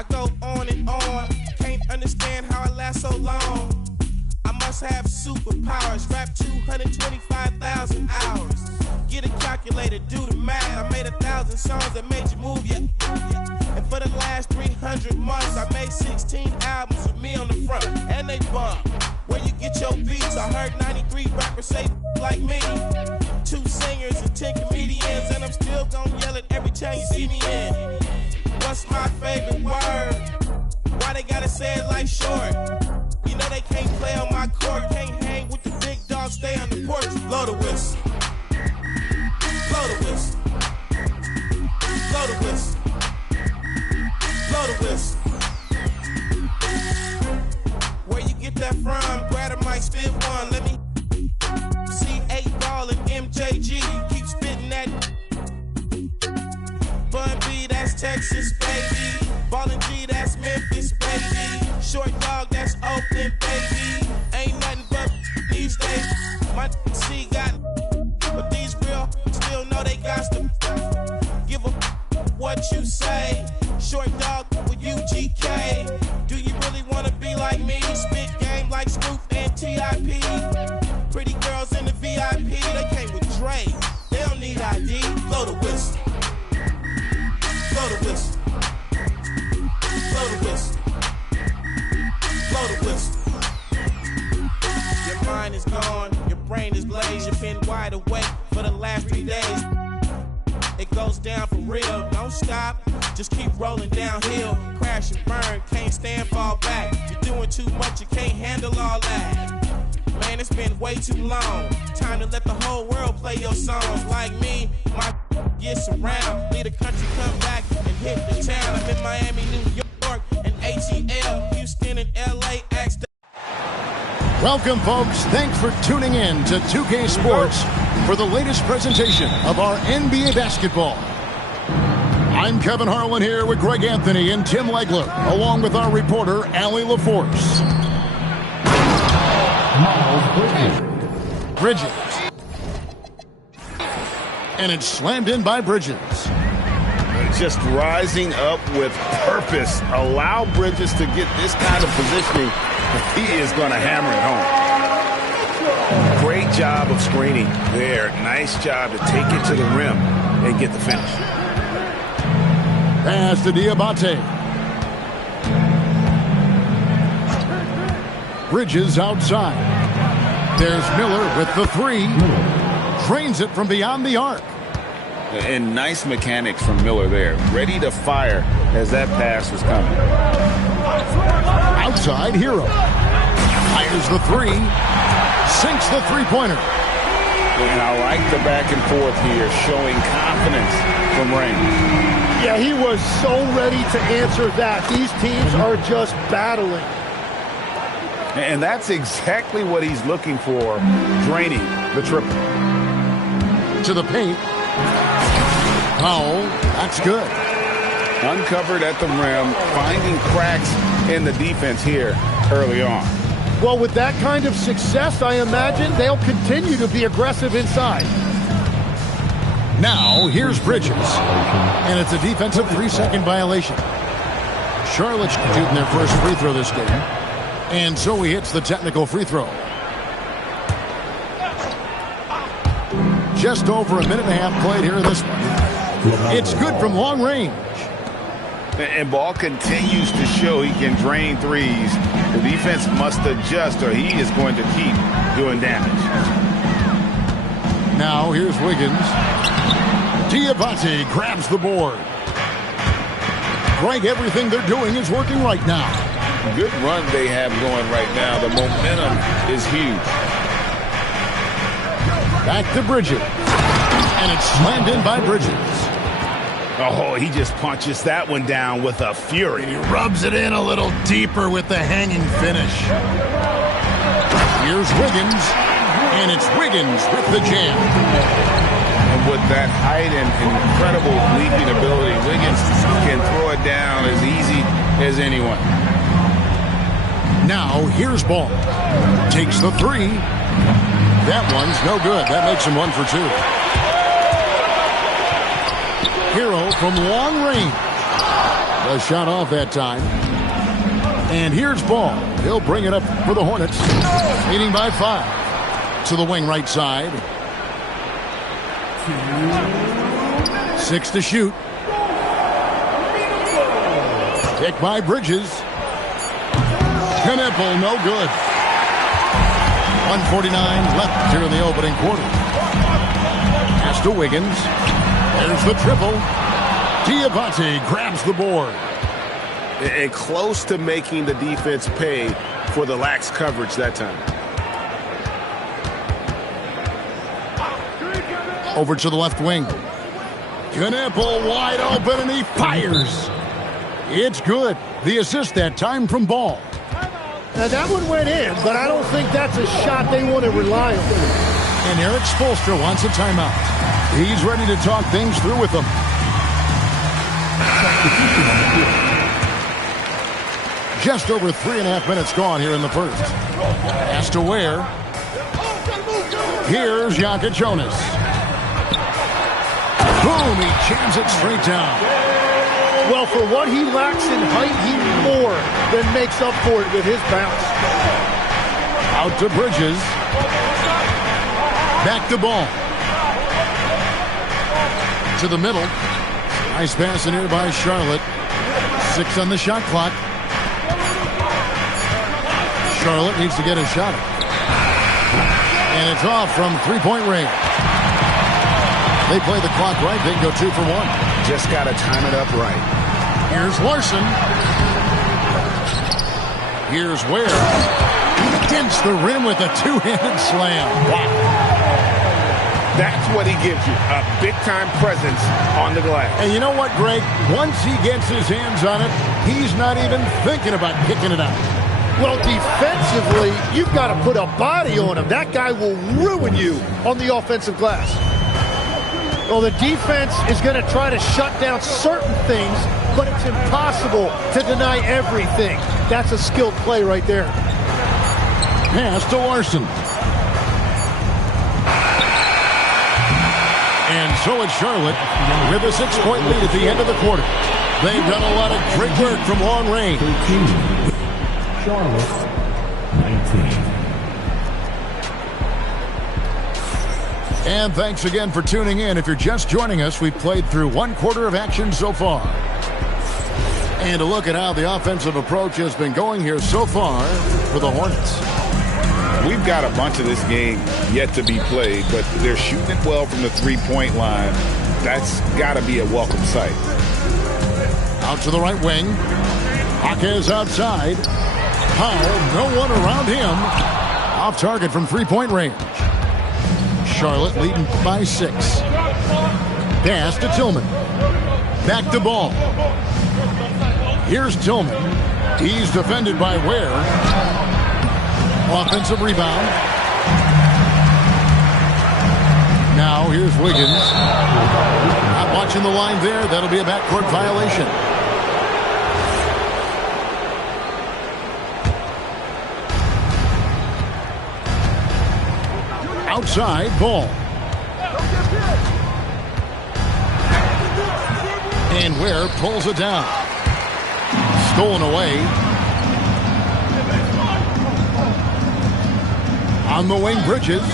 I go on and on, can't understand how I last so long. I must have superpowers, rap 225,000 hours. Get a calculator, do the math. I made 1,000 songs that made you move, yeah. And for the last 300 months, I made 16 albums with me on the front, and they bump. Where you get your beats? I heard 93 rappers say like me. 2 singers and 10 comedians, and I'm still gonna yell it every time you see me in. What's my favorite word? Why they gotta say it like short? You know they can't play on my court, can't hang with the big dogs, stay on the porch. Blow the whistle. Blow the whistle. Blow the whistle. Blow the whistle. Where you get that from? Grab a mic, spit one. Let me see 8 Ball and MJG. You keep spitting that. Bun B, that's Texas, baby. Ballin' G, that's Memphis, baby. Short Dog, that's Oakland, baby. Ain't nothing but these days. My C got, but these real still know they got to give a what you say. Short Dog with UGK. Do you really wanna be like me? Spit game like Snoop and TIP. Pretty girls in the VIP, they came with Dre. They don't need ID. Blow the whistle. Blow the whistle. Blow the whistle. Blow the whistle. Your mind is gone, your brain is blazed. You've been wide awake for the last 3 days. It goes down for real, don't stop, just keep rolling downhill. Crash and burn, can't stand, fall back. You're doing too much, you can't handle all that. Man, it's been way too long. Time to let the whole world play your songs. Like me, my gets around. Leave the country, come back and hit the town. I'm in Miami, New York, and ATL, Houston, and LA. Welcome, folks. Thanks for tuning in to 2K Sports for the latest presentation of our NBA basketball. I'm Kevin Harlan here with Greg Anthony and Tim Legler, along with our reporter, Allie LaForce. Bridges. And it's slammed in by Bridges. Just rising up with purpose. Allow Bridges to get this kind of positioning. He is going to hammer it home. Great job of screening there. Nice job to take it to the rim and get the finish. Pass to Diabate. Bridges outside. There's Miller with the 3. Drains it from beyond the arc. And nice mechanics from Miller there. Ready to fire as that pass was coming. Outside, Hero. Fires the 3. Sinks the three-pointer. And I like the back and forth here, showing confidence from Raines. Yeah, he was so ready to answer that. These teams are just battling. And that's exactly what he's looking for, draining the triple. To the paint. Powell, that's good. Uncovered at the rim, finding cracks in the defense here early on. Well, with that kind of success, I imagine they'll continue to be aggressive inside. Now, here's Bridges. And it's a defensive 3-second violation. Charlotte's shooting their first free throw this game. And so he hits the technical free throw. Just over a minute and a half played here in this one. It's good from long range. And Ball continues to show he can drain threes. The defense must adjust or he is going to keep doing damage. Now here's Wiggins. Diabate grabs the board. Greg, everything they're doing is working right now. Good run they have going right now. The momentum is huge. Back to Bridges. And it's slammed in by Bridges. Oh, he just punches that one down with a fury. He rubs it in a little deeper with the hanging finish. Here's Wiggins. And it's Wiggins with the jam. And with that height and incredible leaping ability, Wiggins can throw it down as easy as anyone. Now, here's Ball. Takes the 3. That one's no good. That makes him 1 for 2. Hero from long range. A shot off that time. And here's Ball. He'll bring it up for the Hornets. Leading by 5. To the wing right side. 6 to shoot. Pick by Bridges. Knipple, no good. 1:49 left here in the opening quarter. Pass to Wiggins. There's the triple. Diabate grabs the board. And close to making the defense pay for the lax coverage that time. Over to the left wing. Knipple wide open, and he fires. It's good. The assist that time from Ball. Now that one went in, but I don't think that's a shot they want to rely on. And Eric Spoelstra wants a timeout. He's ready to talk things through with them. Just over 3.5 minutes gone here in the first. Pass to Ware. Here's Jokic Jonas. Boom, he jams it straight down. Well, for what he lacks in height, he more than makes up for it with his bounce. Out to Bridges. Back to Ball. To the middle. Nice pass in here by Charlotte. 6 on the shot clock. Charlotte needs to get a shot. And it's off from three-point range. They play the clock right. They can go 2 for 1. Just got to time it up right. Here's Larson. Here's Ware. Against the rim with a two-handed slam. Wow. That's what he gives you, a big-time presence on the glass. And you know what, Greg? Once he gets his hands on it, he's not even thinking about kicking it out. Well, defensively, you've got to put a body on him. That guy will ruin you on the offensive glass. Well, the defense is going to try to shut down certain things, but it's impossible to deny everything. That's a skilled play right there. Pass to Larson. And so it's Charlotte with a 6-point lead at the end of the quarter. They've done a lot of great work from long range. Charlotte, 19. And thanks again for tuning in. If you're just joining us, we've played through 1 quarter of action so far. And a look at how the offensive approach has been going here so far for the Hornets. We've got a bunch of this game yet to be played, but they're shooting it well from the three-point line. That's got to be a welcome sight. Out to the right wing. Jaquez outside. Powell, no one around him. Off target from three-point range. Charlotte leading by 6. Pass to Tillman. Back to Ball. Here's Tillman. He's defended by Ware. Offensive rebound. Now here's Wiggins. Not watching the line there. That'll be a backcourt violation. Outside, Ball. And Ware pulls it down. Stolen away. On the wing, Bridges.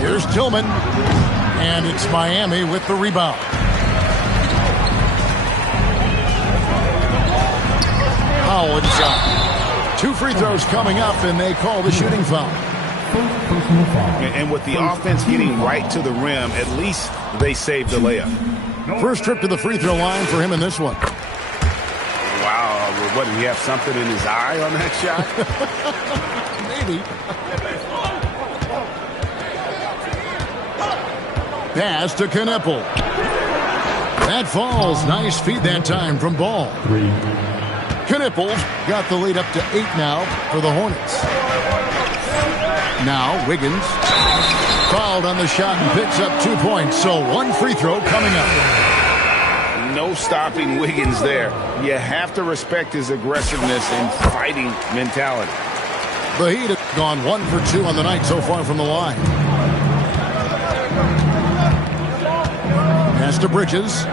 Here's Tillman. And it's Miami with the rebound. Powell inside. 2 free throws coming up, and they call the shooting foul. And with the offense getting right to the rim, at least they saved the layup. First trip to the free throw line for him in this one. Wow, what, did he have something in his eye on that shot? Maybe. Pass to Knipple. That falls. Nice feed that time from Ball. Knipple's got the lead up to 8 now for the Hornets. Now Wiggins fouled on the shot and picks up 2 points. So 1 free throw coming up. No stopping Wiggins there. You have to respect his aggressiveness and fighting mentality. The Heat have gone 1 for 2 on the night so far from the line. Pass to Bridges.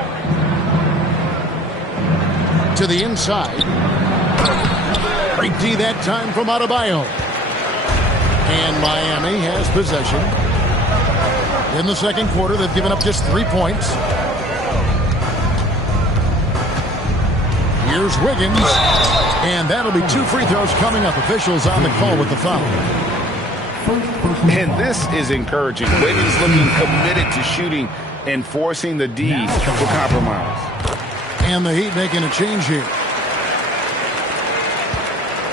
to the inside. Great D that time from Adebayo. And Miami has possession. In the second quarter, they've given up just 3 points. Here's Wiggins. And that'll be 2 free throws coming up. Officials on the call with the foul. And this is encouraging. Wiggins looking committed to shooting and forcing the D for compromise. And the Heat making a change here.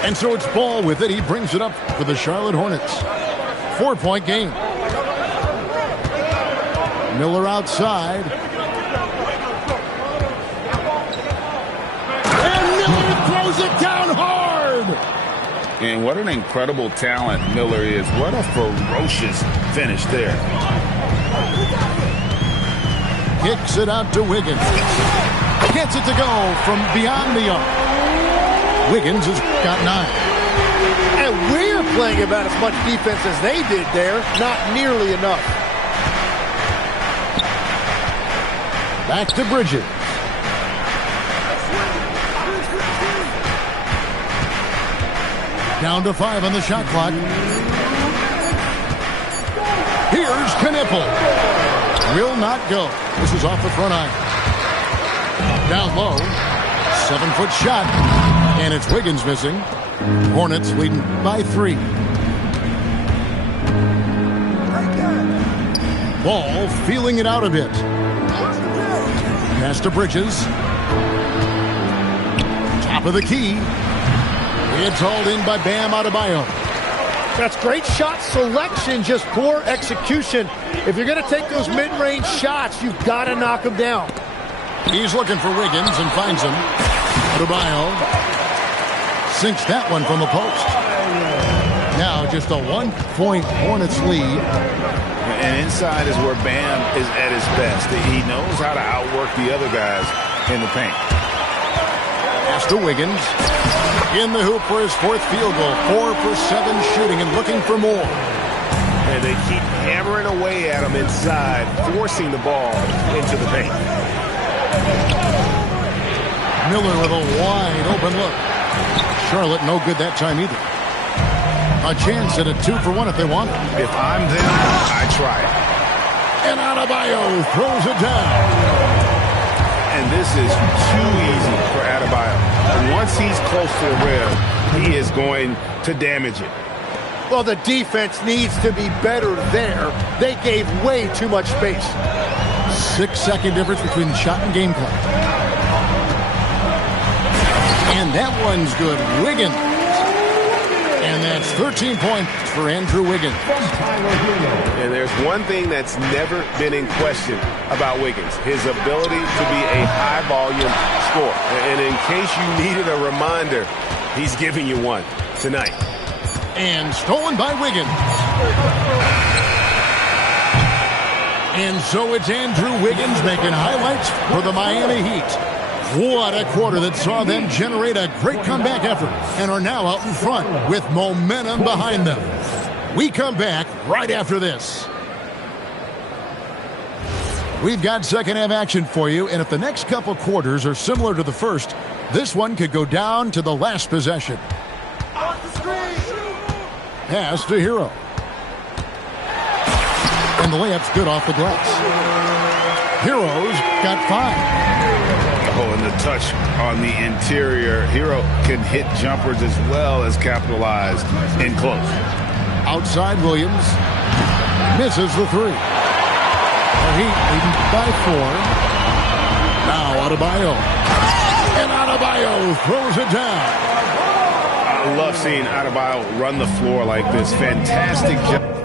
And so it's Ball with it. He brings it up for the Charlotte Hornets. 4-point game. Miller outside. And Miller throws it down hard. And what an incredible talent Miller is. What a ferocious finish there. Kicks it out to Wiggins. Gets it to go from beyond the arc. Wiggins has got 9. And we're playing about as much defense as they did there. Not nearly enough. Back to Bridges. Down to 5 on the shot clock. Here's Knipple. Will not go. This is off the front iron. Down low. 7-foot shot. And it's Wiggins missing. Hornets leading by 3. Ball feeling it out a bit. Pass to Bridges. Top of the key. It's hauled in by Bam Adebayo. That's great shot selection, just poor execution. If you're going to take those mid-range shots, you've got to knock them down. He's looking for Wiggins and finds him. Adebayo sinks that one from the post. Now just a 1-point Hornets lead. And inside is where Bam is at his best. He knows how to outwork the other guys in the paint. Pass to Wiggins. In the hoop for his 4th field goal. 4 for 7 shooting and looking for more. And they keep hammering away at him inside, forcing the ball into the paint. Miller with a wide open look. Charlotte no good that time either. A chance at a 2-for-1 if they want it. If I'm them, I try it. And Adebayo throws it down. And this is too easy for Adebayo. And once he's close to the rim, he is going to damage it. Well, the defense needs to be better there. They gave way too much space. 6-second difference between the shot and game clock. And that one's good. Wiggins. And that's 13 points for Andrew Wiggins. And there's one thing that's never been in question about Wiggins, his ability to be a high-volume scorer. And in case you needed a reminder, he's giving you one tonight. And stolen by Wiggins. And so it's Andrew Wiggins making highlights for the Miami Heat. What a quarter that saw them generate a great comeback effort and are now out in front with momentum behind them. We come back right after this. We've got second half action for you, and if the next couple quarters are similar to the first, this one could go down to the last possession. Pass to Hero. And the layup's good off the glass. Hero's got 5. Oh, and the touch on the interior. Hero can hit jumpers as well as capitalize in close. Outside Williams. Misses the 3. The Heat leading by 4. Now Adebayo. And Adebayo throws it down. I love seeing Adebayo run the floor like this. Fantastic job.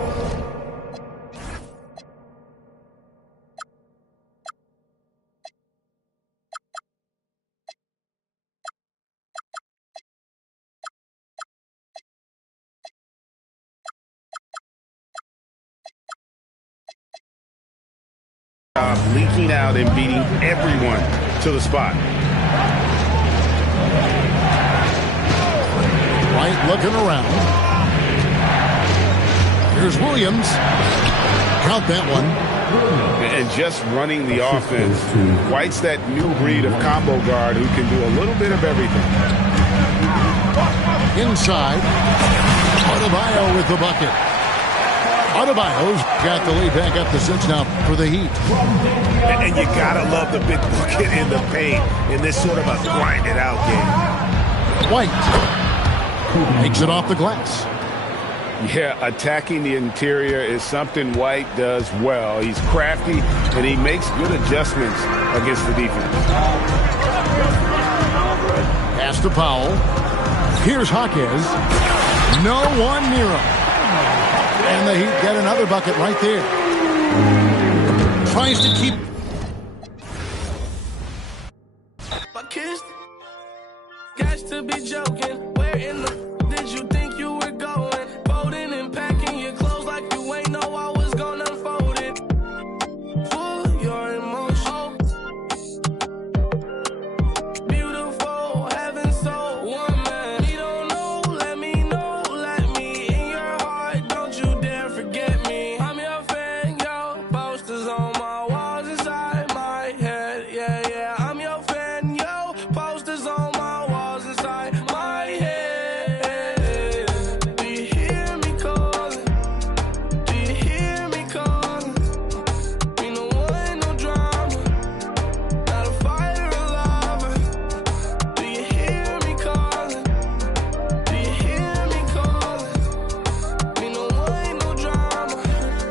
Leaking out and beating everyone to the spot. White looking around. Here's Williams. Count that one. And just running the offense, White's that new breed of combo guard who can do a little bit of everything. Inside, Adebayo with the bucket. Adebayo's got the lead back up to 6 now for the Heat. And you gotta love the big bucket in the paint in this sort of a grind-it-out game. White makes it off the glass. Yeah, attacking the interior is something White does well. He's crafty, and he makes good adjustments against the defense. Pass to Powell. Here's Hawkins. No one near him. And the Heat get another bucket right there. Tries to keep... My kids got to be joking. Where in the did you think you were going? Folding and packing your clothes like you ain't know I was gonna unfold it. Full your emotion. Beautiful, heaven so one man. You don't know, let me know, let me in your heart. Don't you dare forget me. I'm your fan, yo. Posters on my walls inside my head. Yeah, yeah. I'm your fan, yo. Posters on my walls inside my head. Do you hear me calling? Do you hear me calling? We no want no drama, not a fighter or lover. Do you hear me calling? Do you hear me calling? We no want no drama,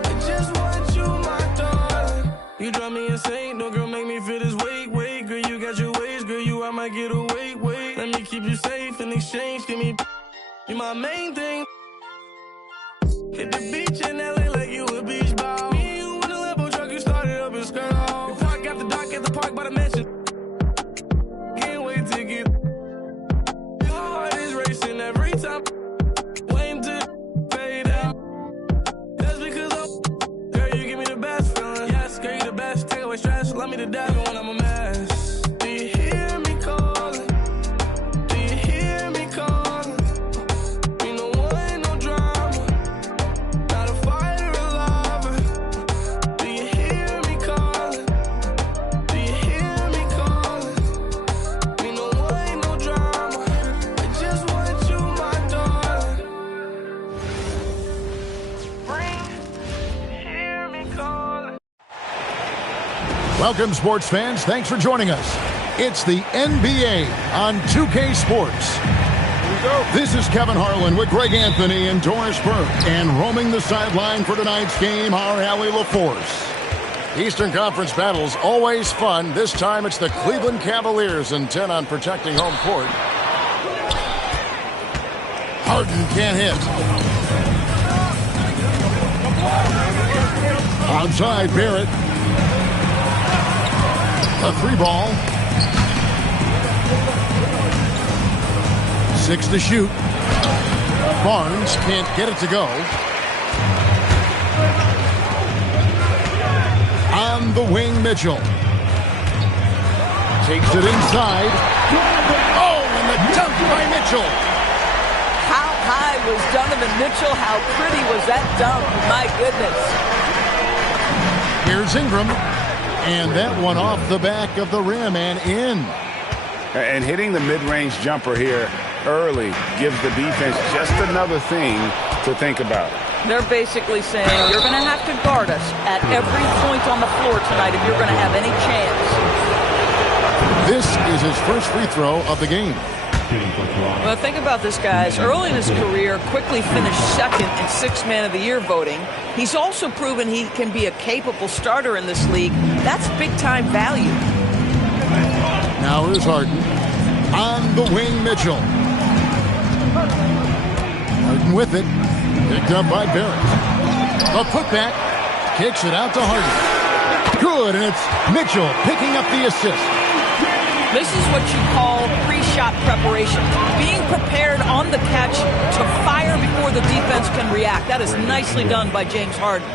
I just want you, my darling. You drive me insane, no girl make me feel this weight, girl, you got your ways, girl, you I might get away, let me keep you safe in exchange, give me, you my main thing. Hit the beach in LA like you a beach ball. Me and you in the Lambo truck, you started up in skirt off. We park after dark at the park by the mansion. Can't wait to get. Your heart is racing every time. Waiting to fade out. That's because girl, you give me the best feeling. Yes, girl, you the best. Take away stress, love me to death even when I'm a mess. Do you hear me calling? Do you hear me calling? We no want no drama, not a fighter or lover. Do you hear me calling? Do you hear me calling? We no want no drama, I just want you, my darling. Hear me calling. Welcome, sports fans. Thanks for joining us. It's the NBA on 2K Sports. This is Kevin Harlan with Greg Anthony and Doris Burke. And roaming the sideline for tonight's game, our Allie LaForce. Eastern Conference battles always fun. This time it's the Cleveland Cavaliers intent on protecting home court. Harden can't hit. Outside, Barrett. A 3-ball. 6 to shoot. Barnes can't get it to go. On the wing, Mitchell. Takes it inside. Oh, and the dunk by Mitchell. How high was Donovan Mitchell? How pretty was that dunk? My goodness. Here's Ingram. And that one off the back of the rim and in. And hitting the mid-range jumper here early gives the defense just another thing to think about. They're basically saying you're going to have to guard us at every point on the floor tonight if you're going to have any chance. This is his first free throw of the game. Well, think about this, guys. Early in his career, quickly finished second in Sixth Man of the Year voting. He's also proven he can be a capable starter in this league. That's big-time value. Now here's Harden. On the wing, Mitchell. Harden with it. Picked up by Barrett. A putback. Kicks it out to Harden. Good, and it's Mitchell picking up the assist. This is what you call pre-shot preparation. Being prepared on the catch to fire before the defense can react. That is nicely done by James Harden.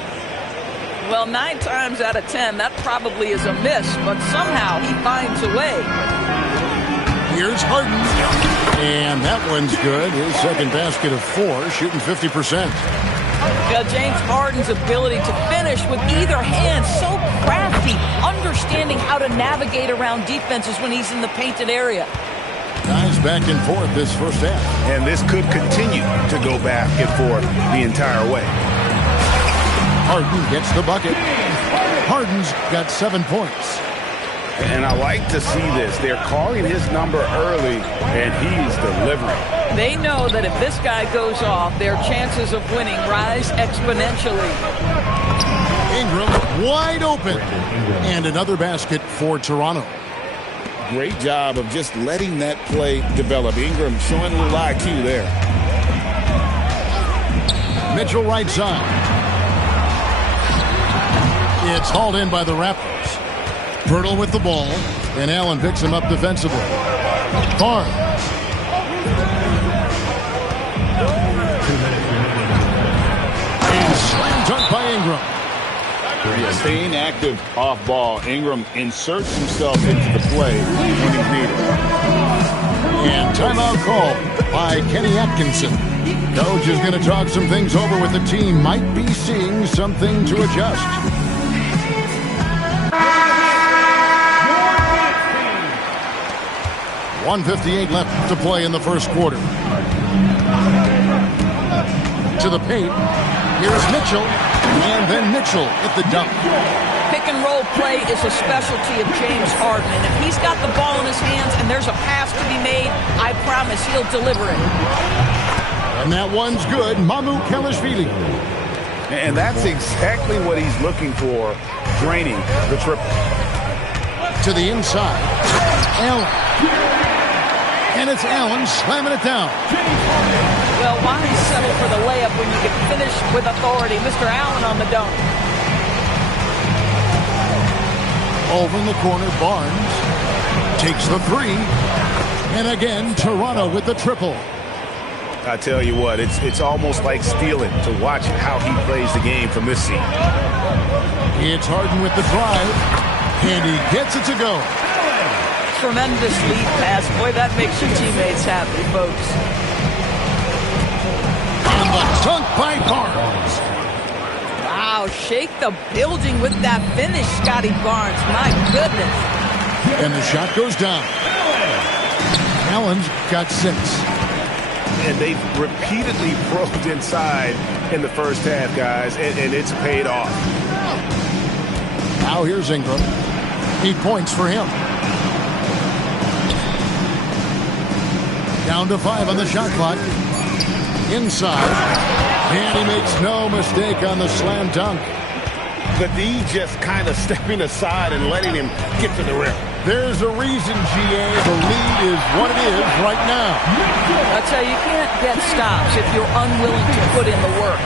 Well, 9 times out of 10, that probably is a miss, but somehow he finds a way. Here's Harden. And that one's good. His second basket of 4, shooting 50%. Yeah, James Harden's ability to finish with either hand, so crafty, understanding how to navigate around defenses when he's in the painted area. Guys back and forth this first half. And this could continue to go back and forth the entire way. Harden gets the bucket. Harden's got 7 points. And I like to see this. They're calling his number early, and he's delivering. They know that if this guy goes off, their chances of winning rise exponentially. Ingram wide open. And another basket for Toronto. Great job of just letting that play develop. Ingram showing a little IQ there. Mitchell right side. It's hauled in by the Raptors. Pirtle with the ball, and Allen picks him up defensively. Barnes. And slam dunk by Ingram. Staying active off ball. Ingram inserts himself into the play when he's needed. And timeout call by Kenny Atkinson. Coach is going to talk some things over with the team. Might be seeing something to adjust. .158 left to play in the first quarter. To the paint. Here's Mitchell. And then Mitchell at the dunk. Pick and roll play is a specialty of James Harden. And if he's got the ball in his hands and there's a pass to be made, I promise he'll deliver it. And that one's good. Mamu Kelishvili. And that's exactly what he's looking for, draining the triple. To the inside. Allen. And it's Allen slamming it down. Well, why settle for the layup when you can finish with authority? Mr. Allen on the dunk. Over in the corner, Barnes takes the three. And again, Toronto with the triple. I tell you what, it's almost like stealing to watch how he plays the game from this seat. It's Harden with the drive. And he gets it to go. Tremendous lead pass. Boy, that makes your teammates happy, folks. And the dunk by Barnes. Wow, shake the building with that finish, Scotty Barnes. My goodness. And the shot goes down. Allen's got 6. And they've repeatedly probed inside in the first half, guys, and it's paid off. Now here's Ingram. 8 points for him. Down to 5 on the shot clock. Inside. And he makes no mistake on the slam dunk. The D just kind of stepping aside and letting him get to the rim. There's a reason, GA. The lead is what it is right now. I tell you, you can't get stops if you're unwilling to put in the work.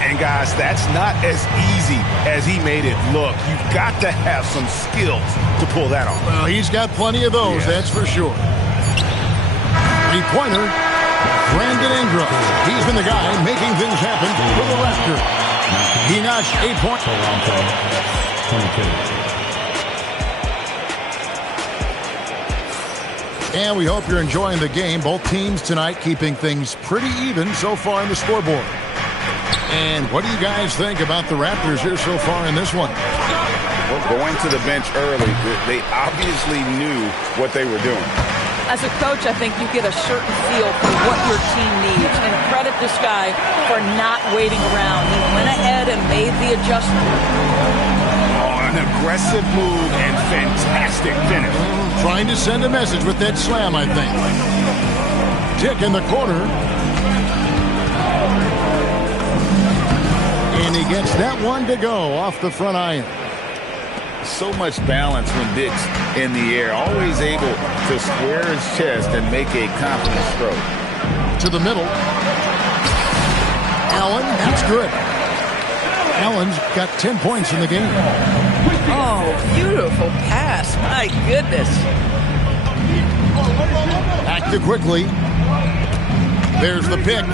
And guys, that's not as easy as he made it look. You've got to have some skills to pull that off. Well, he's got plenty of those, that's for sure. Three-pointer, Brandon Ingram. He's been the guy making things happen for the Raptors. He notched 8 points. And we hope you're enjoying the game. Both teams tonight keeping things pretty even so far in the scoreboard. And what do you guys think about the Raptors here so far in this one? Well, going to the bench early, they obviously knew what they were doing. As a coach, I think you get a certain feel for what your team needs. And credit this guy for not waiting around. He went ahead and made the adjustment. Oh, an aggressive move and fantastic finish. Trying to send a message with that slam, I think. Dick in the corner. And he gets that one to go off the front iron. So much balance when Dick's in the air. Always able to square his chest and make a confident stroke. To the middle. Allen, that's good. Allen's got 10 points in the game. Oh, beautiful pass. My goodness. Back to quickly. There's the pick.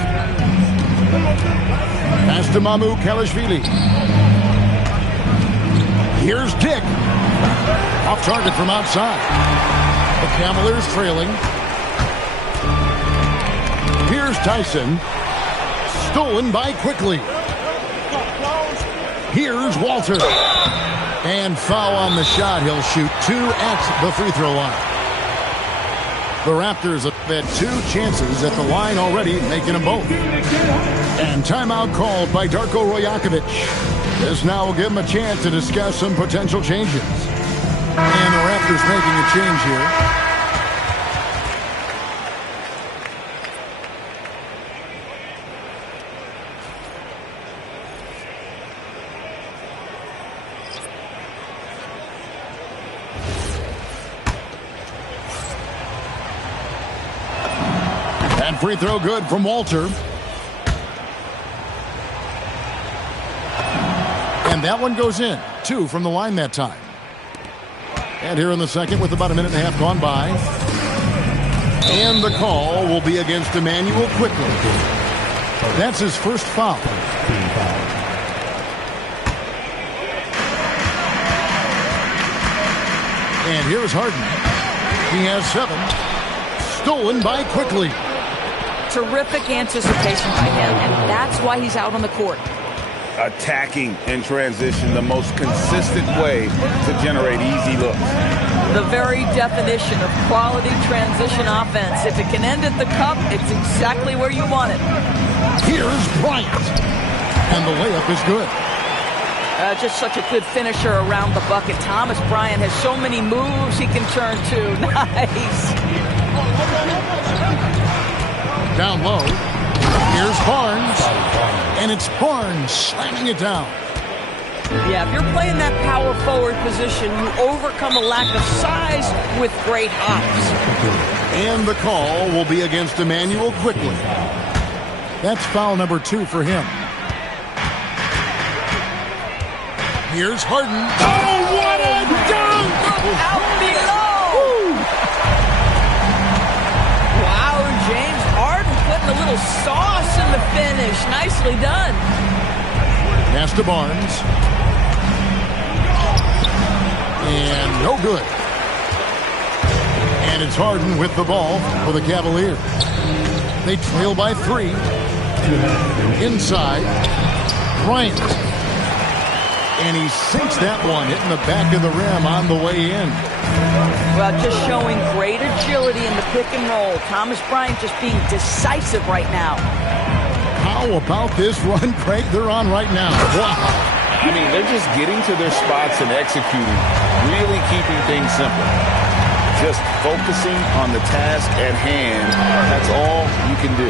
Pass to Mamu Kelishvili. Here's Dick. Off target from outside. The Cavaliers trailing. Here's Tyson. Stolen by Quickly. Here's Walter. And foul on the shot. He'll shoot 2 at the free throw line. The Raptors have had 2 chances at the line already, making them both. And timeout called by Darko Rajakovic. This now will give him a chance to discuss some potential changes. And the Raptors making a change here. And free throw good from Walter. And that one goes in. 2 from the line that time. And here in the second with about a minute and a half gone by. And the call will be against Emmanuel Quickly. That's his first foul. And here's Harden. He has 7. Stolen by Quickly. Terrific anticipation by him, and that's why he's out on the court. Attacking in transition, the most consistent way to generate easy looks. The very definition of quality transition offense. If it can end at the cup, it's exactly where you want it. Here's Bryant. And the layup is good. Just such a good finisher around the bucket. Thomas Bryant has so many moves he can turn to. Nice. Down low. Here's Barnes. And it's Barnes slamming it down. Yeah, if you're playing that power forward position, you overcome a lack of size with great hops. And the call will be against Emmanuel Quickly. That's foul number 2 for him. Here's Harden. Oh, what a dunk! Out below! Wow, James Harden putting a little sauce in the finish. Nicely done. Pass to Barnes. And no good. And it's Harden with the ball for the Cavaliers. They trail by 3. Inside. Bryant. And he sinks that one, hitting the back of the rim on the way in. Well, just showing great agility in the pick and roll. Thomas Bryant just being decisive right now. How about this run, Craig, they're on right now? Wow. I mean, they're just getting to their spots and executing, really keeping things simple. Just focusing on the task at hand. That's all you can do.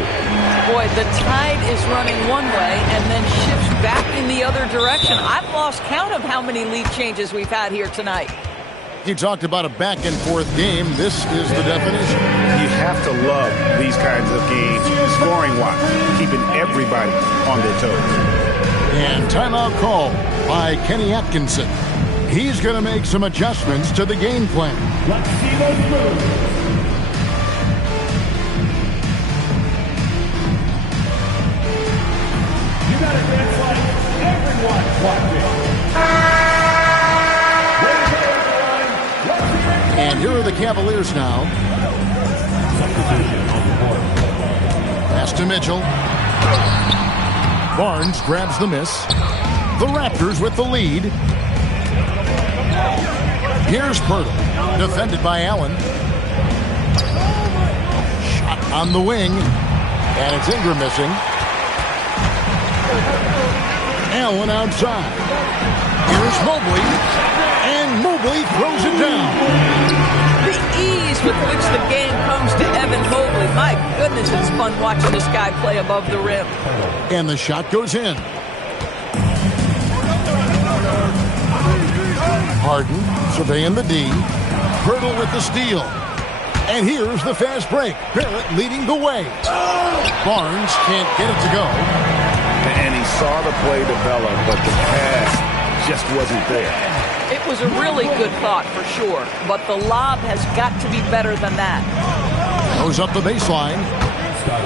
Boy, the tide is running one way and then shifts back in the other direction. I've lost count of how many lead changes we've had here tonight. You talked about a back-and-forth game. This is the definition. You have to love these kinds of games, scoring-wise, keeping everybody on their toes. And timeout call by Kenny Atkinson. He's going to make some adjustments to the game plan. Let's see those moves. You got to dance like everyone's watching. And here are the Cavaliers now. Pass to Mitchell. Barnes grabs the miss. The Raptors with the lead. Here's Pirtle, defended by Allen. Shot on the wing. And it's Ingram missing. Allen outside. Here's Mobley. And Mobley throws it down. The ease with which the game comes to Evan Mobley. My goodness, it's fun watching this guy play above the rim. And the shot goes in. Harden surveying the D. Pirtle with the steal. And here's the fast break. Barrett leading the way. Barnes can't get it to go. And he saw the play develop, but the pass just wasn't there. It was a really good thought for sure, but the lob has got to be better than that. Goes up the baseline.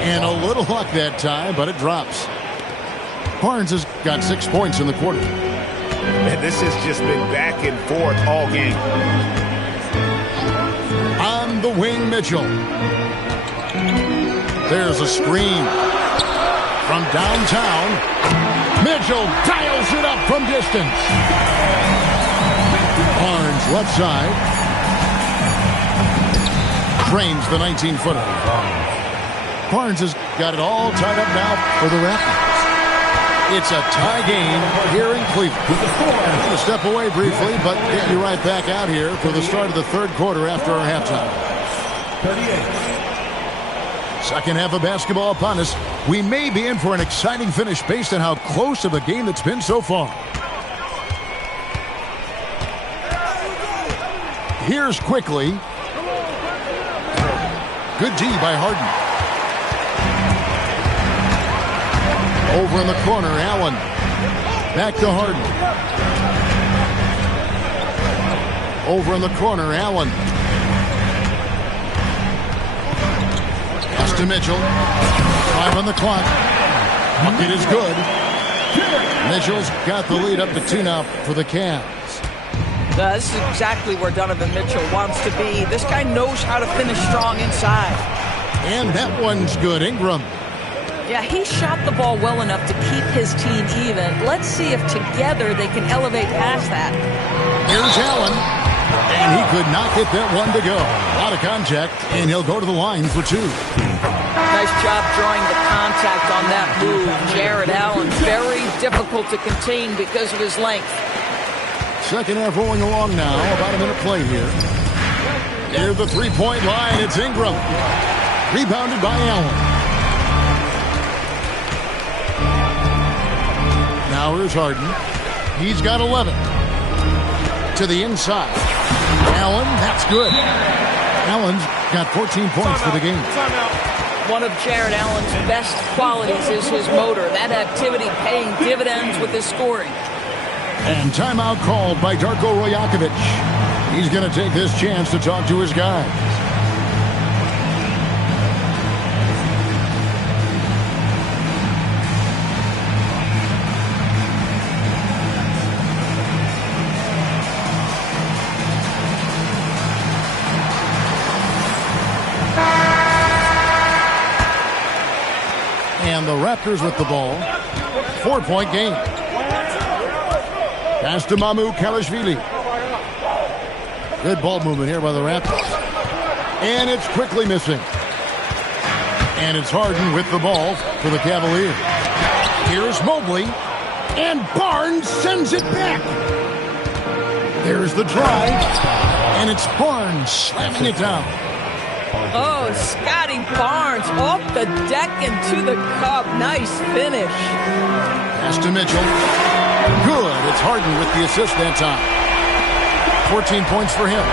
And a little luck that time, but it drops. Barnes has got 6 points in the quarter. And this has just been back and forth all game. On the wing, Mitchell. There's a screen. from downtown. Mitchell dials it up from distance. Barnes left side. Drains the 19-footer. Barnes has got it all tied up now for the Raptors. It's a tie game here in Cleveland. We'll step away briefly, but get you right back out here for the start of the third quarter after our halftime. 38. Second half of basketball upon us. We may be in for an exciting finish based on how close of a game it's been so far. Here's quickly. Good D by Harden. Over in the corner, Allen. Back to Harden. Over in the corner, Allen. Pass to Mitchell. 5 on the clock. Bucket is good. Mitchell's got the lead up to 2 now for the Cavs. This is exactly where Donovan Mitchell wants to be. This guy knows how to finish strong inside. And that one's good. Ingram. Yeah, he shot the ball well enough to keep his team even. Let's see if together they can elevate past that. Here's Allen. And he could not get that one to go. Out of contact, and he'll go to the line for 2. Nice job drawing the contact on that move. Jared Allen, very difficult to contain because of his length. Second half rolling along now. About a minute play here. Near the three-point line, it's Ingram. Rebounded by Allen. Now here's Harden. He's got 11. To the inside. Allen, that's good. Allen's got 14 points for the game. One of Jared Allen's best qualities is his motor. That activity paying dividends with his scoring. And timeout called by Darko Rajakovic. He's going to take this chance to talk to his guys. And the Raptors with the ball. 4-point game. Pass to Mamu Kalashvili. Good ball movement here by the Raptors. And it's quickly missing. And it's Harden with the ball for the Cavaliers. Here's Mobley. And Barnes sends it back. There's the drive. And it's Barnes slamming it down. Oh, Scotty Barnes off the deck and to the cup. Nice finish. Pass to Mitchell. Good. It's Harden with the assist that time. 14 points for him.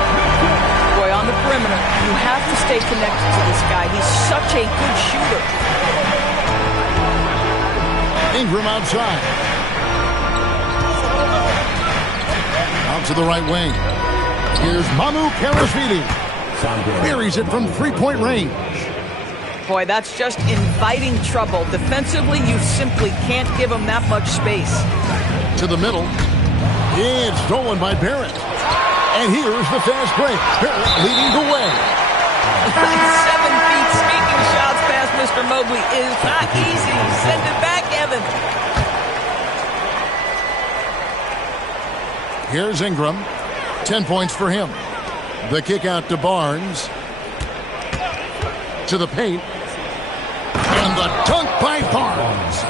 Boy, on the perimeter, you have to stay connected to this guy. He's such a good shooter. Ingram outside. Out to the right wing. Here's Mamu Kalashvili. Buries it from 3-point range. Boy, that's just inviting trouble. Defensively, you simply can't give him that much space. To the middle. It's stolen by Barrett. And here's the fast break. Barrett leading the way. 7 feet sneaking shots past Mr. Mobley is not easy. Send it back, Evan. Here's Ingram. 10 points for him. The kick out to Barnes. To the paint. And the dunk by Barnes.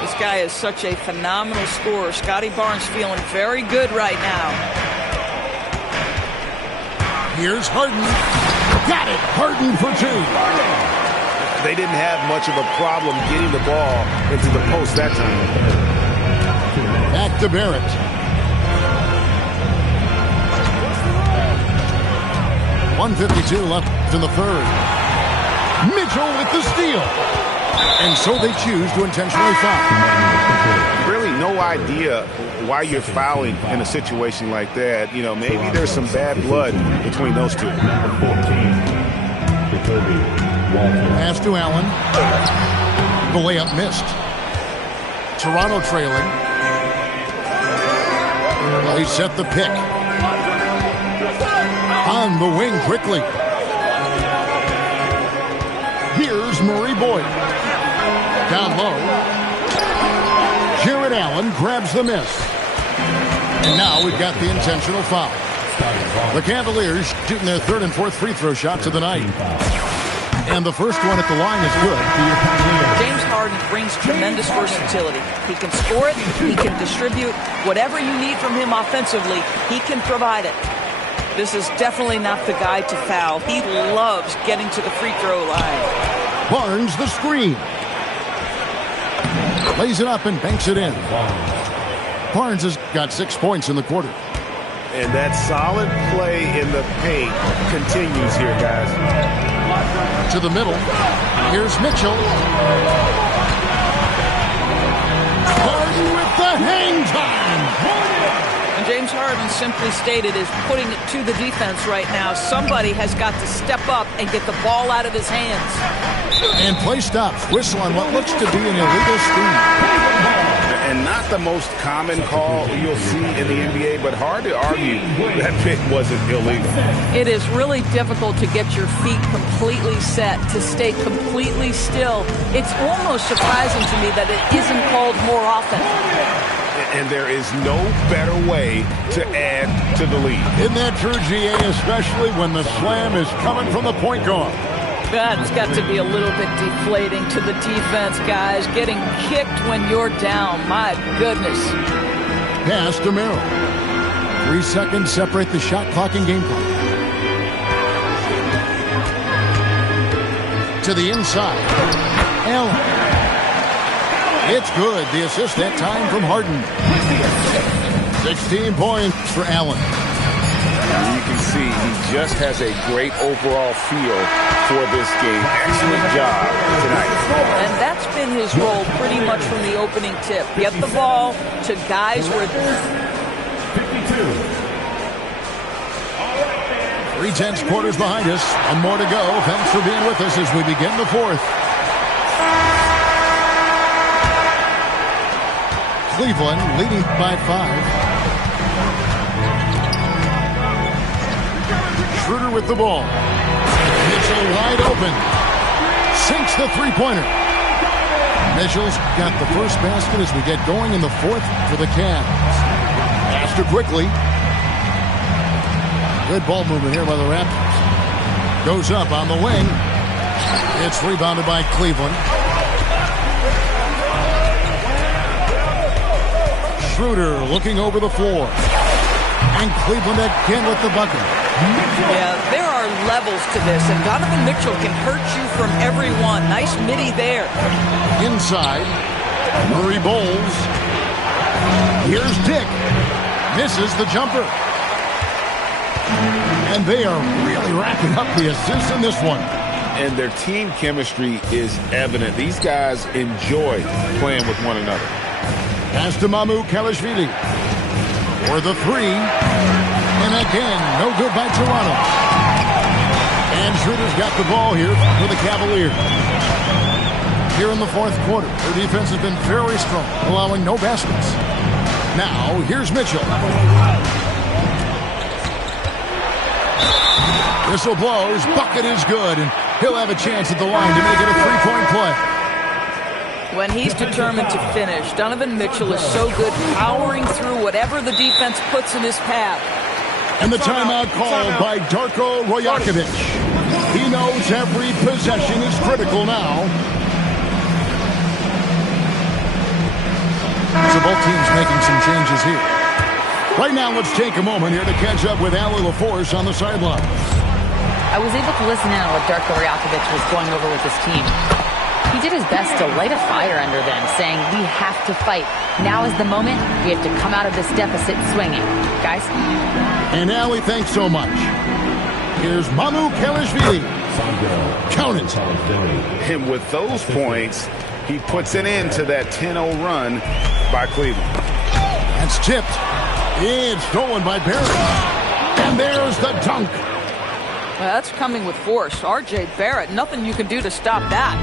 This guy is such a phenomenal scorer. Scotty Barnes feeling very good right now. Here's Harden. Got it. Harden for 2. They didn't have much of a problem getting the ball into the post that time. Back to Barrett. 1:52 left in the third. Mitchell with the steal. And so they choose to intentionally foul. Really no idea why you're fouling in a situation like that. You know, maybe there's some bad blood between those two. Pass to Allen. The layup missed. Toronto trailing. They set the pick. On the wing quickly. Here's Murray Boyd. Down low. Jared Allen grabs the miss. And now we've got the intentional foul. The Cavaliers shooting their third and fourth free throw shots of the night. And the first one at the line is good. James Harden brings tremendous versatility. He can score it. He can distribute. Whatever you need from him offensively, he can provide it. This is definitely not the guy to foul. He loves getting to the free throw line. Barnes the screen. Lays it up and banks it in. Barnes has got 6 points in the quarter. And that solid play in the paint continues here, guys. To the middle. Here's Mitchell. Harden with the hang time. And James Harden, simply stated, is putting it to the defense right now. Somebody has got to step up and get the ball out of his hands. And play stops. Whistle on what looks to be an illegal screen. And not the most common call you'll see in the NBA, but hard to argue that pick wasn't illegal. It is really difficult to get your feet completely set, to stay completely still. It's almost surprising to me that it isn't called more often. And there is no better way to add to the lead. Isn't that true, GA, especially when the slam is coming from the point guard? That's got to be a little bit deflating to the defense, guys. Getting kicked when you're down. My goodness. Pass to Merrill. 3 seconds separate the shot clock and game clock. To the inside. Allen. It's good. The assist that time from Harden. 16 points for Allen. You can see he just has a great overall feel for this game. Excellent job tonight. And that's been his role pretty much from the opening tip. Get the ball to guys where... 3/10 quarters behind us. One more to go. Thanks for being with us as we begin the fourth. Cleveland leading by 5. Schroeder with the ball. Mitchell wide open. Sinks the three-pointer. Mitchell's got the first basket as we get going in the fourth for the Cavs. Faster quickly. Good ball movement here by the Raptors. Goes up on the wing. It's rebounded by Cleveland. Schroeder looking over the floor. And Cleveland again with the bucket. Yeah, there are levels to this, and Donovan Mitchell can hurt you from every one. Nice midi there. Inside, Murray bowls. Here's Dick. Misses the jumper. And they are really racking up the assists in this one. And their team chemistry is evident. These guys enjoy playing with one another. Pass to Kelishvili. For the three. And again, no good by Toronto. And Schroeder's got the ball here for the Cavaliers. Here in the fourth quarter, their defense has been very strong, allowing no baskets. Now, here's Mitchell. Whistle blows, bucket is good, and he'll have a chance at the line to make it a three-point play. When he's determined to finish, Donovan Mitchell is so good powering through whatever the defense puts in his path. And the timeout called by Darko Rajakovic. He knows every possession is critical now. So both teams making some changes here. Right now, let's take a moment here to catch up with Ali LaForce on the sideline. I was able to listen in on what Darko Rajakovic was going over with his team. He did his best to light a fire under them, saying, we have to fight. Now is the moment. We have to come out of this deficit swinging. Guys? And Ali, thanks so much. Here's Kelishvili. Count it. And with those points, he puts an end to that 10-0 run by Cleveland. That's tipped. It's stolen by Barrett. And there's the dunk. Well, that's coming with force. R.J. Barrett, nothing you can do to stop that.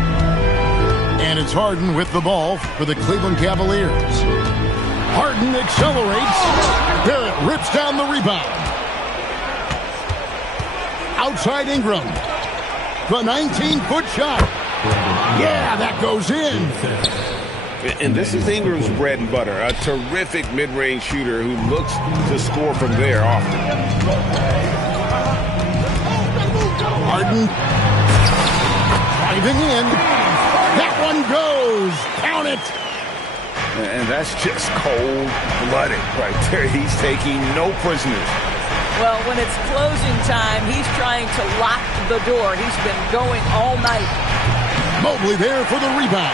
And it's Harden with the ball for the Cleveland Cavaliers. Harden accelerates. Barrett rips down the rebound. Outside Ingram. The 19-foot shot. Yeah, that goes in. And this is Ingram's bread and butter, a terrific mid-range shooter who looks to score from there often. Harden driving in. That one goes. Count it. And that's just cold-blooded right there. He's taking no prisoners. Well, when it's closing time, he's trying to lock the door. He's been going all night. Mobley there for the rebound.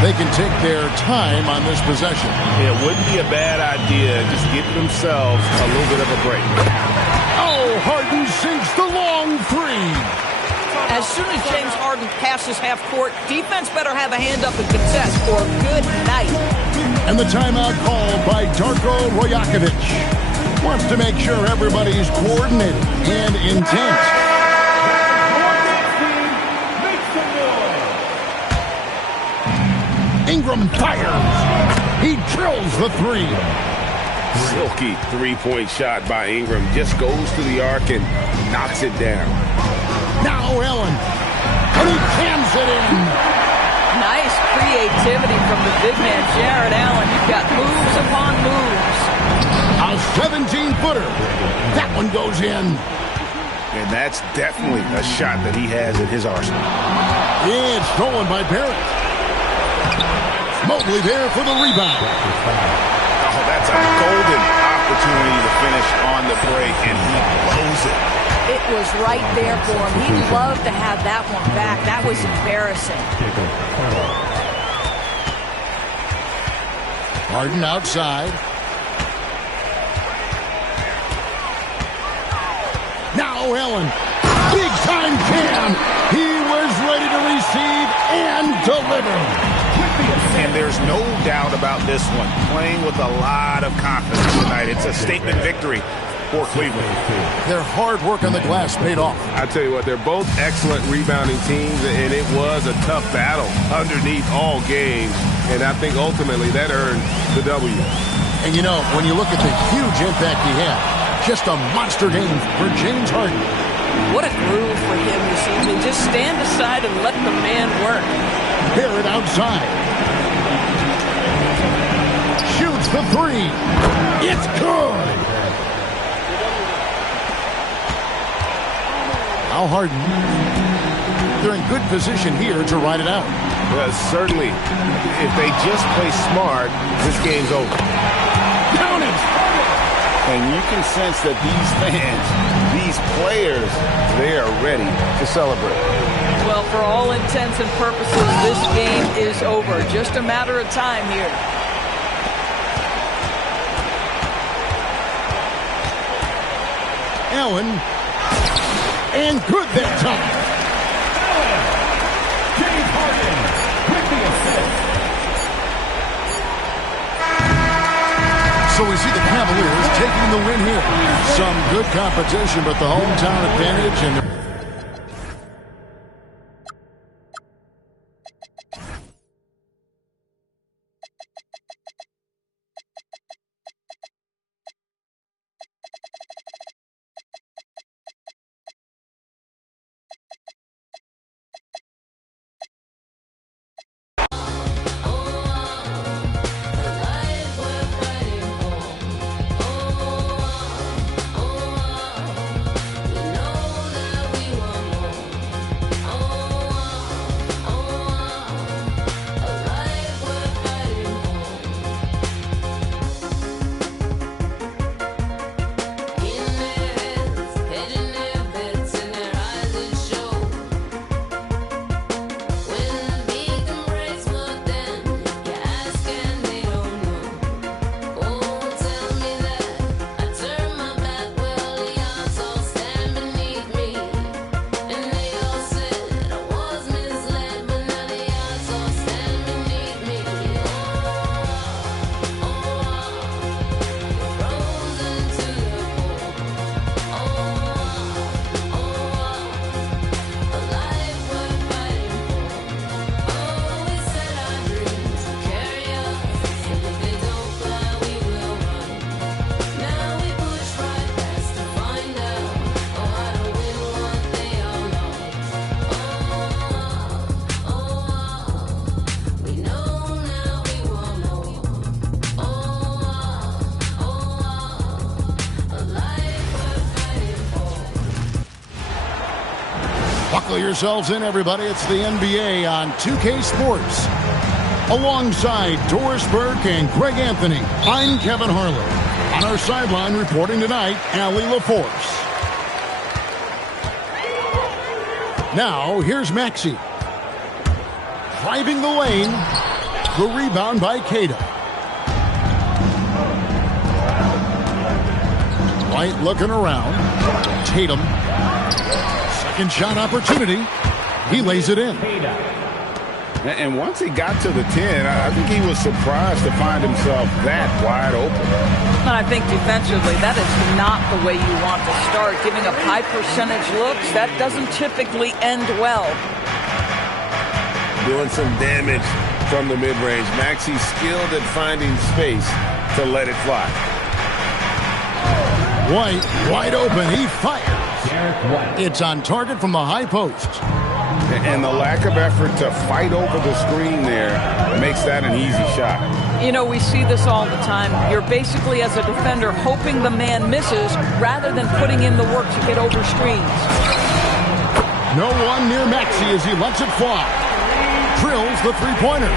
They can take their time on this possession. It wouldn't be a bad idea just giving themselves a little bit of a break. Oh, Harden sinks the long three. As soon as James Harden passes half court, defense better have a hand up and contest or good night. And the timeout called by Darko Rajakovic. Wants to make sure everybody's coordinated and intent. Ingram fires. He drills the three. Silky three-point shot by Ingram. Just goes to the arc and knocks it down. Now Allen. And he jams it in. Nice creativity from the big man, Jared Allen. You've got moves upon moves. A 17-footer. That one goes in. And that's definitely a shot that he has in his arsenal. Yeah, it's stolen by Barrett. Mobley there for the rebound. Oh, that's a golden opportunity to finish on the break, and he blows it. It was right there for him. He'd love to have that one back. That was embarrassing. Harden outside. Now Allen. Big time jam. He was ready to receive and deliver. And there's no doubt about this one. Playing with a lot of confidence tonight. It's a statement victory for Cleveland. Their hard work on the glass paid off. I tell you what, they're both excellent rebounding teams, and it was a tough battle underneath all games. And I think ultimately that earned the W. And you know, when you look at the huge impact he had, just a monster game for James Harden. What a groove for him this evening. Just stand aside and let the man work. Barrett outside. Shoots the three. It's good. Now Harden. They're in good position here to ride it out. Certainly, if they just play smart, this game's over. Count it. And you can sense that these fans, these players, they are ready to celebrate. Well, for all intents and purposes, this game is over. Just a matter of time here. Allen. And good that time. James Harden with the assist. So we see the Cavaliers taking the win here. Some good competition, but the hometown advantage and Buckle yourselves in, everybody. It's the NBA on 2K Sports. Alongside Doris Burke and Greg Anthony, I'm Kevin Harlan. On our sideline reporting tonight, Allie LaForce. Now, here's Maxey. Driving the lane. The rebound by Queta. White looking around. Tatum. Second shot opportunity. He lays it in. And once he got to the 10, I think he was surprised to find himself that wide open. And I think defensively, that is not the way you want to start. Giving up high percentage looks, that doesn't typically end well. Doing some damage from the mid-range. Maxey's skilled at finding space to let it fly. White, wide open. He fires. It's on target from the high post. And the lack of effort to fight over the screen there makes that an easy shot. You know, we see this all the time. You're basically, as a defender, hoping the man misses rather than putting in the work to get over screens. No one near Maxey as he lets it fly. Drills the three-pointer.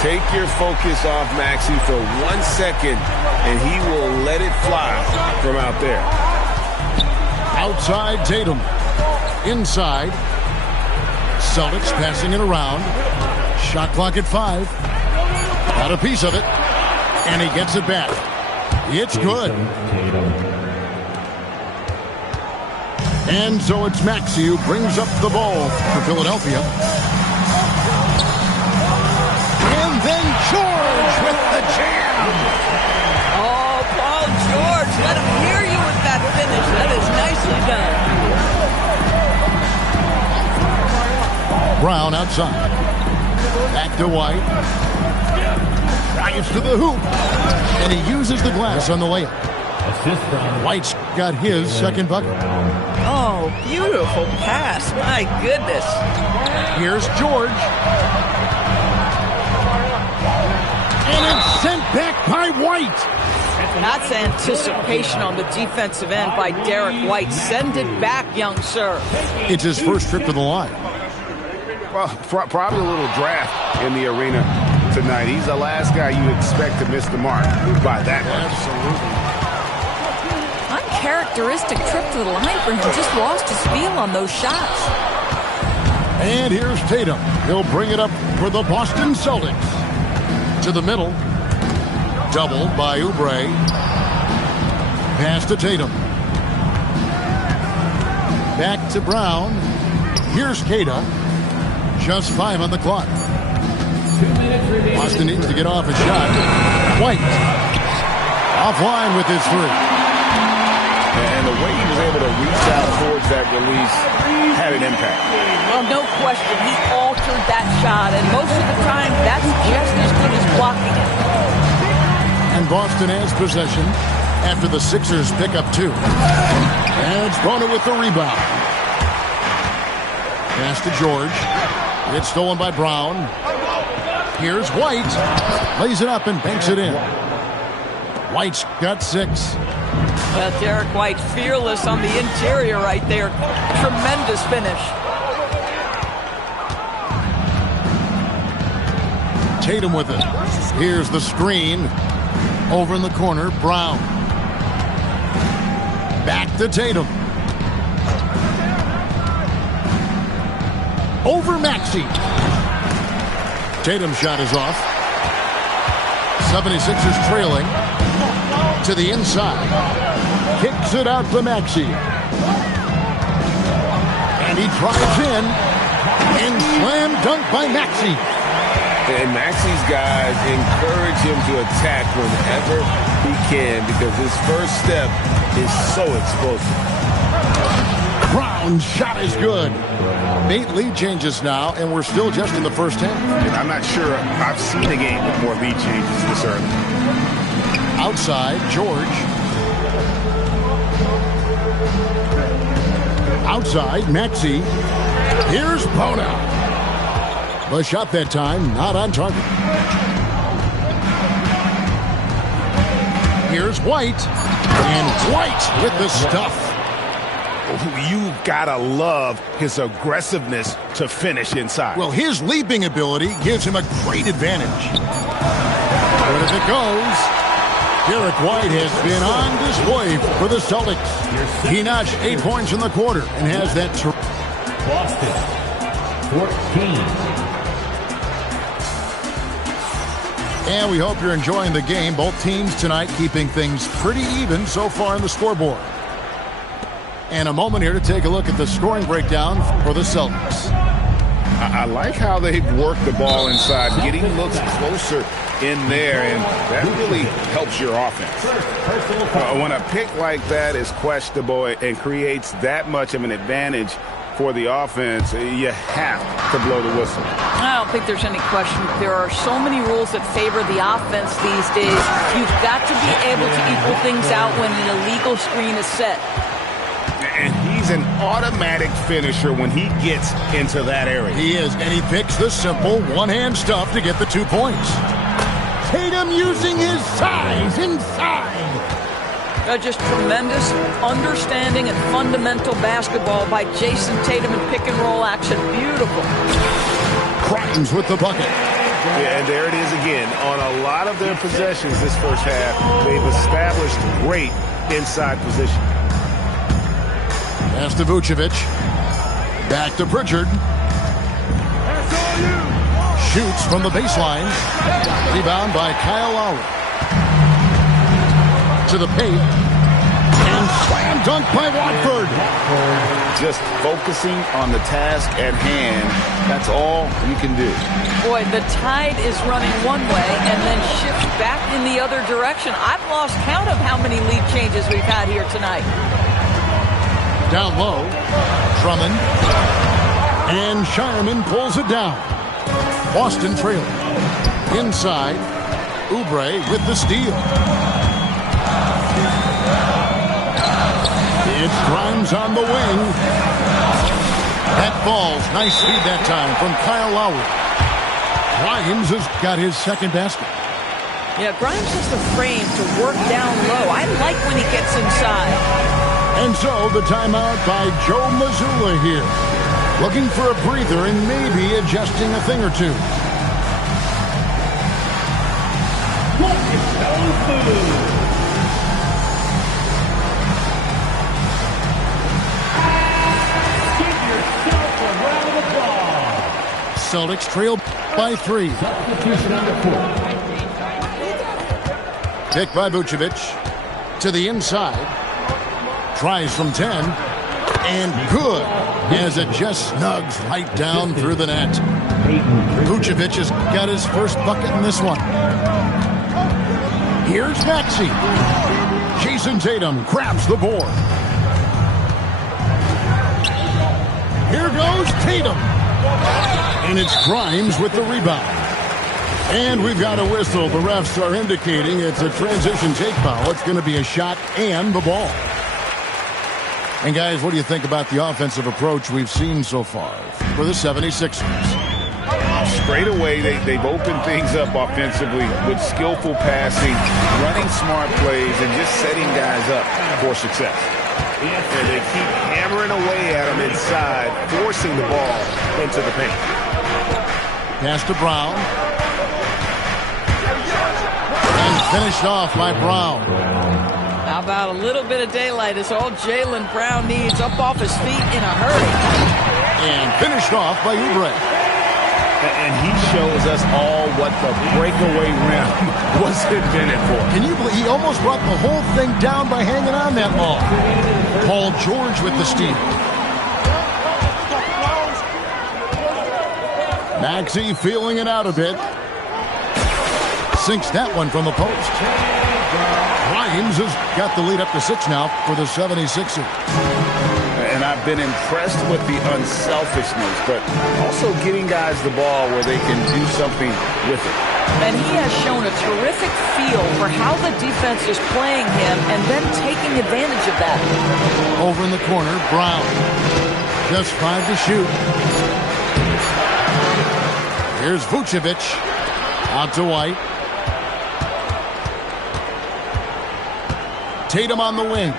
Take your focus off Maxey for 1 second, and he will let it fly from out there. Outside Tatum. Inside. Celtics passing it around. Shot clock at 5. Got a piece of it. And he gets it back. It's good. And so it's Maxey who brings up the ball for Philadelphia. And then George with the jam. Oh, Paul George, let him hear you with that finish. That is nicely done. Brown outside. Back to White. Drives to the hoop. And he uses the glass on the layup. White's got his second bucket. Oh, beautiful pass. My goodness. Here's George. And it's sent back by White. That's anticipation on the defensive end by Derek White. Send it back, young sir. It's his first trip to the line. Well, probably a little draft in the arena tonight. He's the last guy you expect to miss the mark by that much. Absolutely. Uncharacteristic trip to the line for him. Just lost his feel on those shots. And here's Tatum. He'll bring it up for the Boston Celtics. To the middle. Doubled by Oubre. Pass to Tatum. Back to Brown. Here's Queta. Just 5 on the clock. Boston needs to get off a shot. White. Offline with his 3. And the way he was able to reach out towards that release had an impact. Well, no question. He altered that shot, and most of the time, that's just as good as blocking it. And Boston has possession after the Sixers pick up 2. And it's Bona with the rebound. Pass to George. It's stolen by Brown. Here's White. Lays it up and banks it in. White's got 6. Well, Derek White fearless on the interior right there. Tremendous finish. Tatum with it. Here's the screen. Over in the corner, Brown. Back to Tatum. Over Maxey. Tatum's shot is off. 76ers trailing. To the inside. Kicks it out to Maxey. And he drives in. And slam dunk by Maxey. And Maxey's guys encourage him to attack whenever he can because his first step is so explosive. Brown's shot is good. 8 lead changes now, and we're still just in the first half. And I'm not sure I've seen a game with more lead changes this early. Outside, George. Outside, Maxey. Here's Bona. The shot that time, not on target. Here's White. And White with the stuff. You gotta love his aggressiveness to finish inside. Well, his leaping ability gives him a great advantage. But as it goes, Derek White has been on display for the Celtics. He notched 8 points in the quarter and has that. Boston, 14. And we hope you're enjoying the game. Both teams tonight keeping things pretty even so far in the scoreboard. And a moment here to take a look at the scoring breakdown for the Celtics. I like how they've worked the ball inside, getting looks closer in there, and that really helps your offense. When a pick like that is questionable and creates that much of an advantage for the offense, you have to blow the whistle. I don't think there's any question. There are so many rules that favor the offense these days. You've got to be able to equal things out when an illegal screen is set. And he's an automatic finisher when he gets into that area. He is, and he picks the simple one-hand stuff to get the 2 points. Tatum using his size inside. Just tremendous understanding and fundamental basketball by Jason Tatum in pick-and-roll action. Beautiful. Grimes with the bucket. Yeah, and there it is again. On a lot of their possessions this first half, they've established great inside position. Pass to Vucevic. Back to Pritchard. Shoots from the baseline. Rebound by Kyle Lowry. To the paint. And slam dunk by Watford. Just focusing on the task at hand. That's all you can do. Boy, the tide is running one way and then shifts back in the other direction. I've lost count of how many lead changes we've had here tonight. Down low. Drummond. And Shireman pulls it down. Boston trailing. Inside. Oubre with the steal. It's Grimes on the wing. That falls. Nice speed that time from Kyle Lowry. Grimes has got his second basket. Yeah, Grimes has the frame to work down low. I like when he gets inside. And so the timeout by Joe Mazzulla here. Looking for a breather and maybe adjusting a thing or two. Celtics trail by 3. Pick by Vucevic to the inside. Tries from 10. And good, as it just snugs right down through the net. Vucevic has got his first bucket in this one. Here's Maxey. Jason Tatum grabs the board. Here goes Tatum. And it's Grimes with the rebound. And we've got a whistle. The refs are indicating it's a transition take foul. It's going to be a shot and the ball. And guys, what do you think about the offensive approach we've seen so far for the 76ers? Straight away, they've opened things up offensively with skillful passing, running smart plays, and just setting guys up for success. And they keep hammering away at them inside, forcing the ball into the paint. Pass to Brown. And finished off by Brown. How about a little bit of daylight is all Jaylen Brown needs, up off his feet in a hurry. And finished off by Oubre. And he shows us all what the breakaway rim was invented for. Can you believe he almost brought the whole thing down by hanging on that ball? Paul George with the steal. Maxey feeling it out a bit. Sinks that one from the post. Grimes has got the lead up to 6 now for the 76ers. And I've been impressed with the unselfishness, but also getting guys the ball where they can do something with it. And he has shown a terrific feel for how the defense is playing him and then taking advantage of that. Over in the corner, Brown. Just 5 to shoot. Here's Vucevic. Out to White. Tatum on the wing.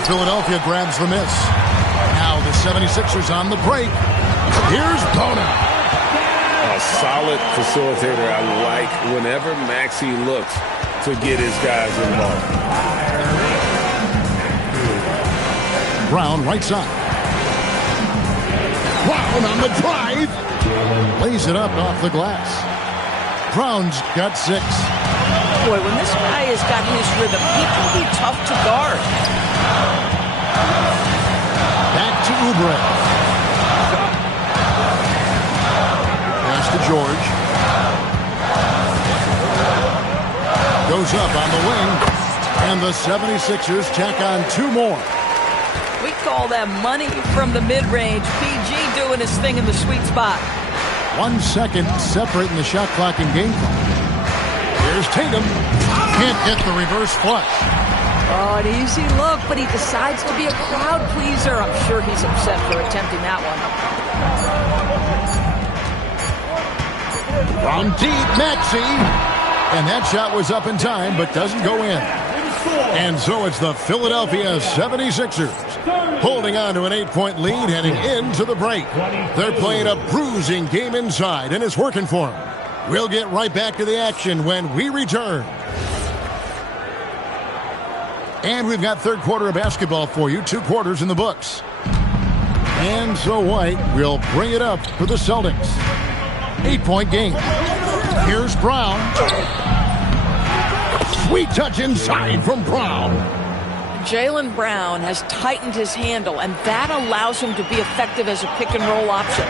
And Philadelphia grabs the miss. Now the 76ers on the break. Here's Bona. A solid facilitator. I like whenever Maxey looks to get his guys involved. Brown right side. Brown on the drive. Lays it up off the glass. Brown's got 6. Boy, when this guy has got his rhythm, he can be tough to guard. Back to Oubre. Pass to George. Goes up on the wing. And the 76ers tack on 2 more. We call that money from the mid-range. PG doing his thing in the sweet spot. 1 second separating the shot clock and game clock. Here's Tatum. Can't get the reverse flush. Oh, an easy look, but he decides to be a crowd pleaser. I'm sure he's upset for attempting that one. From deep, Maxey. And that shot was up in time, but doesn't go in. And so it's the Philadelphia 76ers holding on to an 8-point lead heading into the break. They're playing a bruising game inside, and it's working for them. We'll get right back to the action when we return. And we've got third quarter of basketball for you, 2 quarters in the books. And so White will bring it up for the Celtics. 8-point game. Here's Brown. Sweet touch inside from Brown. Jaylen Brown has tightened his handle, and that allows him to be effective as a pick-and-roll option.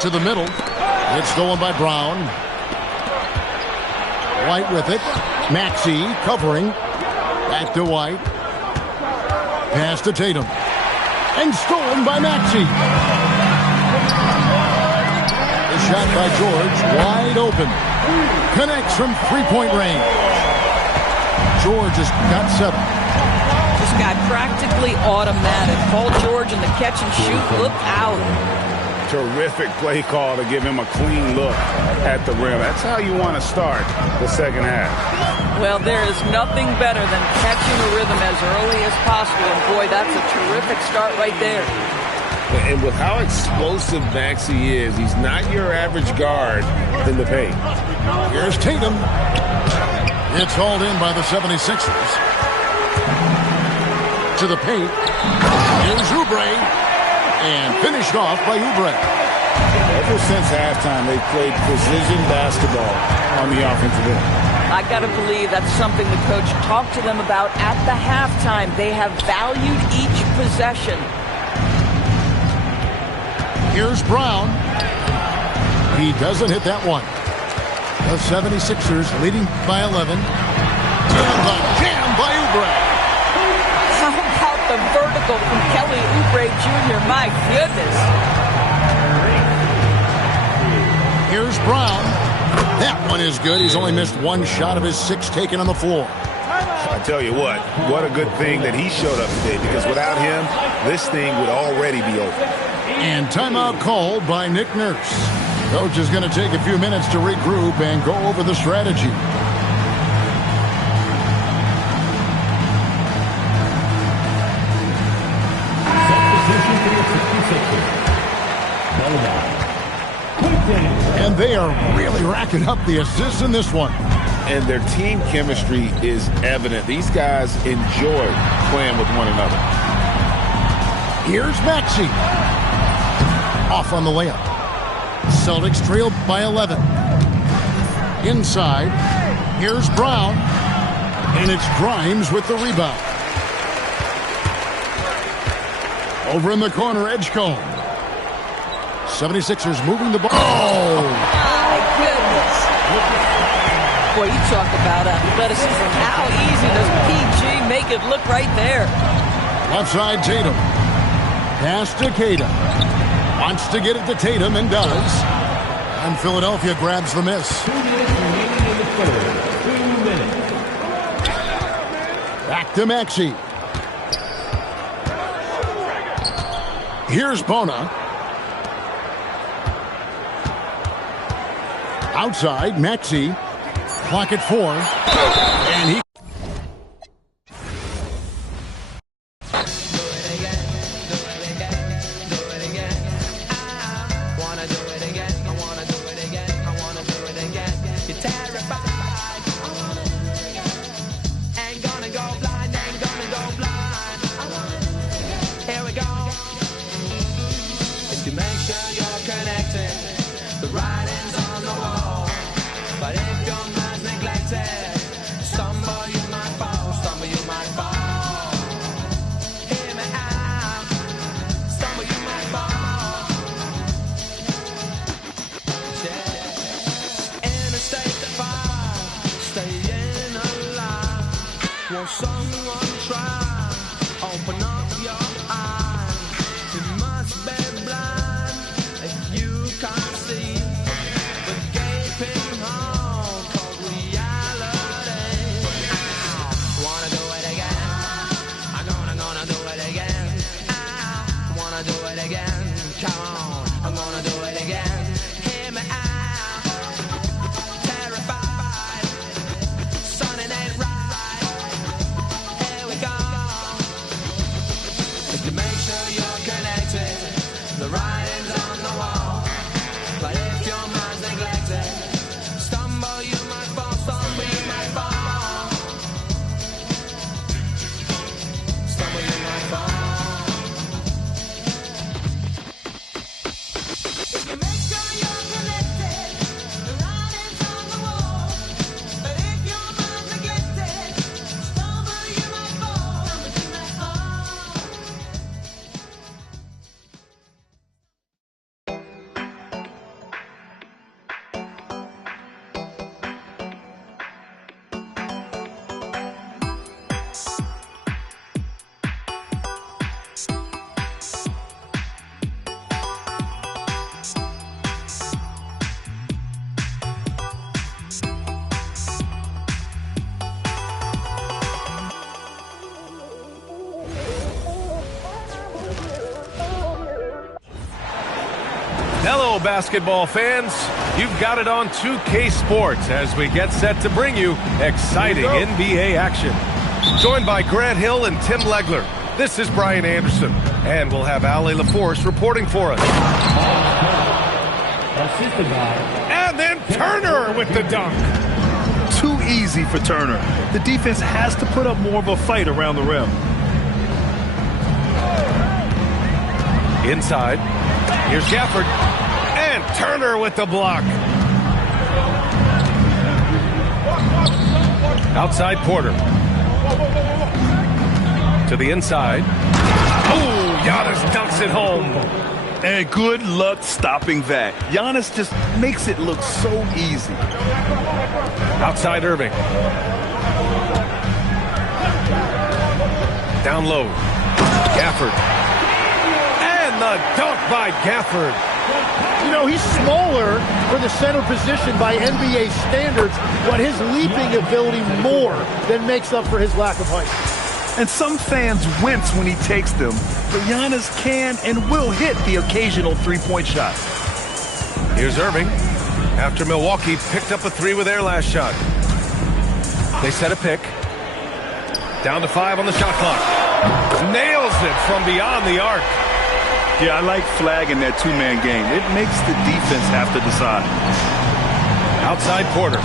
To the middle. It's stolen by Brown. White with it. Maxey covering. Back to White. Pass to Tatum. And stolen by Maxey. The shot by George. Wide open. Connects from 3-point range. George has got 7. This guy practically automatic. Paul George in the catch and shoot. Look out. Terrific play call to give him a clean look at the rim. That's how you want to start the second half. Well, there is nothing better than catching a rhythm as early as possible. And boy, that's a terrific start right there. And with how explosive Maxey is, he's not your average guard in the paint. Here's Tatum. It's hauled in by the 76ers. To the paint. Here's Oubre. And finished off by Oubre. Ever since halftime, they've played precision basketball on the offensive end. I got to believe that's something the coach talked to them about at the halftime. They have valued each possession. Here's Brown. He doesn't hit that one. The 76ers leading by 11. And the jam by Oubre. How about the vertical from Kelly Oubre Jr.? My goodness. Here's Brown. That one is good. He's only missed 1 shot of his 6 taken on the floor. I tell you what a good thing that he showed up today, because without him, this thing would already be over. And timeout called by Nick Nurse. Coach is going to take a few minutes to regroup and go over the strategy. And they are really racking up the assists in this one. And their team chemistry is evident. These guys enjoy playing with one another. Here's Maxey. Off on the layup. Celtics trailed by 11. Inside. Here's Brown. And it's Grimes with the rebound. Over in the corner, Edgecombe. 76ers moving the ball. Oh! My goodness. Boy, you talk about athleticism. How easy does PG make it look right there? Left side, Tatum. Pass to Kata. Wants to get it to Tatum and does. And Philadelphia grabs the miss. 2 minutes remaining in the third. 2 minutes. Back to Maxey. Here's Bona. Outside, Maxey. Clock at 4. And he... Will someone try? Open up your eyes. You must be blind if you can't see the gaping hole called reality. Wanna do it again? I'm gonna do it again. I wanna do it again. Come on, I'm gonna do it again. Hear me out. Terrified. Something ain't right. Here we go. Just to make sure you're connected. The writing's on the wall. But if your mind's neglected, stumble you might fall, stumble you might fall. Stumble you might fall. If you make sure you're connected, the writing's on the wall. But if your mind's neglected, stumble you might fall, stumble you might fall. Hello, basketball fans. You've got it on 2K Sports as we get set to bring you exciting NBA action. Joined by Grant Hill and Tim Legler, this is Brian Anderson, and we'll have Ali LaForce reporting for us. And then Turner with the dunk. Too easy for Turner. The defense has to put up more of a fight around the rim. Inside, here's Gafford, and Turner with the block. Outside Porter. To the inside. Oh, Giannis dunks it home. And good luck stopping that. Giannis just makes it look so easy. Outside Irving. Down low. Gafford. And the dunk by Gafford. You know, he's smaller for the center position by NBA standards, but his leaping ability more than makes up for his lack of height. And some fans wince when he takes them, but Giannis can and will hit the occasional three-point shot. Here's Irving after Milwaukee picked up a three with their last shot. They set a pick. Down to 5 on the shot clock. Nails it from beyond the arc. Yeah, I like flagging that two-man game. It makes the defense have to decide. Outside Porter.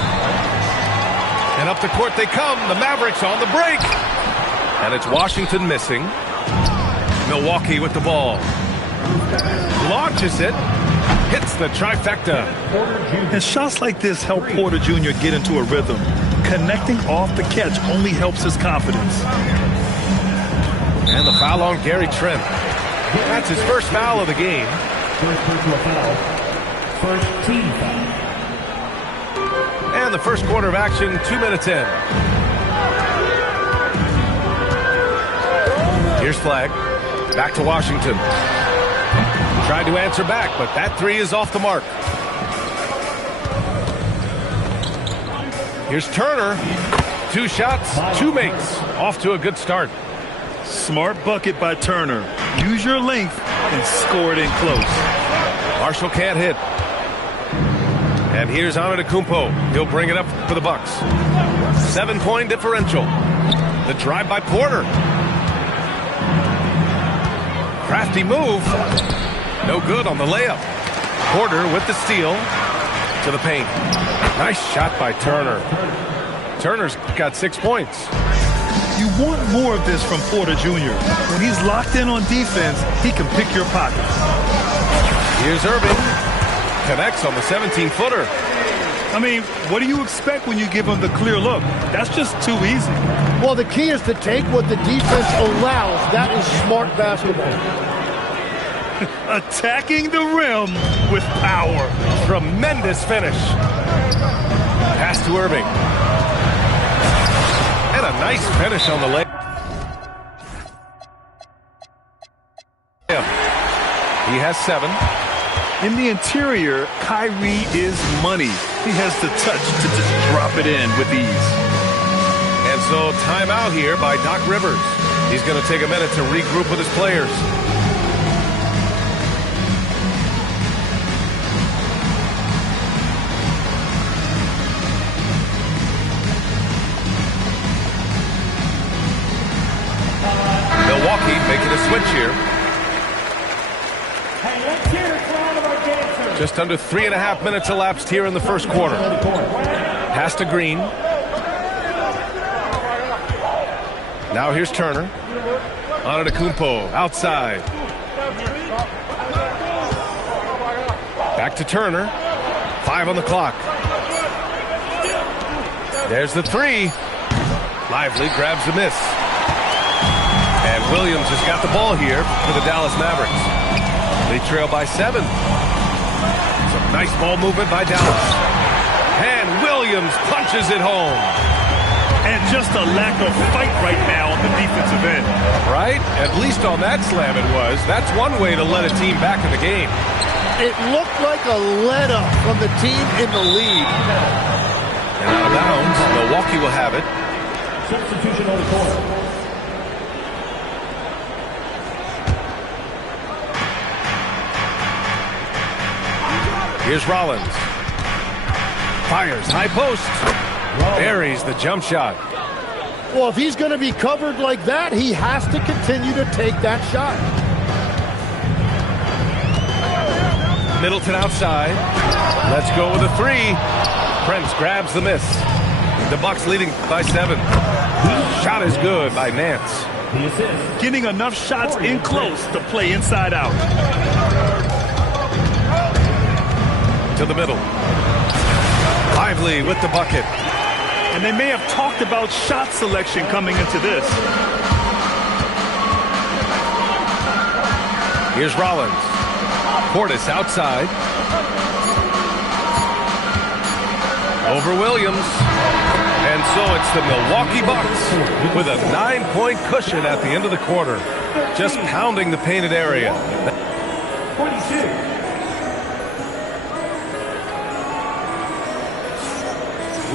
And up the court they come. The Mavericks on the break. And it's Washington missing. Milwaukee with the ball. Launches it. Hits the trifecta. And shots like this help Porter Jr. get into a rhythm. Connecting off the catch only helps his confidence. And the foul on Gary Trent. That's his first foul of the game. First team foul. And the first quarter of action, 2 minutes in. Here's Flagg. Back to Washington. Tried to answer back, but that three is off the mark. Here's Turner. 2 shots, 2 makes. Off to a good start. Smart bucket by Turner. Use your length and score it in close. Marshall can't hit. And here's Antetokounmpo. He'll bring it up for the Bucks. 7-point differential. The drive by Porter. Crafty move. No good on the layup. Porter with the steal to the paint. Nice shot by Turner. Turner's got 6 points. You want more of this from Porter Jr. When he's locked in on defense, he can pick your pockets. Here's Irving. Connects on the 17-footer. I mean, what do you expect when you give him the clear look? That's just too easy. Well, the key is to take what the defense allows. That is smart basketball. Attacking the rim with power. Tremendous finish. Pass to Irving. And a a nice finish on the layup. He has 7. In the interior, Kyrie is money. He has the touch to just drop it in with ease. And so timeout here by Doc Rivers. He's going to take a minute to regroup with his players. Milwaukee making a switch here. Just under 3.5 minutes elapsed here in the first quarter. Pass to Green. Now here's Turner. Antetokounmpo outside. Back to Turner. 5 on the clock. There's the 3. Lively grabs the miss. And Williams has got the ball here for the Dallas Mavericks. They trail by 7. Some nice ball movement by Dallas. And Williams punches it home. And just a lack of fight right now on the defensive end. Right? At least on that slam it was. That's one way to let a team back in the game. It looked like a let-up from the team in the lead. And out of bounds, Milwaukee will have it. Substitution on the court. Here's Rollins. Fires, high post. Buries the jump shot. Well, if he's going to be covered like that, he has to continue to take that shot. Middleton outside. Let's go with a 3. Prince grabs the miss. The Bucks leading by 7. Shot is good by Nance. Getting enough shots in close to play inside out. To the middle. Lively with the bucket. And they may have talked about shot selection coming into this. Here's Rollins. Portis outside. Over Williams. And so it's the Milwaukee Bucks with a 9-point cushion at the end of the quarter. Just pounding the painted area. 22.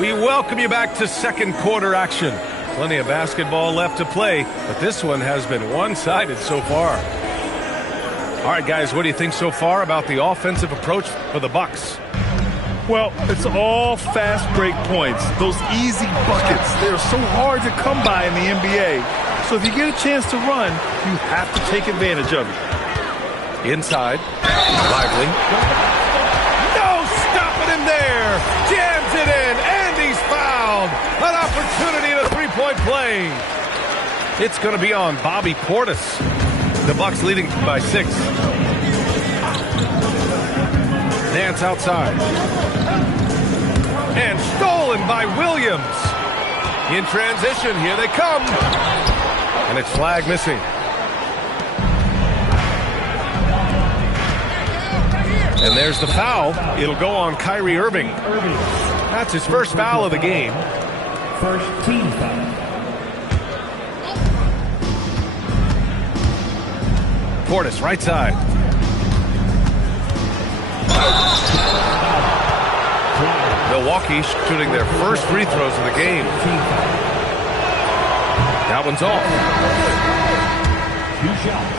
We welcome you back to second quarter action. Plenty of basketball left to play, but this one has been one-sided so far. All right, guys, what do you think so far about the offensive approach for the Bucks? Well, it's all fast break points. Those easy buckets, they're so hard to come by in the NBA. So if you get a chance to run, you have to take advantage of it. Inside. Lively. No stopping him there. Jams it in, and he's fouled. An opportunity in a three-point play. It's going to be on Bobby Portis. The Bucks leading by 6. Nance outside. And stolen by Williams. In transition, here they come. And it's flag missing. And there's the foul. It'll go on Kyrie Irving. That's his first foul of the game. First team foul. Portis, right side. Milwaukee shooting their first free throws of the game. That one's off. 2 shots.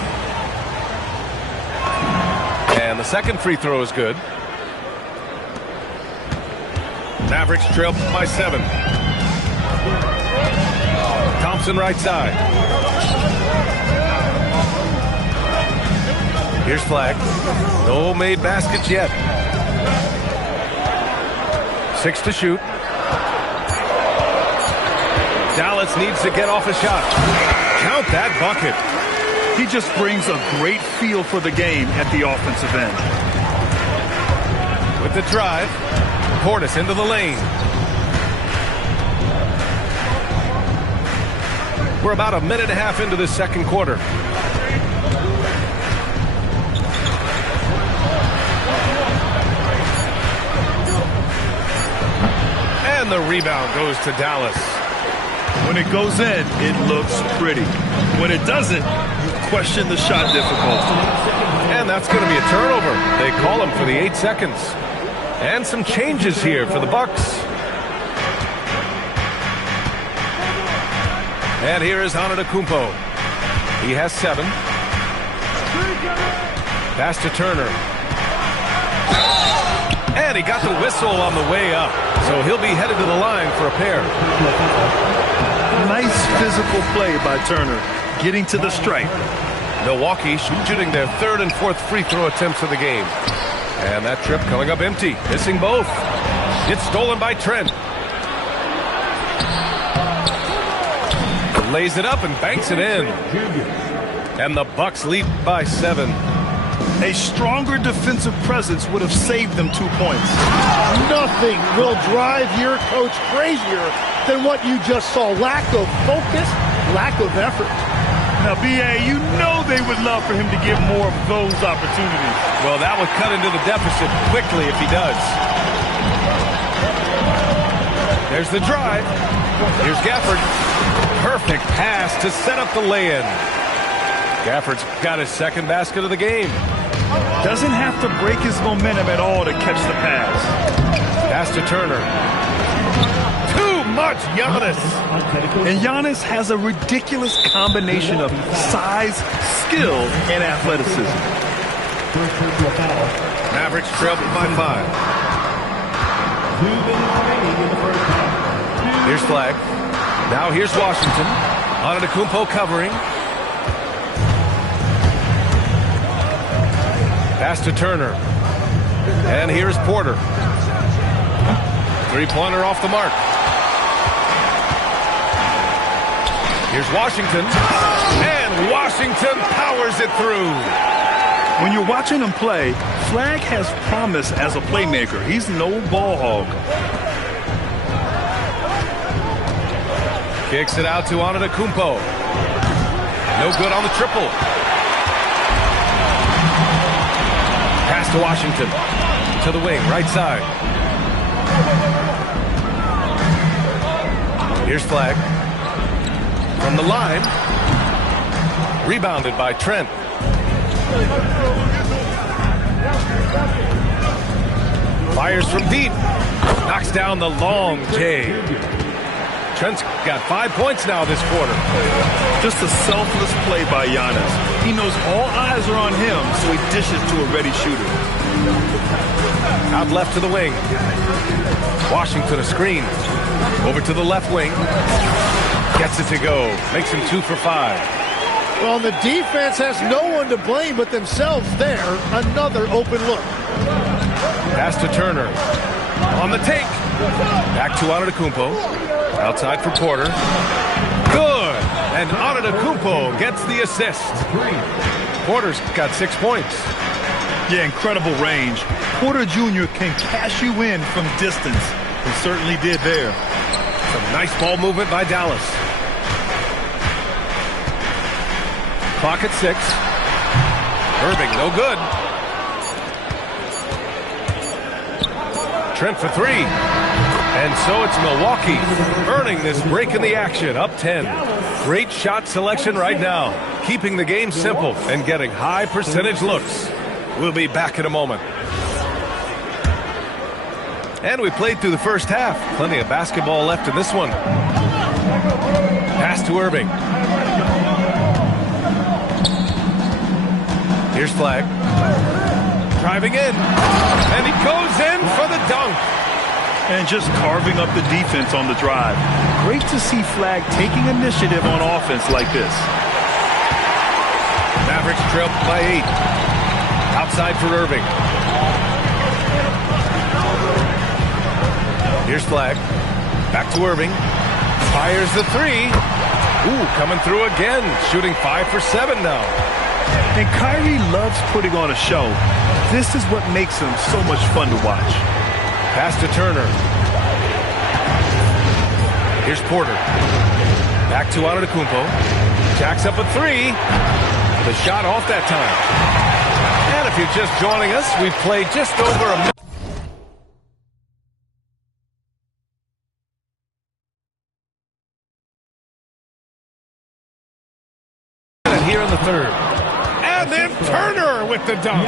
And the second free throw is good. Mavericks trail by 7. Thompson right side. Here's flag. No made baskets yet. 6 to shoot. Dallas needs to get off a shot. Count that bucket. He just brings a great feel for the game at the offensive end. With the drive, Portis into the lane. We're about a minute and a half into this second quarter. And the rebound goes to Dallas. When it goes in, it looks pretty. When it doesn't, you question the shot difficulty. And that's going to be a turnover. They call him for the 8 seconds. And some changes here for the Bucks. And here is Antetokounmpo. He has 7. Pass to Turner. And he got the whistle on the way up. So he'll be headed to the line for a pair. Nice physical play by Turner, getting to the stripe. Milwaukee shooting their 3rd and 4th free throw attempts of the game. And that trip coming up empty, missing both. It's stolen by Trent. Lays it up and banks it in. And the Bucks lead by 7. A stronger defensive presence would have saved them 2 points. Nothing will drive your coach crazier than what you just saw. Lack of focus, lack of effort. Now, B.A., you know they would love for him to get more of those opportunities. Well, that would cut into the deficit quickly if he does. There's the drive. Here's Gafford. Perfect pass to set up the lay-in. Gafford's got his 2nd basket of the game. Doesn't have to break his momentum at all to catch the pass. Pass to Turner. Too much Giannis. And Giannis has a ridiculous combination of size, skill, and athleticism. Mavericks trail by 5. Here's Flag. Now here's Washington. Antetokounmpo covering. Pass to Turner. And here's Porter. 3-pointer off the mark. Here's Washington. And Washington powers it through. When you're watching him play, Flag has promise as a playmaker. He's no ball hog. Kicks it out to Antetokounmpo. No good on the triple. Pass to Washington. To the wing, right side. Here's Flag. From the line. Rebounded by Trent. Fires from deep. Knocks down the long J. Trent's got 5 points now this quarter. Just a selfless play by Giannis. He knows all eyes are on him, so he dishes to a ready shooter. Out left to the wing. Washington a screen. Over to the left wing. Gets it to go. Makes him 2 for 5. Well, the defense has no one to blame but themselves there. Another open look. Pass to Turner. On the take. Back to Antetokounmpo. Outside for Porter. Good. And Antetokounmpo gets the assist. Porter's got 6 points. Yeah, incredible range. Porter Jr. can cash you in from distance. He certainly did there. Some nice ball movement by Dallas. Clock at 6. Irving, no good. Trent for 3. And so it's Milwaukee earning this break in the action, up 10. Great shot selection right now, keeping the game simple and getting high percentage looks. We'll be back in a moment. And we played through the first half. Plenty of basketball left in this one. Pass to Irving. Here's Flag. Driving in. And he goes in for the dunk. And just carving up the defense on the drive. Great to see Flag taking initiative on offense like this. Mavericks trail by 8. Outside for Irving. Here's Flag. Back to Irving. Fires the 3. Ooh, coming through again. Shooting 5 for 7 now. And Kyrie loves putting on a show. This is what makes him so much fun to watch. Pass to Turner. Here's Porter. Back to Antetokounmpo. Jacks up a 3. The shot off that time. And if you're just joining us, we've played just over a minute. here in the third. And then Turner with the dunk.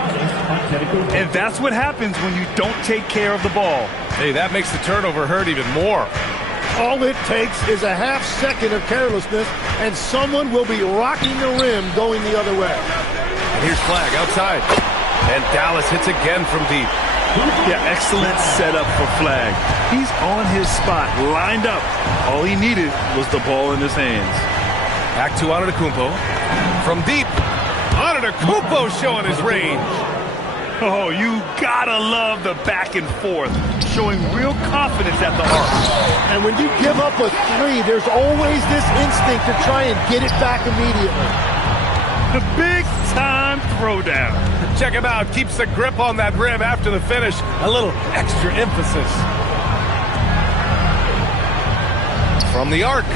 And that's what happens when you don't take care of the ball. Hey, that makes the turnover hurt even more. All it takes is a half second of carelessness, and someone will be rocking the rim going the other way. And here's Flag outside. And Dallas hits again from deep. Yeah, excellent setup for Flag. He's on his spot, lined up. All he needed was the ball in his hands. Back to Antetokounmpo. From deep. Antetokounmpo showing his range. Oh, you gotta love the back and forth, showing real confidence at the arc. And when you give up a three, there's always this instinct to try and get it back immediately. The big-time throwdown. Check him out. Keeps the grip on that rim after the finish. A little extra emphasis. From the arc.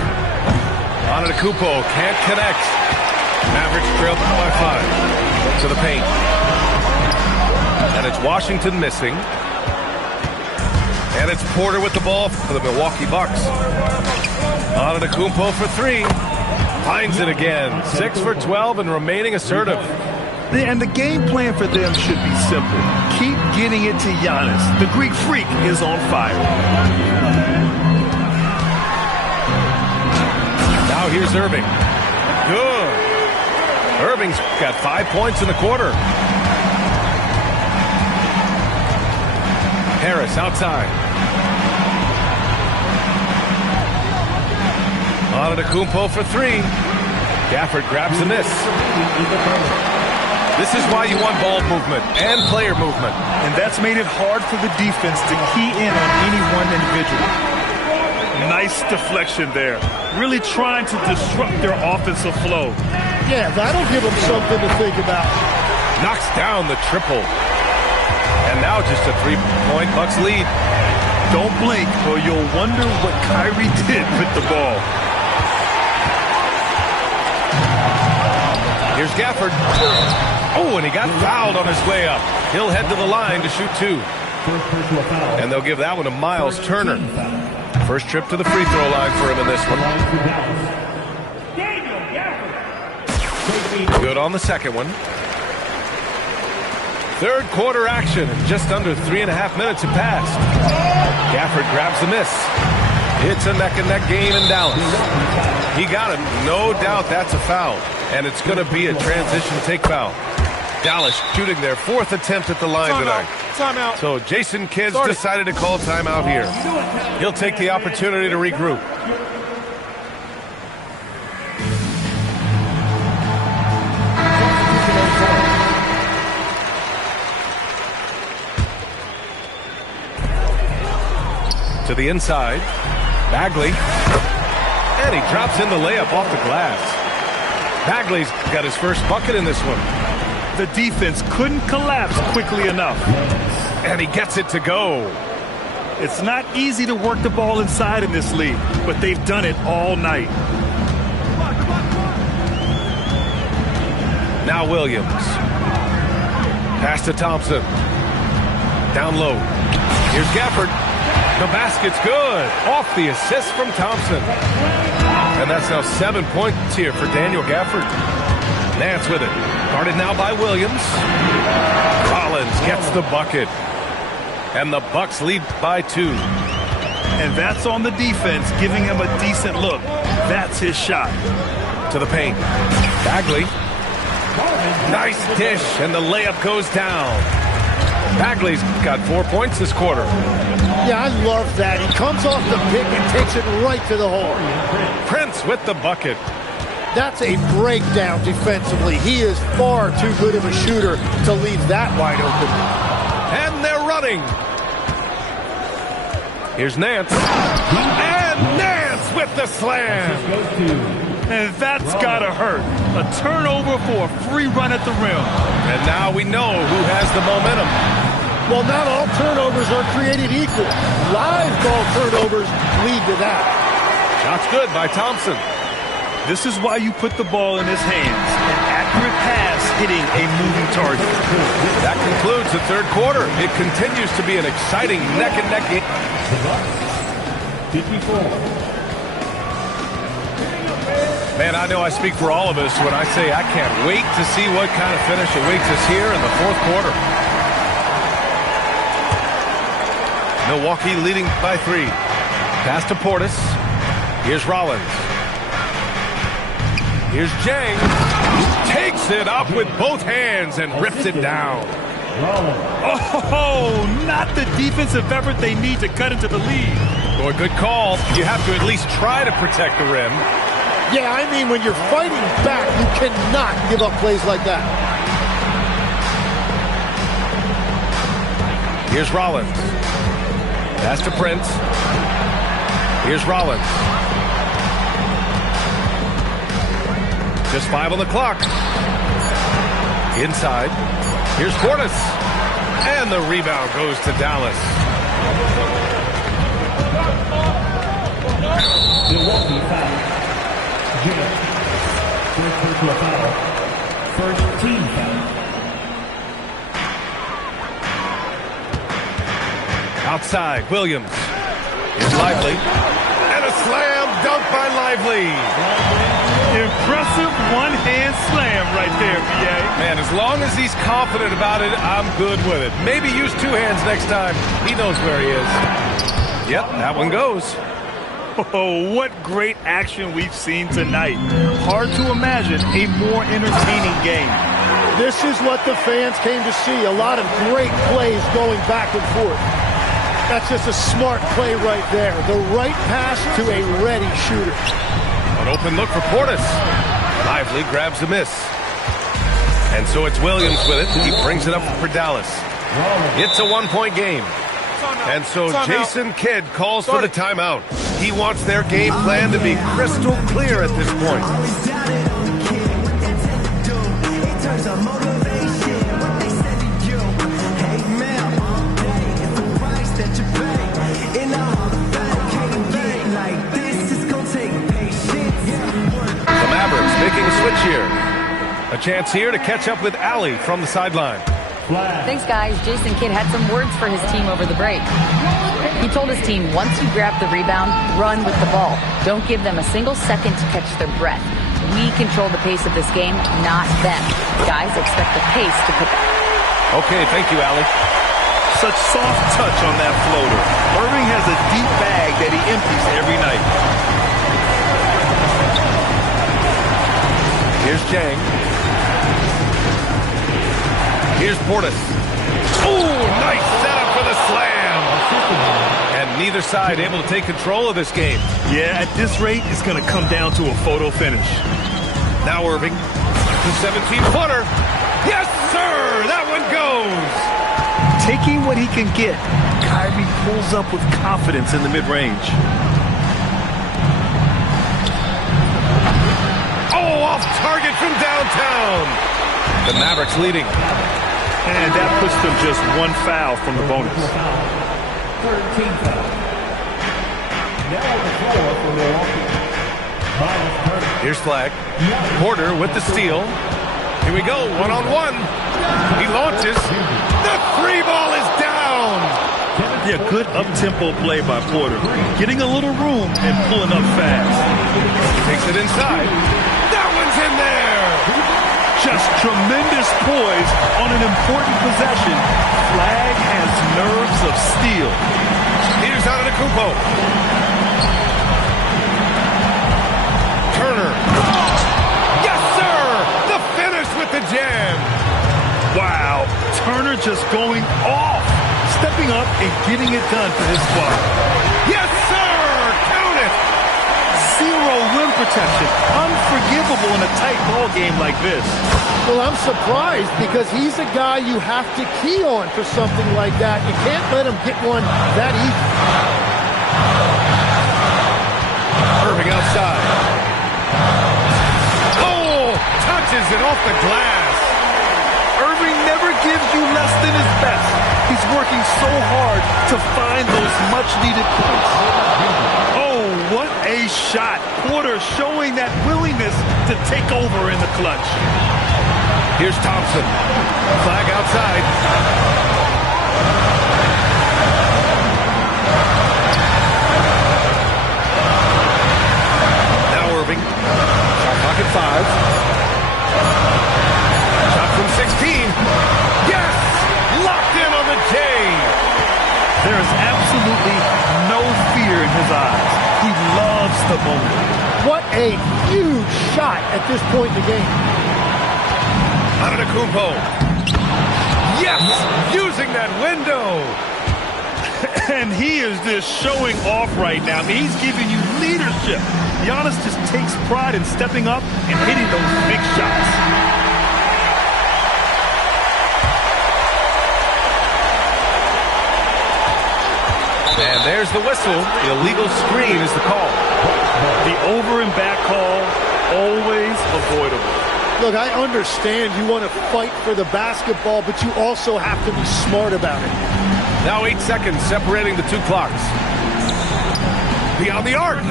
Antetokounmpo can't connect. Mavericks trail by 5. To the paint. And it's Washington missing. And it's Porter with the ball for the Milwaukee Bucks. Antetokounmpo for 3. Finds it again. 6 for 12 and remaining assertive. And the game plan for them should be simple. Keep getting it to Giannis. The Greek freak is on fire. Now here's Irving. Good. Irving's got 5 points in the quarter. Harris outside. Antetokounmpo for 3. Gafford grabs a miss. This is why you want ball movement and player movement. And that's made it hard for the defense to key in on any one individual. Nice deflection there. Really trying to disrupt their offensive flow. Yeah, that'll give them something to think about. Knocks down the triple. And now just a 3-point Bucks lead. Don't blink or you'll wonder what Kyrie did with the ball. Here's Gafford. Oh, and he got fouled on his way up. He'll head to the line to shoot 2. And they'll give that one to Miles Turner. First trip to the free throw line for him in this one. Good on the second one. Third quarter action. Just under 3.5 minutes have passed. Gafford grabs the miss. It's a neck-and-neck game in Dallas. He got it. No doubt that's a foul. And it's going to be a transition take foul. Dallas shooting their 4th attempt at the line tonight. Timeout. So Jason Kidd's decided to call timeout here. He'll take the opportunity to regroup. To the inside. Bagley. And he drops in the layup off the glass. Bagley's got his first bucket in this one. The defense couldn't collapse quickly enough. And he gets it to go. It's not easy to work the ball inside in this league, but they've done it all night. Now Williams. Pass to Thompson. Down low. Here's Gafford. The basket's good. Off the assist from Thompson. And that's now 7 points here for Daniel Gafford. Nance with it. Guarded now by Williams. Collins gets the bucket. And the Bucks lead by 2. And that's on the defense, giving him a decent look. That's his shot. To the paint. Bagley. Nice dish, and the layup goes down. Bagley's got 4 points this quarter. Yeah, I love that. He comes off the pick and takes it right to the hole. Prince with the bucket. That's a breakdown defensively. He is far too good of a shooter to leave that wide open. And they're running. Here's Nance. And Nance with the slam. And that's gotta hurt. A turnover for a free run at the rim. And now we know who has the momentum. Well, not all turnovers are created equal. Live ball turnovers lead to that. Shot's good by Thompson. This is why you put the ball in his hands. An accurate pass hitting a moving target. That concludes the third quarter. It continues to be an exciting neck-and-neck game. 54. Man, I know I speak for all of us when I say I can't wait to see what kind of finish awaits us here in the fourth quarter. Milwaukee leading by 3. Pass to Portis. Here's Rollins. Here's Jang. Takes it up with both hands and rips it down. Oh, not the defensive effort they need to cut into the lead. Boy, good call. You have to at least try to protect the rim. Yeah, I mean, when you're fighting back, you cannot give up plays like that. Here's Rollins. Pass to Prince. Here's Rollins. Just 5 on the clock. Inside. Here's Portis. And the rebound goes to Dallas. Milwaukee foul. James. First personal foul. First team foul. Outside, Williams. Here's Lively. And a slam dunk by Lively. Impressive one-hand slam right there, B.A. Man, as long as he's confident about it, I'm good with it. Maybe use 2 hands next time. He knows where he is. Yep, that one goes. Oh, what great action we've seen tonight. Hard to imagine a more entertaining game. This is what the fans came to see. A lot of great plays going back and forth. That's just a smart play right there. The right pass to a ready shooter. An open look for Portis. Lively grabs the miss. And so it's Williams with it. He brings it up for Dallas. It's a 1-point game. And so Jason Kidd calls for the timeout. He wants their game plan to be crystal clear at this point. Making a switch here. A chance here to catch up with Allie from the sideline. Thanks, guys. Jason Kidd had some words for his team over the break. He told his team, once you grab the rebound, run with the ball. Don't give them a single second to catch their breath. We control the pace of this game, not them. Guys, expect the pace to pick up. Okay, thank you, Allie. Such soft touch on that floater. Irving has a deep bag that he empties every night. Here's Jang. Here's Portis. Ooh, nice setup for the slam. And neither side able to take control of this game. Yeah, at this rate, it's going to come down to a photo finish. Now Irving. The 17-footer. Yes, sir! That one goes. Taking what he can get, Kyrie pulls up with confidence in the mid-range. Oh, off target from downtown. The Mavericks leading. And that puts them just 1 foul from the bonus. Third team foul. Now on the floor for Milwaukee. Here's Flag. Porter with the steal. Here we go, 1-on-1. He launches. The 3 ball is down. Yeah, good up-tempo play by Porter. Getting a little room and pulling up fast. Takes it inside. That one's in there. Just tremendous poise on an important possession. Flag has nerves of steel. Here's Antetokounmpo. Turner. Yes, sir! The finish with the jam. Wow, Turner just going off. Stepping up and getting it done for his squad. Yes, sir! Count it! Zero rim protection. Unforgivable in a tight ball game like this. Well, I'm surprised because he's a guy you have to key on for something like that. You can't let him get one that easy. Irving outside. Oh! Touches it off the glass. Irving never gives you less than his best. He's working so hard to find those much-needed points. Oh, what a shot. Porter showing that willingness to take over in the clutch. Here's Thompson. Flag outside. Now Irving. Shot 5. Shot from 16. Yes! Locked in on the J. There is absolutely no fear in his eyes. He loves the moment. What a huge shot at this point in the game. Antetokounmpo. Yes! Using that window. And he is just showing off right now. I mean, he's giving you leadership. Giannis just takes pride in stepping up and hitting those big shots. And there's the whistle. The illegal screen is the call. The over and back call, always avoidable. Look, I understand you want to fight for the basketball, but you also have to be smart about it. Now 8 seconds separating the two clocks. Beyond the arc.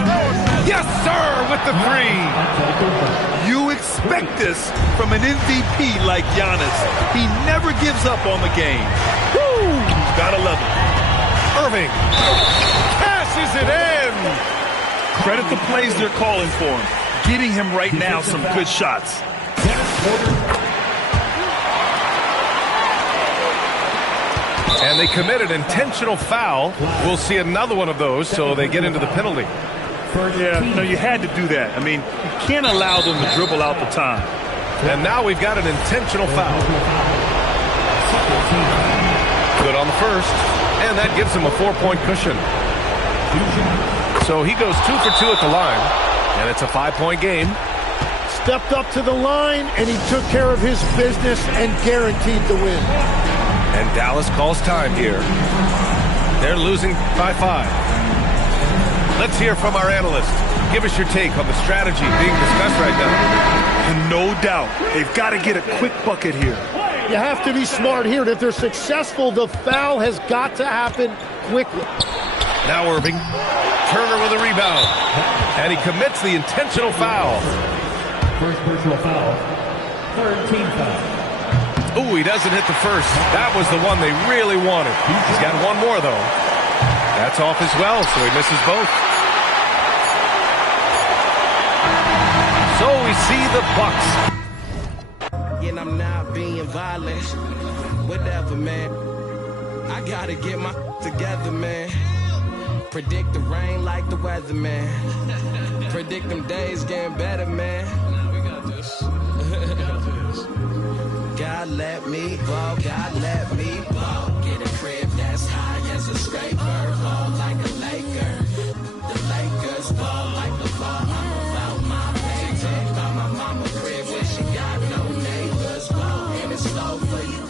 Yes, sir, with the 3. You expect this from an MVP like Giannis. He never gives up on the game. Woo! Gotta love it. Irving cashes it in. Credit the plays they're calling for him. Getting him right now some good shots. And they committed intentional foul. We'll see another one of those, so they get into the penalty. Yeah, no, you had to do that. I mean, you can't allow them to dribble out the time. And now we've got an intentional foul. Good on the first, and that gives him a 4-point cushion. So he goes 2 for 2 at the line, and it's a 5-point game. Stepped up to the line, and he took care of his business and guaranteed the win. And Dallas calls time here. They're losing by 5. Let's hear from our analyst. Give us your take on the strategy being discussed right now. And no doubt, they've got to get a quick bucket here. You have to be smart here. And if they're successful, the foul has got to happen quickly. Now Irving. Turner with a rebound. And he commits the intentional foul. First personal foul. Third team foul. Ooh, he doesn't hit the first. That was the one they really wanted. He's got one more, though. That's off as well, so he misses both. So we see the Bucks. And I'm not being violent. Whatever, man. I gotta get my together, man. Predict the rain like the weather, man. Predict them days getting better, man. We got this. God let me ball, God let me ball. Get a crib that's high as a scraper. Ball like a Laker. The Lakers ball like the ball. I'm about my paycheck. By my mama crib where she got no neighbors. Ball and it's slow for you.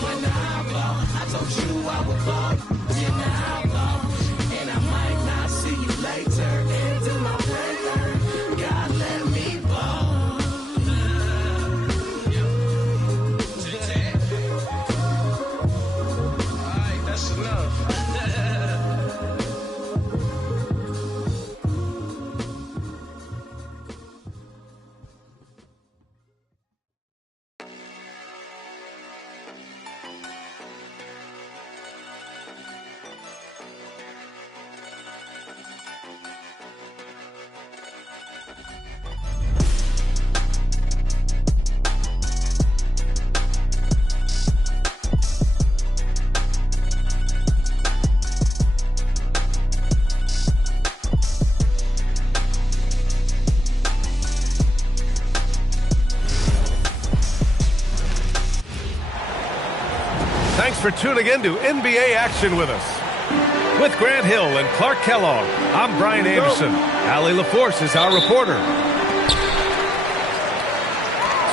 When I ball, I told you I would ball. Then I ball. And I might not see you later. Into my prayer. God let me ball. That's enough. Thanks for tuning in to NBA action with us. With Grant Hill and Clark Kellogg, I'm Brian Anderson. Allie LaForce is our reporter.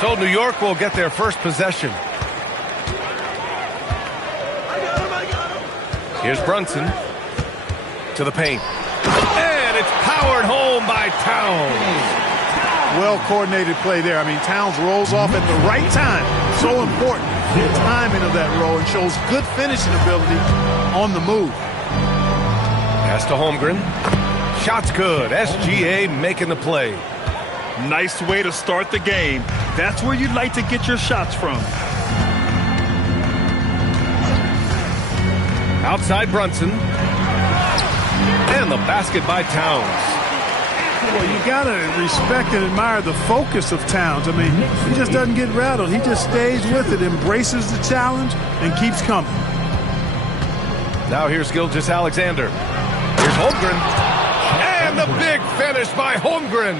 So New York will get their first possession. Here's Brunson to the paint. And it's powered home by Towns. Well-coordinated play there. I mean, Towns rolls off at the right time. So important. The timing of that roll and shows good finishing ability on the move. Pass to Holmgren. Shot's good. SGA making the play. Nice way to start the game. That's where you'd like to get your shots from. Outside Brunson. And the basket by Towns. Well, you got to respect and admire the focus of Towns. I mean, he just doesn't get rattled. He just stays with it, embraces the challenge, and keeps coming. Now here's Gilgeous-Alexander. Here's Holmgren. And the big finish by Holmgren.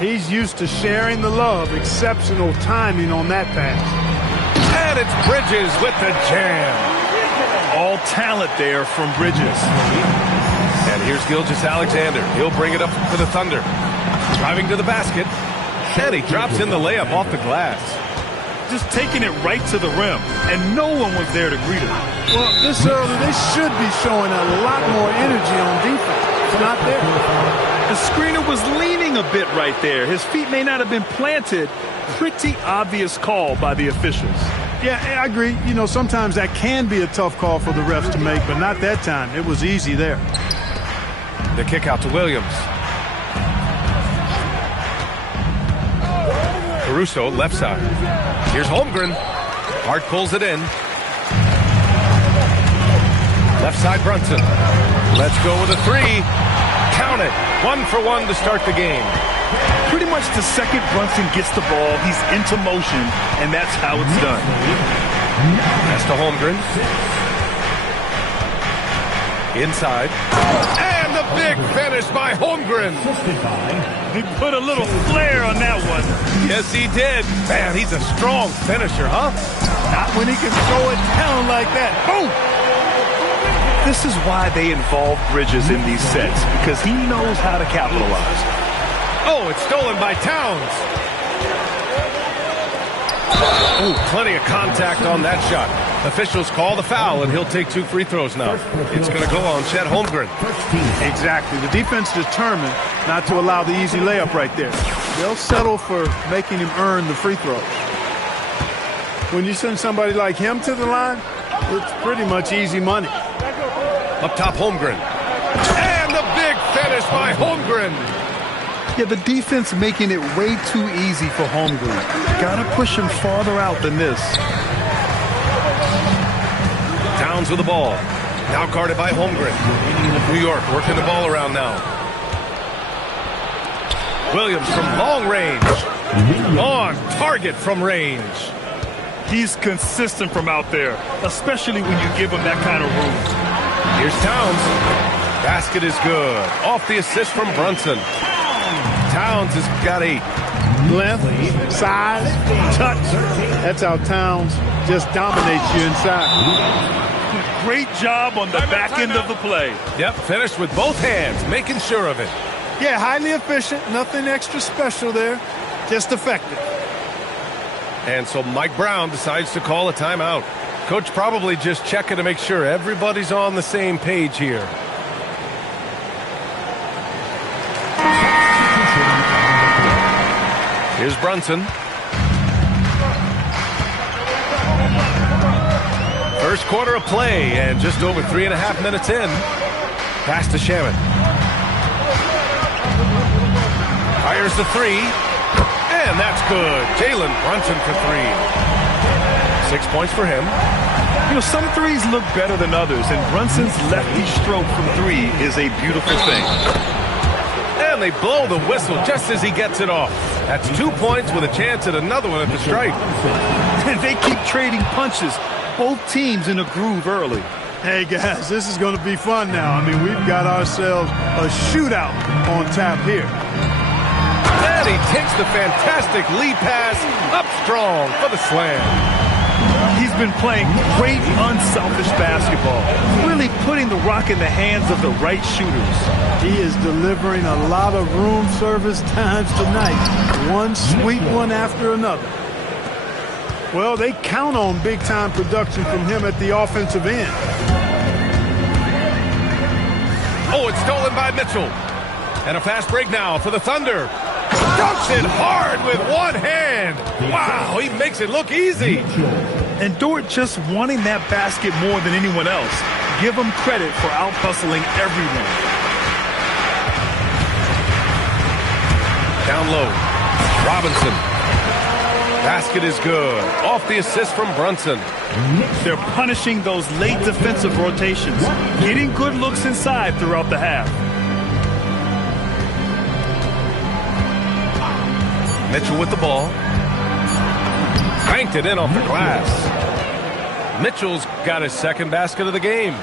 He's used to sharing the love. Exceptional timing on that pass. And it's Bridges with the jam. All talent there from Bridges. And here's Gilgeous-Alexander. He'll bring it up for the Thunder. Driving to the basket. And he drops in the layup off the glass. Just taking it right to the rim. And no one was there to greet him. Well, this early, they should be showing a lot more energy on defense. It's not there. The screener was leaning a bit right there. His feet may not have been planted. Pretty obvious call by the officials. Yeah, I agree. You know, sometimes that can be a tough call for the refs to make, but not that time. It was easy there. The kick out to Williams. Caruso, left side. Here's Holmgren. Hart pulls it in. Left side, Brunson. Let's go with a three. Count it. 1 for 1 to start the game. Pretty much the second Brunson gets the ball, he's into motion, and that's how it's done. Pass to Holmgren. Inside. And the big finish by Holmgren. He put a little flair on that one. Yes, he did. Man, he's a strong finisher, huh? Not when he can throw it down like that. Boom! This is why they involve Bridges in these sets, because he knows how to capitalize. Oh, it's stolen by Towns. Oh, plenty of contact on that shot. Officials call the foul, and he'll take 2 free throws now. It's going to go on Chet Holmgren. Exactly. The defense determined not to allow the easy layup right there. They'll settle for making him earn the free throws. When you send somebody like him to the line, it's pretty much easy money. Up top, Holmgren. And the big finish by Holmgren. Yeah, the defense making it way too easy for Holmgren. Gotta push him farther out than this. Towns with the ball. Now guarded by Holmgren. New York working the ball around now. Williams from long range. On target from range. He's consistent from out there, especially when you give him that kind of room. Here's Towns. Basket is good. Off the assist from Brunson. Towns has got a length, size, touch. That's how Towns just dominates you inside. Great job on the back end of the play. Yep, finished with both hands, making sure of it. Yeah, highly efficient. Nothing extra special there. Just effective. And so Mike Brown decides to call a timeout. Coach probably just checking to make sure everybody's on the same page here. Here's Brunson. First quarter of play and just over 3.5 minutes in. Pass to Shaman. Fires the three. And that's good. Jalen Brunson for 3. 6 points for him. You know, some threes look better than others, and Brunson's lefty stroke from 3 is a beautiful thing. And they blow the whistle just as he gets it off. That's 2 points with a chance at another one at the stripe. And they keep trading punches. Both teams in a groove early. Hey, guys, this is going to be fun now. I mean, we've got ourselves a shootout on tap here. And he takes the fantastic lead pass up strong for the slam. He's been playing great, unselfish basketball, really putting the rock in the hands of the right shooters. He is delivering a lot of room service times tonight. One sweet one after another. Well, they count on big-time production from him at the offensive end. Oh, it's stolen by Mitchell. And a fast break now for the Thunder. Dunks it hard with one hand. Wow, he makes it look easy. And Dort just wanting that basket more than anyone else. Give him credit for out-hustling everyone. Down low. Robinson. Basket is good. Off the assist from Brunson. They're punishing those late defensive rotations. Getting good looks inside throughout the half. Mitchell with the ball. Cranked it in off the glass. Mitchell's got his second basket of the game.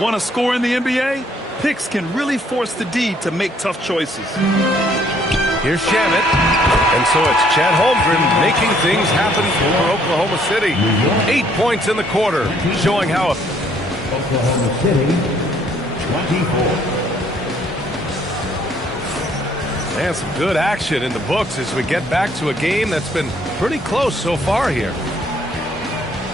Want to score in the NBA? Picks can really force the D to make tough choices. Here's Shamit. And so it's Chad Holmgren making things happen for Oklahoma City. 8 points in the quarter, showing how... Oklahoma City, 24. And some good action in the books as we get back to a game that's been pretty close so far here.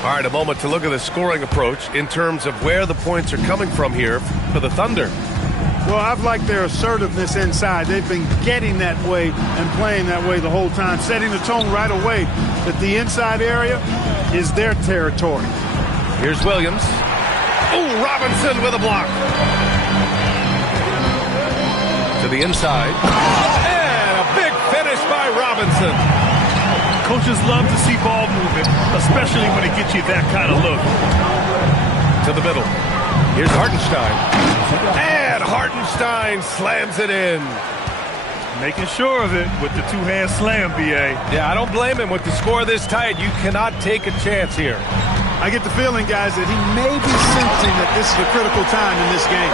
All right, a moment to look at the scoring approach in terms of where the points are coming from here for the Thunder. Well, I've liked their assertiveness inside. They've been getting that way and playing that way the whole time, setting the tone right away that the inside area is their territory. Here's Williams. Oh, Robinson with a block. To the inside. And a big finish by Robinson. Coaches love to see ball movement, especially when it gets you that kind of look. To the middle. Here's Hartenstein. And Hartenstein slams it in. Making sure of it with the two-hand slam, B.A. Yeah, I don't blame him. With the score this tight, you cannot take a chance here. I get the feeling, guys, that he may be sensing that this is a critical time in this game.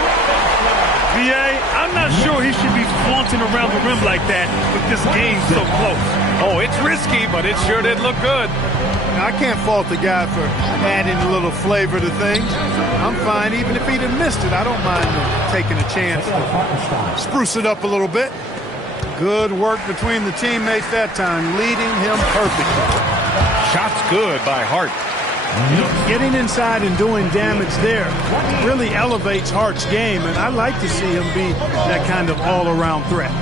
B.A., I'm not sure he should be flaunting around the rim like that with this game so close. Oh, it's risky, but it sure did look good. I can't fault the guy for adding a little flavor to things. I'm fine. Even if he'd have missed it, I don't mind taking a chance to spruce it up a little bit. Good work between the teammates that time, leading him perfectly. Shots good by Hart. You know, getting inside and doing damage there really elevates Hart's game, and I like to see him be that kind of all-around threat.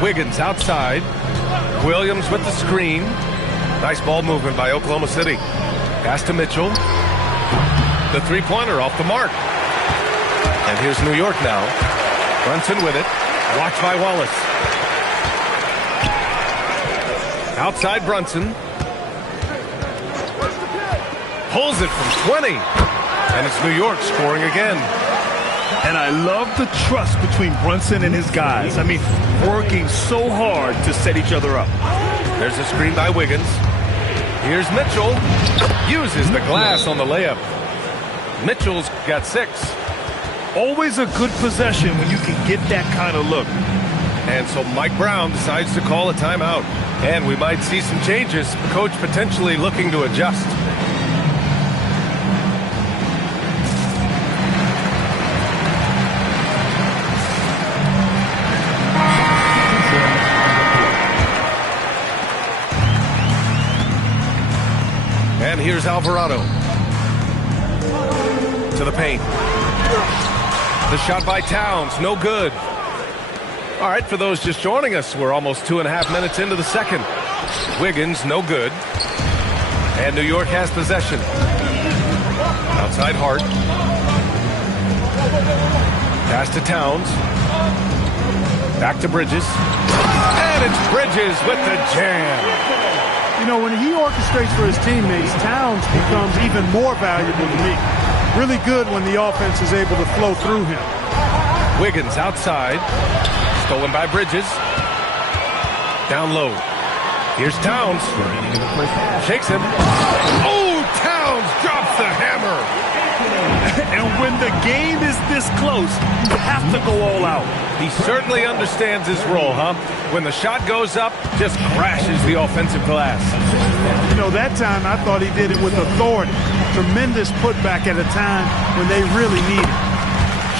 Wiggins outside. Williams with the screen. Nice ball movement by Oklahoma City. Pass to Mitchell. The three-pointer off the mark. And here's New York now. Brunson with it. Watched by Wallace. Outside Brunson. Pulls it from 20. And it's New York scoring again. And I love the trust between Brunson and his guys. I mean, working so hard to set each other up. There's a screen by Wiggins. Here's Mitchell. Uses the glass on the layup. Mitchell's got 6. Always a good possession when you can get that kind of look. And so Mike Brown decides to call a timeout. And we might see some changes. Coach potentially looking to adjust. And here's Alvarado. To the paint. The shot by Towns, no good. All right, for those just joining us, we're almost 2.5 minutes into the second. Wiggins, no good. And New York has possession. Outside Hart. Pass to Towns. Back to Bridges. And it's Bridges with the jam. You know, when he orchestrates for his teammates, Towns becomes even more valuable to me. Really good when the offense is able to flow through him. Wiggins outside. Stolen by Bridges. Down low. Here's Towns. Shakes him. Oh, Towns drops the hammer. And when the game is this close, you have to go all out. He certainly understands his role, huh? When the shot goes up, just crashes the offensive glass. You know, that time I thought he did it with authority. Tremendous putback at a time when they really need it.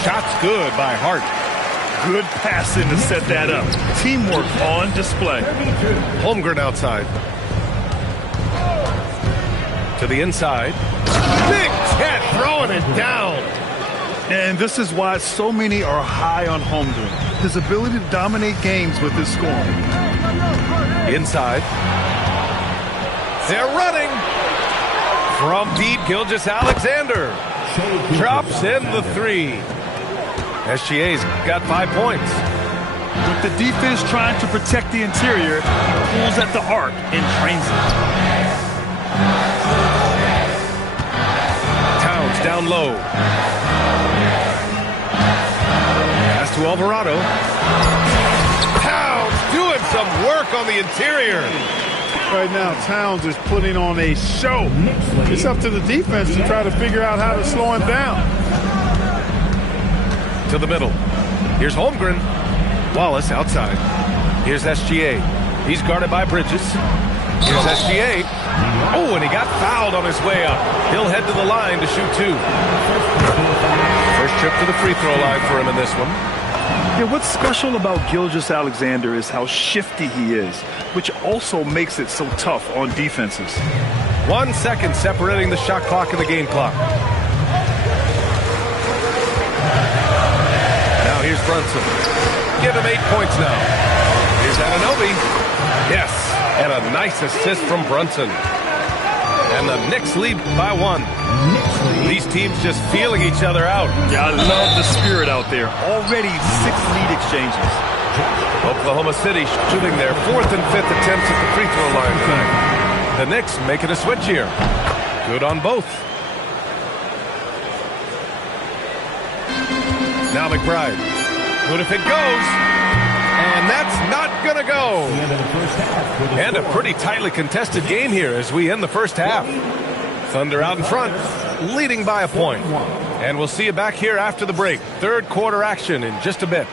Shots good by Hart. Good passing to set that up. Teamwork on display. Holmgren outside. To the inside. Big Cat throwing it down. And this is why so many are high on Holmgren. His ability to dominate games with his scoring. Inside. They're running. From deep, Gilgeous-Alexander. Drops in the 3. SGA's got 5 points. With the defense trying to protect the interior, he pulls at the arc and drains it. Towns down low. Pass to Alvarado. Towns doing so some work on the interior. Right now, Towns is putting on a show. It's up to the defense to try to figure out how to slow him down. To the middle. Here's Holmgren. Wallace outside. Here's SGA. He's guarded by Bridges. Here's SGA. Oh, and he got fouled on his way up. He'll head to the line to shoot 2. First trip to the free throw line for him in this one. Yeah, what's special about Gilgeous-Alexander is how shifty he is, which also makes it so tough on defenses. 1 second separating the shot clock and the game clock. Now here's Brunson. Give him 8 points now. Here's Anunoby. Yes, and a nice assist from Brunson. And the Knicks lead by 1. These teams just feeling each other out. Yeah, I love the spirit out there. Already 6 lead exchanges. Oklahoma City shooting their 4th and 5th attempts at the free throw line tonight. The Knicks making a switch here. Good on both. Now McBride. Good if it goes. And that's not going to go. And a pretty tightly contested game here as we end the first half. Thunder out in front, leading by a point. And we'll see you back here after the break. Third quarter action in just a bit.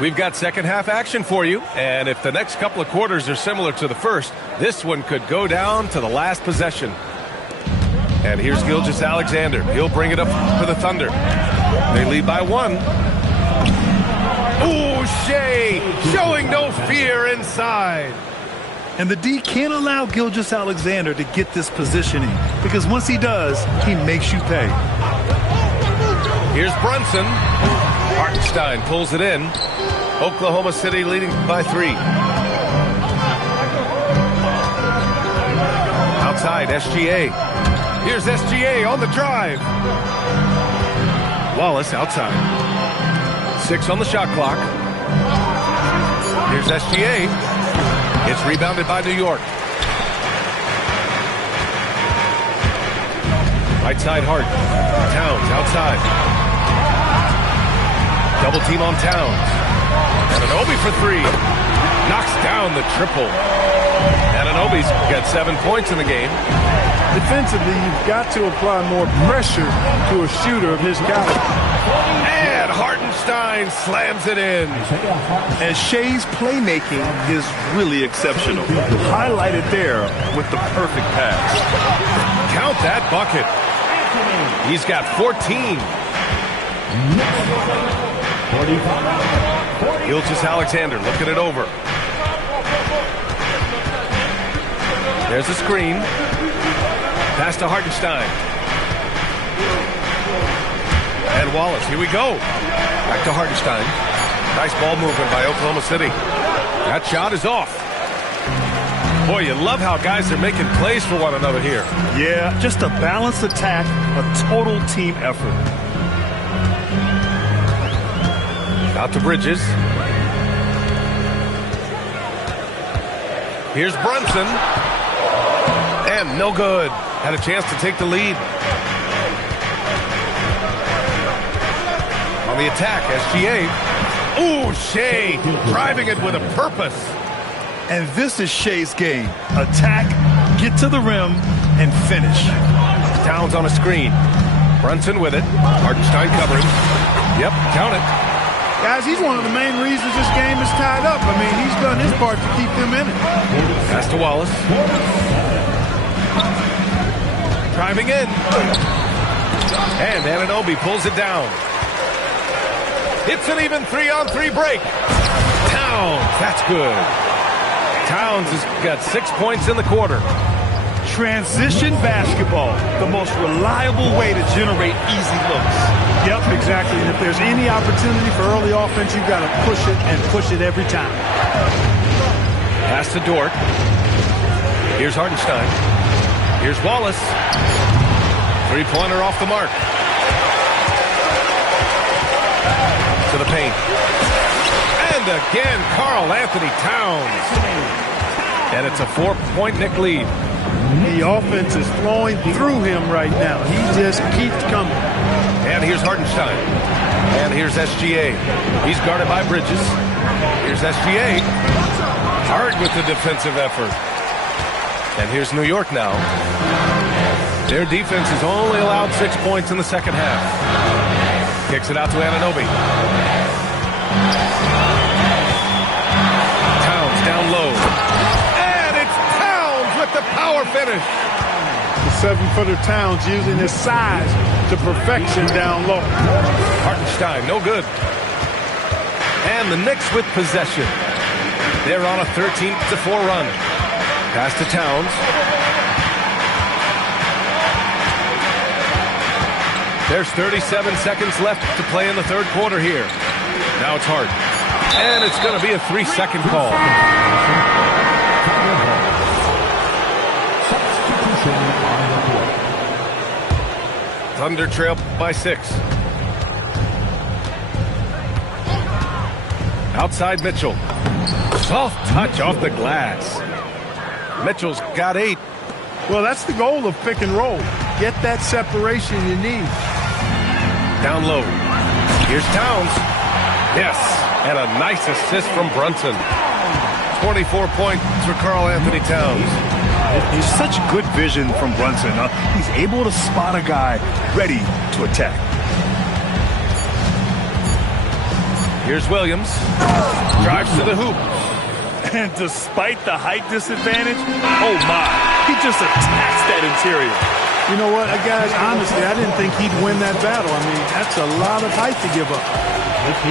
We've got second half action for you. And if the next couple of quarters are similar to the first, this one could go down to the last possession. And here's Gilgeous-Alexander. He'll bring it up for the Thunder. They lead by 1. Ooh, Shea showing no fear inside. And the D can't allow Gilgeous-Alexander to get this positioning, because once he does, he makes you pay. Here's Brunson. Hartenstein pulls it in. Oklahoma City leading by 3. Outside, SGA. Here's SGA on the drive. Wallace outside. 6 on the shot clock. Here's SGA. It's rebounded by New York. Right side Hart. Towns outside. Double team on Towns. Anunoby for 3. Knocks down the triple. Anunoby's got 7 points in the game. Defensively, you've got to apply more pressure to a shooter of his caliber. And Hartenstein slams it in. And Shea's playmaking is really exceptional. Highlighted there with the perfect pass. Count that bucket. He's got 14. Gilgeous-Alexander looking it over. There's a screen. Pass to Hartenstein. And Wallace, here we go. Back to Hartenstein. Nice ball movement by Oklahoma City. That shot is off. Boy, you love how guys are making plays for one another here. Yeah, just a balanced attack, a total team effort. Out to Bridges. Here's Brunson. And no good. Had a chance to take the lead. On the attack, SGA. Ooh, Shea driving it with a purpose. And this is Shea's game. Attack, get to the rim, and finish. Towns on a screen. Brunson with it. Hartenstein covering. Yep, count it. Guys, he's one of the main reasons this game is tied up. I mean, he's done his part to keep them in it. Pass to Wallace. Driving in. And Anunoby pulls it down. It's an even 3-on-3 break. Towns, that's good. Towns has got 6 points in the quarter. Transition basketball, the most reliable way to generate easy looks. Yep, exactly. And if there's any opportunity for early offense, you've got to push it and push it every time. Pass to Dort. Here's Hartenstein. Here's Wallace. Three-pointer off the mark. To the paint. And again, Karl Anthony Towns. And it's a 4-point Knick lead. The offense is flowing through him right now. He just keeps coming. And here's Hartenstein. And here's SGA. He's guarded by Bridges. Here's SGA. Hard with the defensive effort. And here's New York now. Their defense has only allowed 6 points in the second half. Kicks it out to Anunoby. Towns down low. And it's Towns with the power finish. The 7-footer Towns using his size to perfection down low. Hartenstein, no good. And the Knicks with possession. They're on a 13-4 run. Pass to Towns. There's 37 seconds left to play in the third quarter here. Now it's Hart. And it's going to be a 3-second call. Thunder trail by 6. Outside Mitchell. Soft touch off the glass. Mitchell's got 8. Well, that's the goal of pick and roll. Get that separation you need. Down low. Here's Towns. Yes, and a nice assist from Brunson. 24 points for Karl Anthony Towns. It's such good vision from Brunson. He's able to spot a guy ready to attack. Here's Williams. Drives to the hoop. And despite the height disadvantage, oh my, he just attacks that interior. You know what, guys, honestly, I didn't think he'd win that battle. I mean, that's a lot of height to give up. And 51.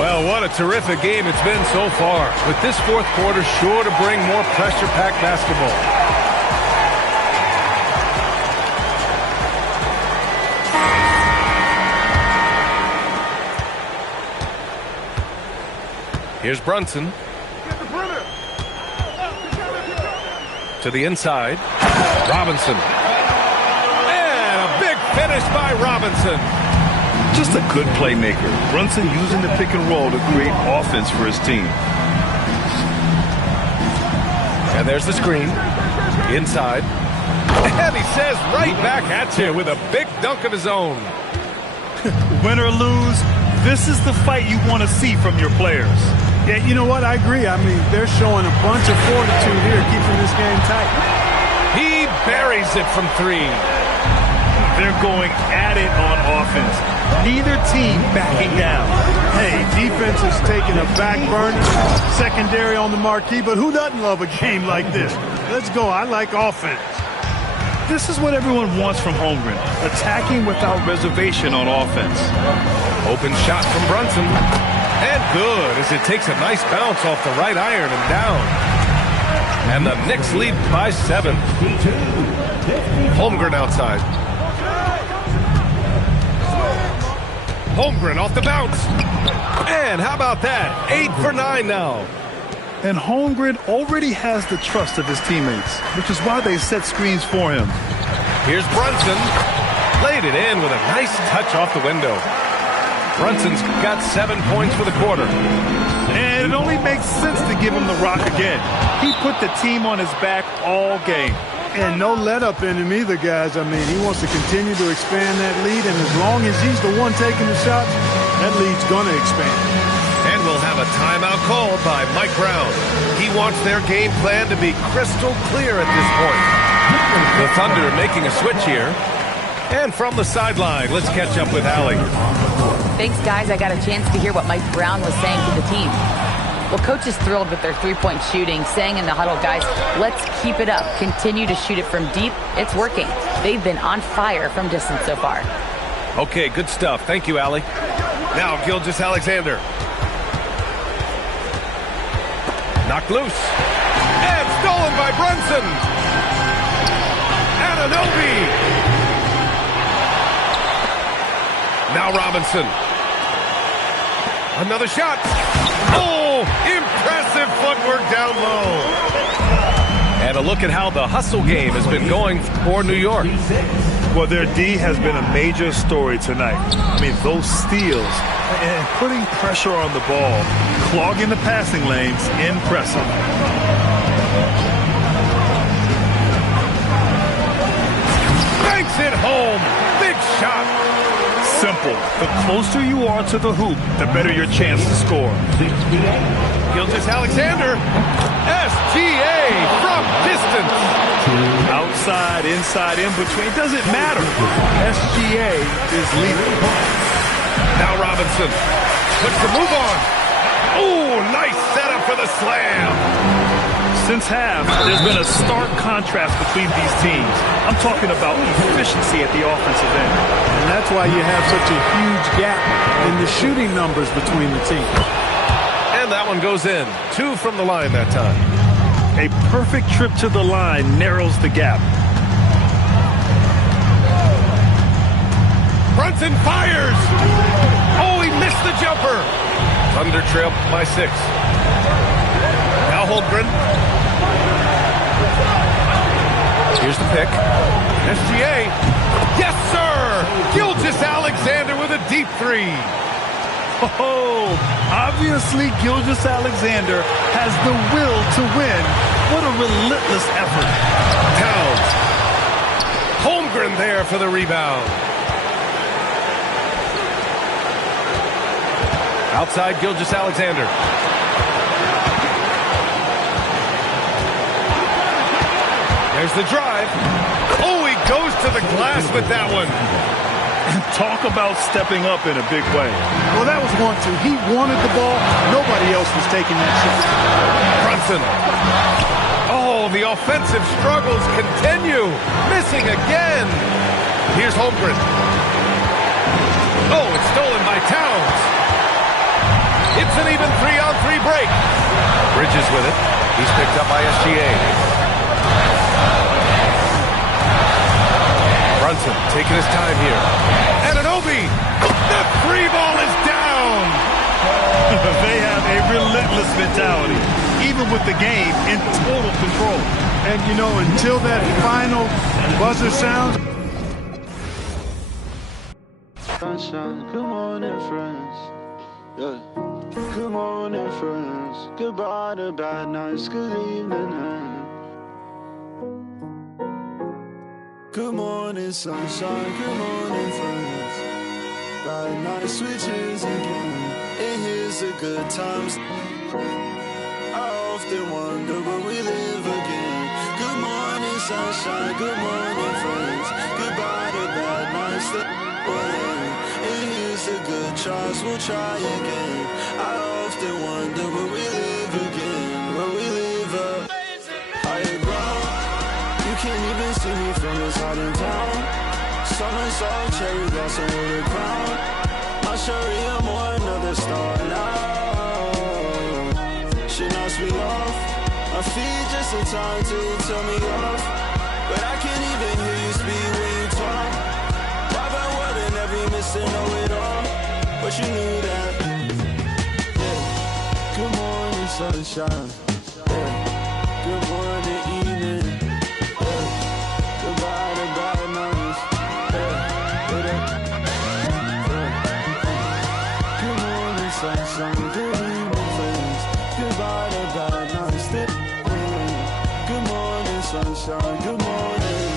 well, what a terrific game it's been so far. With this fourth quarter sure to bring more pressure-packed basketball. Here's Brunson. To the inside. Robinson. And a big finish by Robinson. Just a good playmaker. Brunson using the pick and roll to create offense for his team. And there's the screen. Inside. And he says right back at you with a big dunk of his own. Win or lose, this is the fight you want to see from your players. Yeah, you know what? I agree. I mean, they're showing a bunch of fortitude here, keeping this game tight. He buries it from 3. They're going at it on offense. Neither team backing down. Hey, defense is taking a back burner, secondary on the marquee, but who doesn't love a game like this? Let's go. I like offense. This is what everyone wants from Holmgren, attacking without reservation on offense. Open shot from Brunson. And good, as it takes a nice bounce off the right iron and down. And the Knicks lead by 7. Holmgren outside. Holmgren off the bounce. And how about that? 8 for 9 now. And Holmgren already has the trust of his teammates, which is why they set screens for him. Here's Brunson. Laid it in with a nice touch off the window. Brunson's got 7 points for the quarter. And it only makes sense to give him the rock again. He put the team on his back all game. And no let up in him either, guys. I mean, he wants to continue to expand that lead, and as long as he's the one taking the shots, that lead's going to expand. And we'll have a timeout called by Mike Brown. He wants their game plan to be crystal clear at this point. The Thunder making a switch here. And from the sideline, let's catch up with Allie. Thanks, guys. I got a chance to hear what Mike Brown was saying to the team. Well, coach is thrilled with their three-point shooting, saying in the huddle, guys, let's keep it up. Continue to shoot it from deep. It's working. They've been on fire from distance so far. Okay, good stuff. Thank you, Allie. Now, Gilgeous-Alexander. Knocked loose. And stolen by Brunson. Anunoby. Now Robinson. Another shot. Oh, impressive footwork down low. And a look at how the hustle game has been going for New York. Well, their D has been a major story tonight. I mean, those steals and putting pressure on the ball, clogging the passing lanes, impressive. Banks it home. Big shot. simple. The closer you are to the hoop, the better your chance to score. Gilgeous-Alexander. SGA from distance. Outside, inside, in between, it doesn't matter. SGA is lethal. Now Robinson puts the move on. Oh, nice setup for the slam. Since half, there's been a stark contrast between these teams. I'm talking about efficiency at the offensive end. And that's why you have such a huge gap in the shooting numbers between the teams. And that one goes in. 2 from the line that time. A perfect trip to the line narrows the gap. Brunson fires. Oh, he missed the jumper. Thunder trail by 6. Now Holmgren. Here's the pick. SGA. Yes, sir. Gilgeous-Alexander with a deep 3. Oh, obviously Gilgeous-Alexander has the will to win. What a relentless effort. Towns. Holmgren there for the rebound. Outside Gilgeous-Alexander. There's the drive. Oh, he goes to the glass with that one. Talk about stepping up in a big way. Well, that was 1-2. He wanted the ball. Nobody else was taking that shot. Brunson. Oh, the offensive struggles continue. Missing again. Here's Holmgren. Oh, it's stolen by Towns. It's an even 3-on-3 break. Bridges with it. He's picked up by SGA. Brunson taking his time here. Anunoby. The 3 ball is down. They have a relentless mentality, even with the game in total control. And, you know, until that final buzzer sounds. Sunshine, good morning, friends. Yeah. Good morning, friends. Goodbye to bad nights. Good evening. Good morning, sunshine. Good morning, friends. Bad night switches again. And here's the good times. I often wonder will we live again. Good morning, sunshine. Good morning, friends. Goodbye to bad nights. And here's the good tries. We'll try again. I often wonder will we live again. Will we live up? Higher ground. You can't even see me from this hot in town. Summer soft cherry blossom with a crown. I'll show you more another star now. She knocks me off. My feet just in time to tell me off. But I can't even hear you speak when you talk. I've been wording every miss to know it all. But you knew that. Yeah. Good morning, sunshine. Yeah. Good morning, evening. Goodbye to bad nights. Good morning, sunshine. Good evening, friends. Goodbye to bad nights. Good morning, sunshine. Good morning.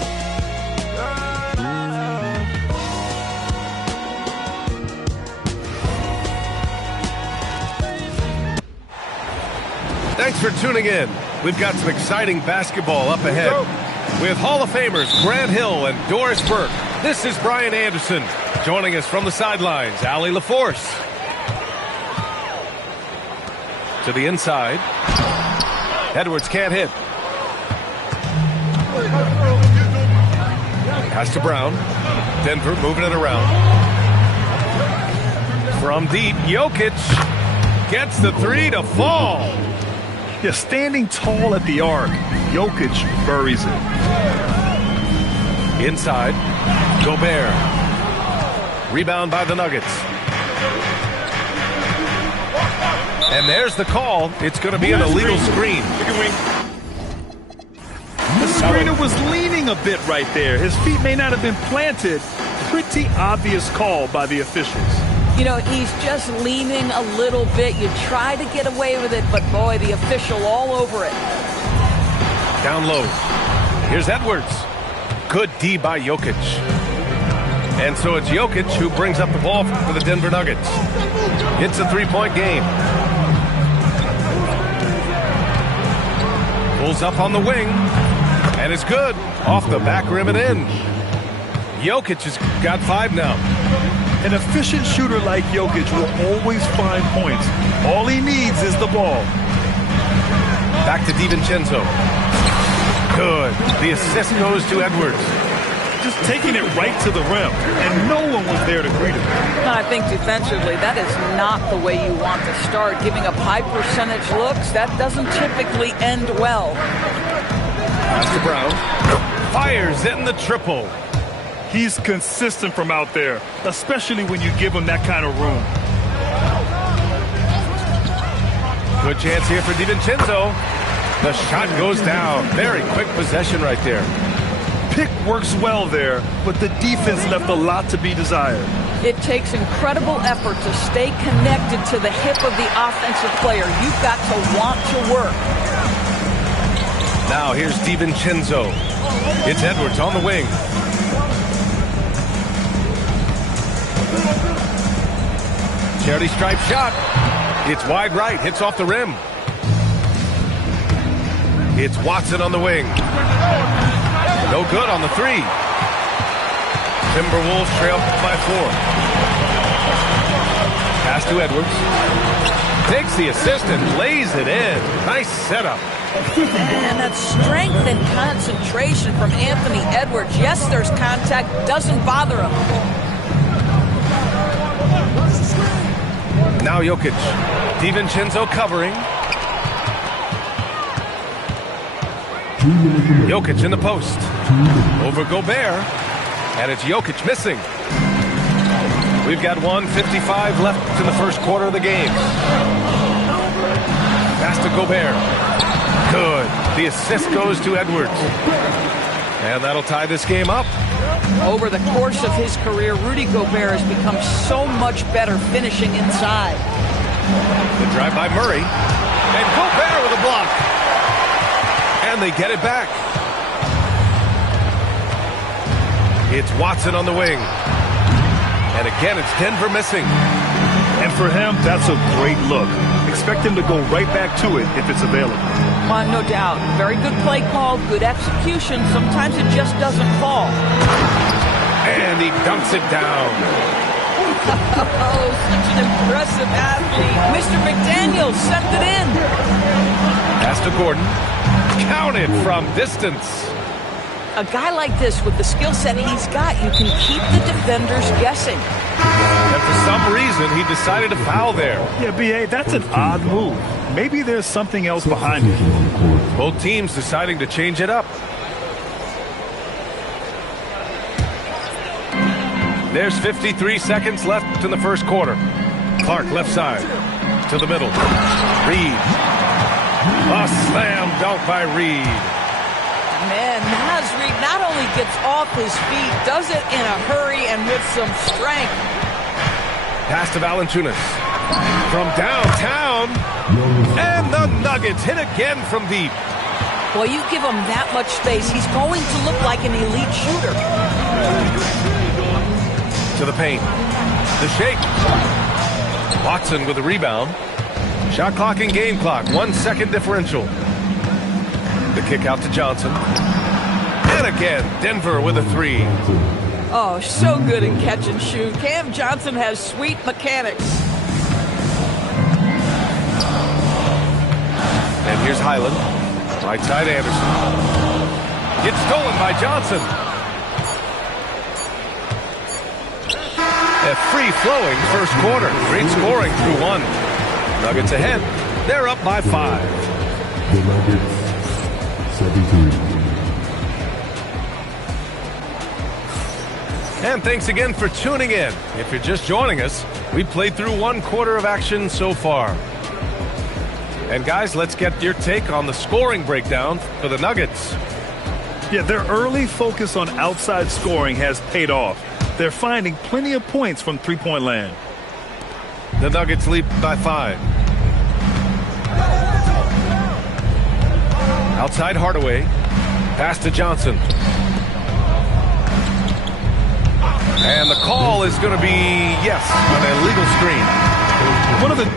Thanks for tuning in. We've got some exciting basketball up ahead. With Hall of Famers Grant Hill and Doris Burke, this is Brian Anderson. Joining us from the sidelines, Allie LaForce. To the inside. Edwards can't hit. Pass to Brown. Denver moving it around. From deep, Jokic gets the 3 to fall. Yeah, standing tall at the arc, Jokic buries it. Inside, Gobert. Rebound by the Nuggets. And there's the call. It's going to be an illegal screen. The screener was leaning a bit right there. His feet may not have been planted. Pretty obvious call by the officials. You know, he's just leaning a little bit. You try to get away with it, but boy, the official all over it. Down low. Here's Edwards. Good D by Jokic. And so it's Jokic who brings up the ball for the Denver Nuggets. It's a three-point game. Pulls up on the wing, and it's good. Off the back rim and in. Jokic has got 5 now. An efficient shooter like Jokic will always find points. All he needs is the ball. Back to DiVincenzo. Good. The assist goes to Edwards. Just taking it right to the rim, and no one was there to greet him. I think defensively, that is not the way you want to start. Giving up high percentage looks, that doesn't typically end well. Pass to Brown. Fires in the triple. He's consistent from out there, especially when you give him that kind of room. Good chance here for DiVincenzo. The shot goes down. Very quick possession right there. Pick works well there, but the defense left a lot to be desired. It takes incredible effort to stay connected to the hip of the offensive player. You've got to want to work. Now here's DiVincenzo. It's Edwards on the wing. Charity stripe shot. It's wide right, hits off the rim. It's Watson on the wing. No good on the 3. Timberwolves trail by 4. Pass to Edwards. Takes the assist and lays it in. Nice setup. And that strength and concentration from Anthony Edwards. Yes, there's contact. Doesn't bother him. Now Jokic. DiVincenzo covering. Jokic in the post. Over Gobert. And it's Jokic missing. We've got 1:55 left in the first quarter of the game. Pass to Gobert. Good. The assist goes to Edwards. And that'll tie this game up. Over the course of his career, Rudy Gobert has become so much better finishing inside. The drive by Murray. And Gobert with a block. And they get it back. It's Watson on the wing. And again, it's Denver missing. And for him, that's a great look. Expect him to go right back to it if it's available. No doubt. Very good play call, good execution. Sometimes it just doesn't fall. And he dunks it down. Oh, such an impressive athlete. Mr. McDaniel sent it in. Pass to Gordon. Counted from distance. A guy like this, with the skill set he's got, you can keep the defenders guessing. And for some reason, he decided to foul there. Yeah, B.A., that's an odd move. Maybe there's something else behind it. Both teams deciding to change it up. There's 53 seconds left in the first quarter. Clark left side to the middle. Reed. A slam dunk by Reed. Man, Naz Reed not only gets off his feet, does it in a hurry and with some strength. Pass to Valanciunas. From downtown. And the Nuggets hit again from deep. Well, you give him that much space, he's going to look like an elite shooter. To the paint. The shake. Watson with a rebound. Shot clock and game clock. 1 second differential. The kick out to Johnson. And again, Denver with a 3. Oh, so good in catch and shoot. Cam Johnson has sweet mechanics. And here's Highland. Right side Anderson. Gets stolen by Johnson. A free-flowing first quarter. Great scoring through 1. Nuggets ahead. They're up by 5. The Nuggets, 17. And thanks again for tuning in. If you're just joining us, we played through 1 quarter of action so far. And guys, let's get your take on the scoring breakdown for the Nuggets. Yeah, their early focus on outside scoring has paid off. They're finding plenty of points from three-point land. The Nuggets lead by 5. Outside Hardaway. Pass to Johnson. And the call is going to be, yes, an illegal screen. One of the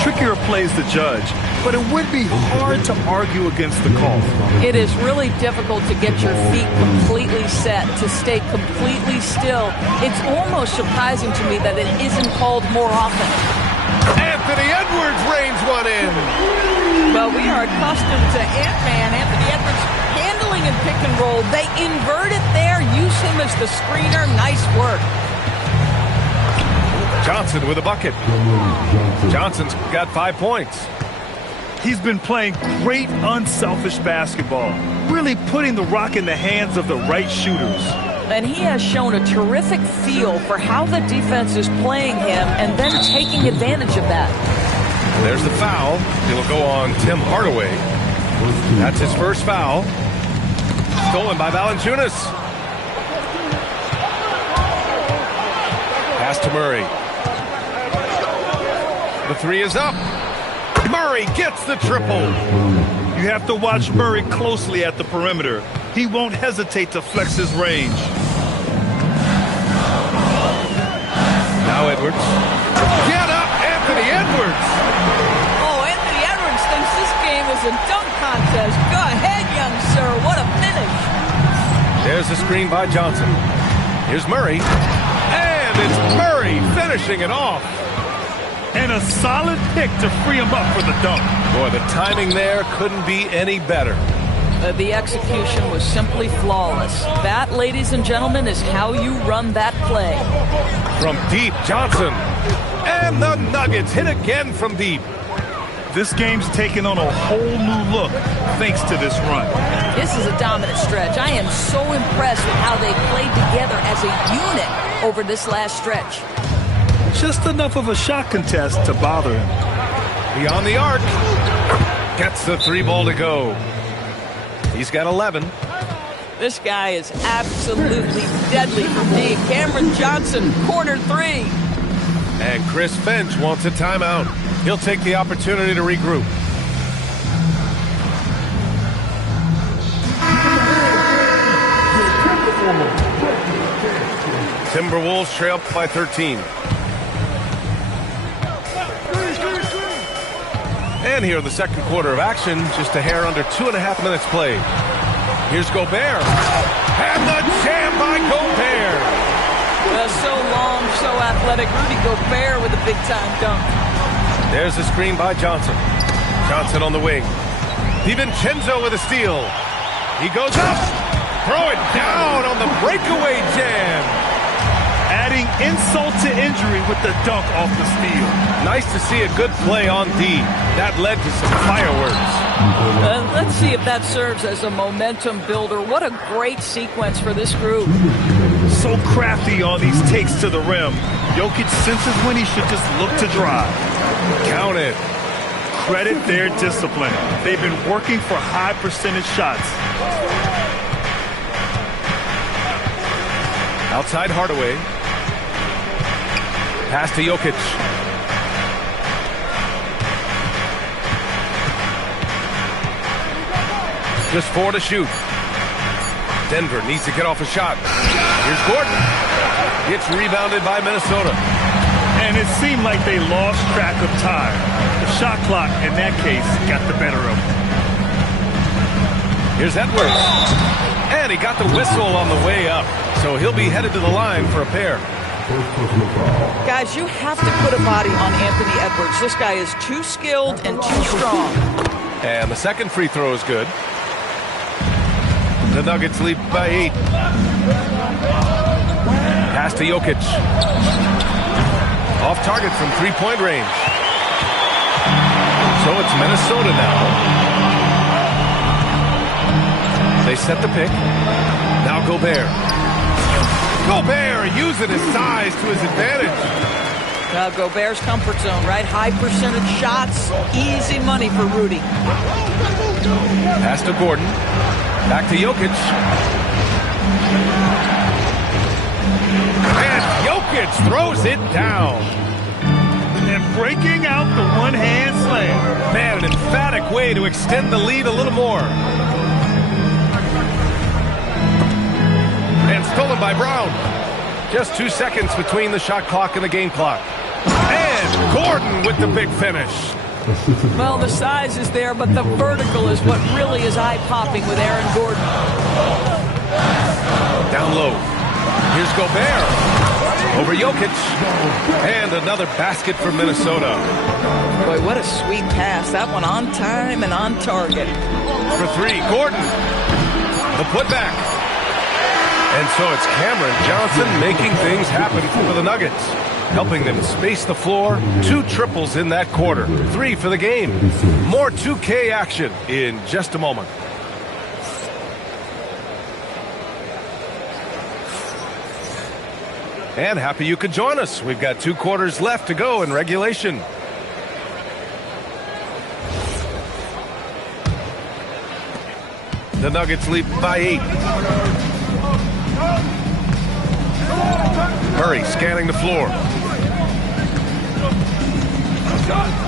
trickier plays to judge, but it would be hard to argue against the call. It is really difficult to get your feet completely set, to stay completely still. It's almost surprising to me that it isn't called more often. Anthony Edwards reins one in. Well, we are accustomed to Ant-Man. Anthony Edwards handling and pick and roll. They invert it there, use him as the screener. Nice work. Johnson with a bucket. Johnson's got 5 points. He's been playing great, unselfish basketball, really putting the rock in the hands of the right shooters. And he has shown a terrific feel for how the defense is playing him and then taking advantage of that. There's the foul. It'll go on Tim Hardaway. That's his first foul. Stolen by Valanciunas. Pass to Murray. The three is up. Murray gets the triple. You have to watch Murray closely at the perimeter. He won't hesitate to flex his range. Now Edwards. Get up, Anthony Edwards. Oh, Anthony Edwards thinks this game is a dunk contest. Go ahead, young sir. What a finish. There's the screen by Johnson. Here's Murray. And it's Murray finishing it off. And a solid pick to free him up for the dunk. Boy, the timing there couldn't be any better. The execution was simply flawless. That, ladies and gentlemen, is how you run that play. From deep, Johnson. And the Nuggets hit again from deep. This game's taken on a whole new look thanks to this run. This is a dominant stretch. I am so impressed with how they played together as a unit over this last stretch. Just enough of a shot contest to bother him. Beyond the arc. Gets the three ball to go. He's got 11. This guy is absolutely deadly from deep. Cameron Johnson, corner three. And Chris Finch wants a timeout. He'll take the opportunity to regroup. Timberwolves trail by 13. And here in the second quarter of action, just a hair under 2.5 minutes played. Here's Gobert. And the jam by Gobert. So long, so athletic. Rudy Gobert with a big-time dunk. There's the screen by Johnson. Johnson on the wing. DiVincenzo with a steal. He goes up. Throw it down on the breakaway jam. Adding insult to injury with the dunk off the steal. Nice to see a good play on D. That led to some fireworks. Let's see if that serves as a momentum builder. What a great sequence for this group. So crafty on these takes to the rim. Jokic senses when he should just look to drive. Count it. Credit their discipline. They've been working for high percentage shots. Outside Hardaway. Pass to Jokic. Just 4 to shoot. Denver needs to get off a shot. Here's Gordon. Gets rebounded by Minnesota. And it seemed like they lost track of time. The shot clock, in that case, got the better of them. Here's Edwards. And he got the whistle on the way up. So he'll be headed to the line for a pair. Guys, you have to put a body on Anthony Edwards. This guy is too skilled and too strong. And the second free throw is good. The Nuggets lead by 8. Pass to Jokic. Off target from three-point range. So it's Minnesota now. They set the pick. Now Gobert. Gobert using his size to his advantage. Gobert's comfort zone, right? High percentage shots, easy money for Rudy. Pass to Gordon. Back to Jokic. And Jokic throws it down. And breaking out the one-hand slam. Man, an emphatic way to extend the lead a little more. Stolen by Brown. Just 2 seconds between the shot clock and the game clock. And Gordon with the big finish. Well, the size is there, but the vertical is what really is eye-popping with Aaron Gordon. Down low. Here's Gobert. Over Jokic. And another basket for Minnesota. Boy, what a sweet pass. That one on time and on target. For three, Gordon. The putback. And so it's Cameron Johnson making things happen for the Nuggets, helping them space the floor. 2 triples in that quarter. 3 for the game. More 2K action in just a moment. And happy you could join us. We've got 2 quarters left to go in regulation. The Nuggets lead by 8. Murray scanning the floor.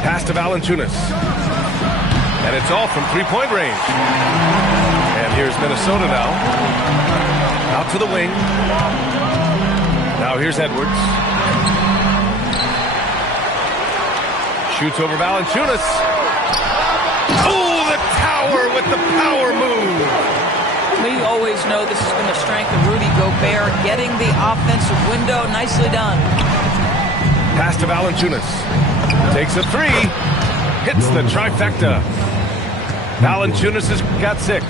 Pass to Valanciunas. And it's all from 3-point range. And here's Minnesota now. Out to the wing. Now here's Edwards. Shoots over Valanciunas. Oh, the tower with the power move. We always know this has been the strength of Rudy Gobert, getting the offensive window. Nicely done. Pass to Valanciunas. Takes a 3. Hits the trifecta. Valanciunas has got 6.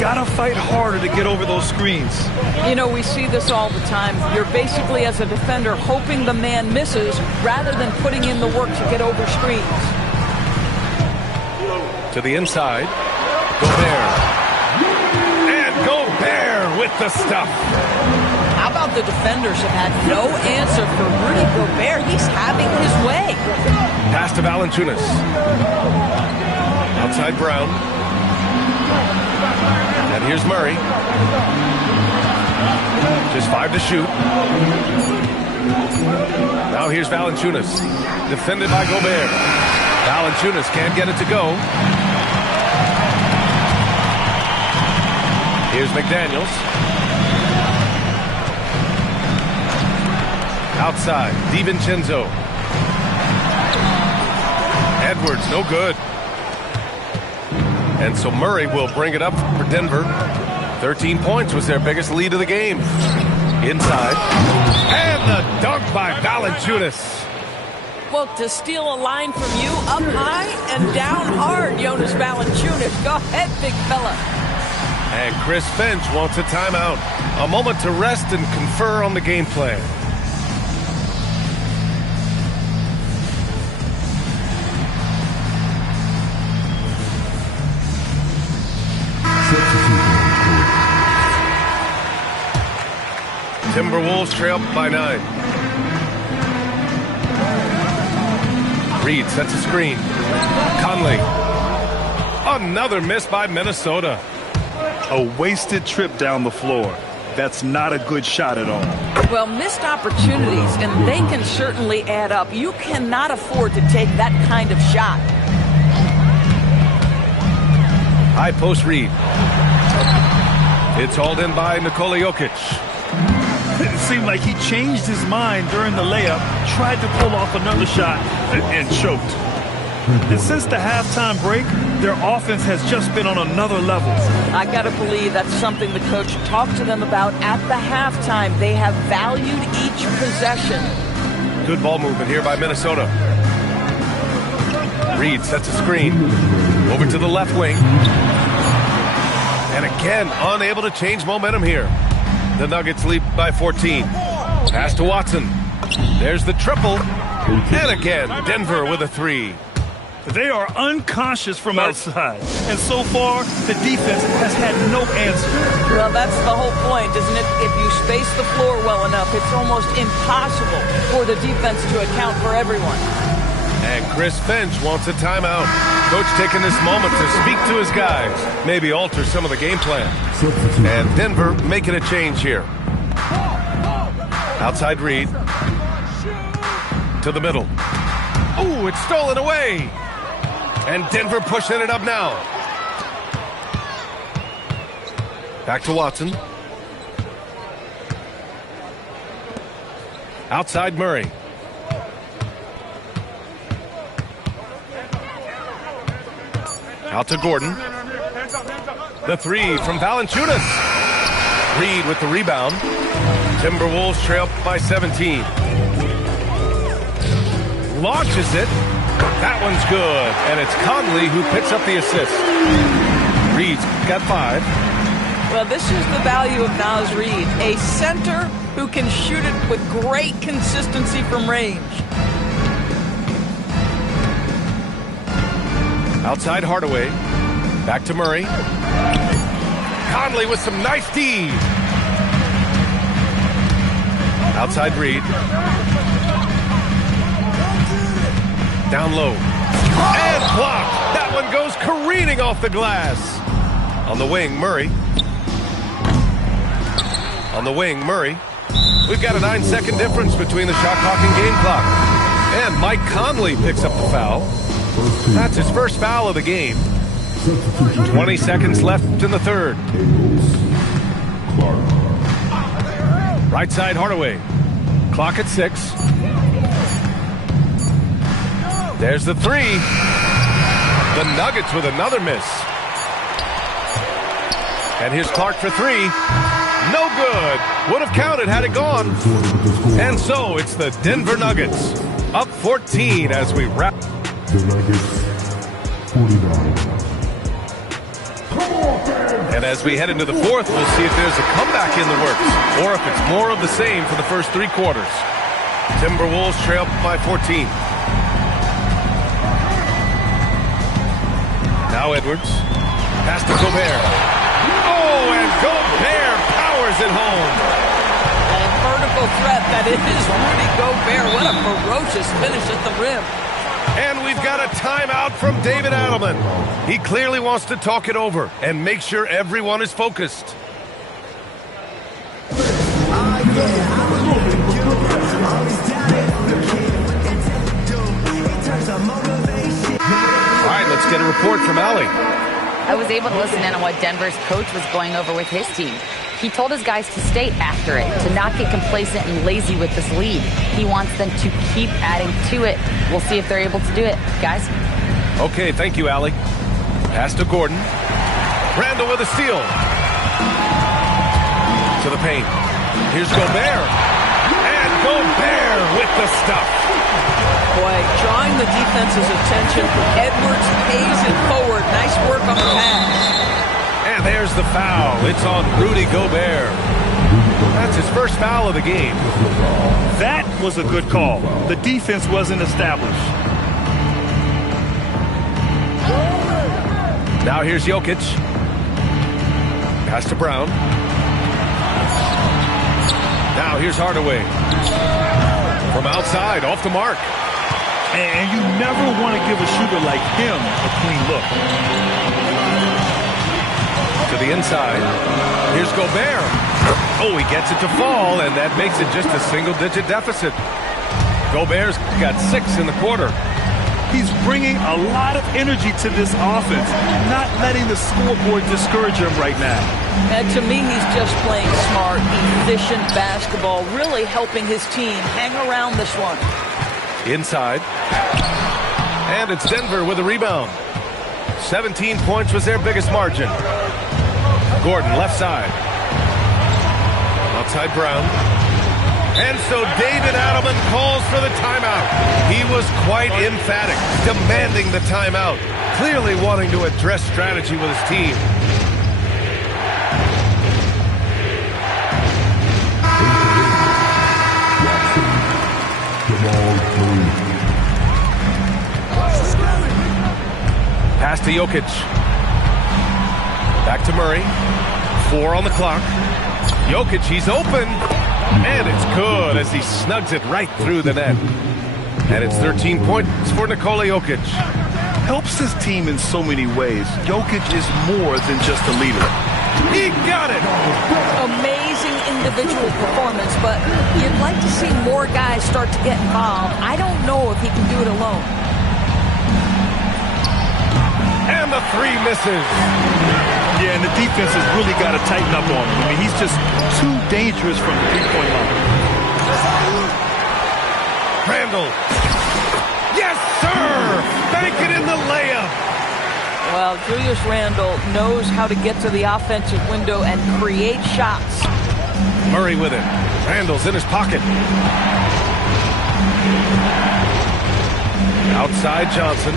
Gotta fight harder to get over those screens. You know, we see this all the time. You're basically, as a defender, hoping the man misses rather than putting in the work to get over screens. To the inside. Gobert. With the stuff. How about the defenders have had no answer for Rudy Gobert? He's having his way. Pass to Valanciunas. Outside Brown. And here's Murray. Just 5 to shoot. Now here's Valanciunas. Defended by Gobert. Valanciunas can't get it to go. Here's McDaniels. Outside, DiVincenzo. Edwards, no good. And so Murray will bring it up for Denver. 13 points was their biggest lead of the game. Inside. And the dunk by Valanciunas. Well, to steal a line from you, up high and down hard, Jonas Valanciunas. Go ahead, big fella. And Chris Finch wants a timeout. A moment to rest and confer on the game plan. Timberwolves trail by 9. Reed sets a screen. Conley. Another miss by Minnesota. A wasted trip down the floor. That's not a good shot at all. Well, missed opportunities, and they can certainly add up. You cannot afford to take that kind of shot. High post Reed. It's hauled in by Nikola Jokic. It seemed like he changed his mind during the layup, tried to pull off another shot, and choked. And since the halftime break, their offense has just been on another level. I got to believe that's something the coach talked to them about at the halftime. They have valued each possession. Good ball movement here by Minnesota. Reed sets a screen. Over to the left wing. And again, unable to change momentum here. The Nuggets lead by 14. Pass to Watson. There's the triple. And again, Denver with a 3. They are unconscious from outside. And so far, the defense has had no answer. Well, that's the whole point, isn't it? If you space the floor well enough, it's almost impossible for the defense to account for everyone. And Chris Finch wants a timeout. Coach taking this moment to speak to his guys, maybe alter some of the game plan. And Denver making a change here. Outside Reed. To the middle. Oh, it's stolen away. And Denver pushing it up now. Back to Watson. Outside Murray. Out to Gordon. The three from Valanciunas. Reed with the rebound. Timberwolves trail by 17. Launches it. That one's good. And it's Conley who picks up the assist. Reed's got 5. Well, this is the value of Naz Reid, a center who can shoot it with great consistency from range. Outside Hardaway. Back to Murray. Conley with some nice D. Outside Reed. Down low. And blocked. That one goes careening off the glass. On the wing, Murray. On the wing, Murray. We've got a 9-second difference between the shot clock and game clock. And Mike Conley picks up the foul. That's his first foul of the game. 20 seconds left in the third. Right side Hardaway. Clock at 6. There's the 3. The Nuggets with another miss. And here's Clark for 3. No good. Would have counted had it gone. And so it's the Denver Nuggets up 14 as we wrap. The Nuggets 49. And as we head into the fourth, we'll see if there's a comeback in the works or if it's more of the same for the first 3 quarters. Timberwolves trail by 14. Now Edwards. Pass to Gobert. Oh, and Gobert powers it home. A vertical threat that is Rudy Gobert. What a ferocious finish at the rim. And we've got a timeout from David Adelman. He clearly wants to talk it over and make sure everyone is focused. All right, let's get a report from Allie. I was able to listen in on what Denver's coach was going over with his team. He told his guys to stay after it, to not get complacent and lazy with this lead. He wants them to keep adding to it. We'll see if they're able to do it, guys. Okay, thank you, Allie. Pass to Gordon. Randall with a steal. To the paint. Here's Gobert. And Gobert with the stuff. Boy, drawing the defense's attention. Edwards pays it forward. Nice work on the pass. And there's the foul. It's on Rudy Gobert. That's his first foul of the game. That was a good call. The defense wasn't established. Now here's Jokic. Pass to Brown. Now here's Hardaway. From outside, off the mark. And you never want to give a shooter like him a clean look. To the inside. Here's Gobert. Oh, he gets it to fall, and that makes it just a single-digit deficit. Gobert's got 6 in the quarter. He's bringing a lot of energy to this offense, not letting the scoreboard discourage him right now. And to me, he's just playing smart, efficient basketball, really helping his team hang around this one. Inside. And it's Denver with a rebound. 17 points was their biggest margin. Gordon, left side. Outside Brown. And so David Adelman calls for the timeout. He was quite emphatic, demanding the timeout, clearly wanting to address strategy with his team. Pass to Jokic. Back to Murray. 4 on the clock. Jokic, he's open. And it's good as he snugs it right through the net. And it's 13 points for Nikola Jokic. Helps his team in so many ways. Jokic is more than just a leader. He got it! Amazing individual performance, but you'd like to see more guys start to get involved. I don't know if he can do it alone. And the 3 misses. Yeah, and the defense has really got to tighten up on him. I mean, he's just too dangerous from the 3-point line. Randle. Yes, sir! Bank it in the layup. Well, Julius Randle knows how to get to the offensive window and create shots. Murray with it. Randle's in his pocket. Outside Johnson.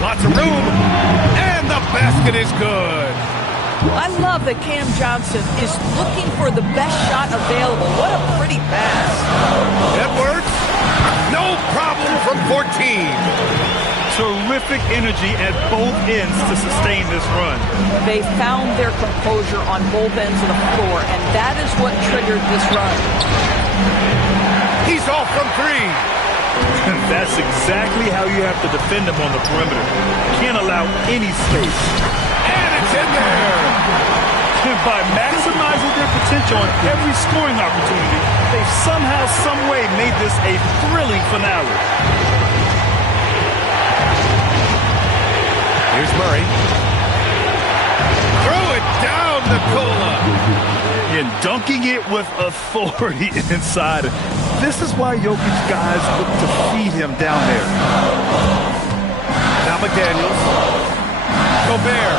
Lots of room. And the basket is good. I love that Cam Johnson is looking for the best shot available. What a pretty pass. Edwards. No problem from 14. Terrific energy at both ends to sustain this run. They found their composure on both ends of the floor, and that is what triggered this run. He's off from three. That's exactly how you have to defend them on the perimeter. Can't allow any space. And it's in there. By maximizing their potential on every scoring opportunity, they've somehow, some way made this a thrilling finale. Here's Murray. Throw it down, Nikola. And dunking it with authority inside. This is why Jokic guys look to feed him down there. Now McDaniels. Gobert.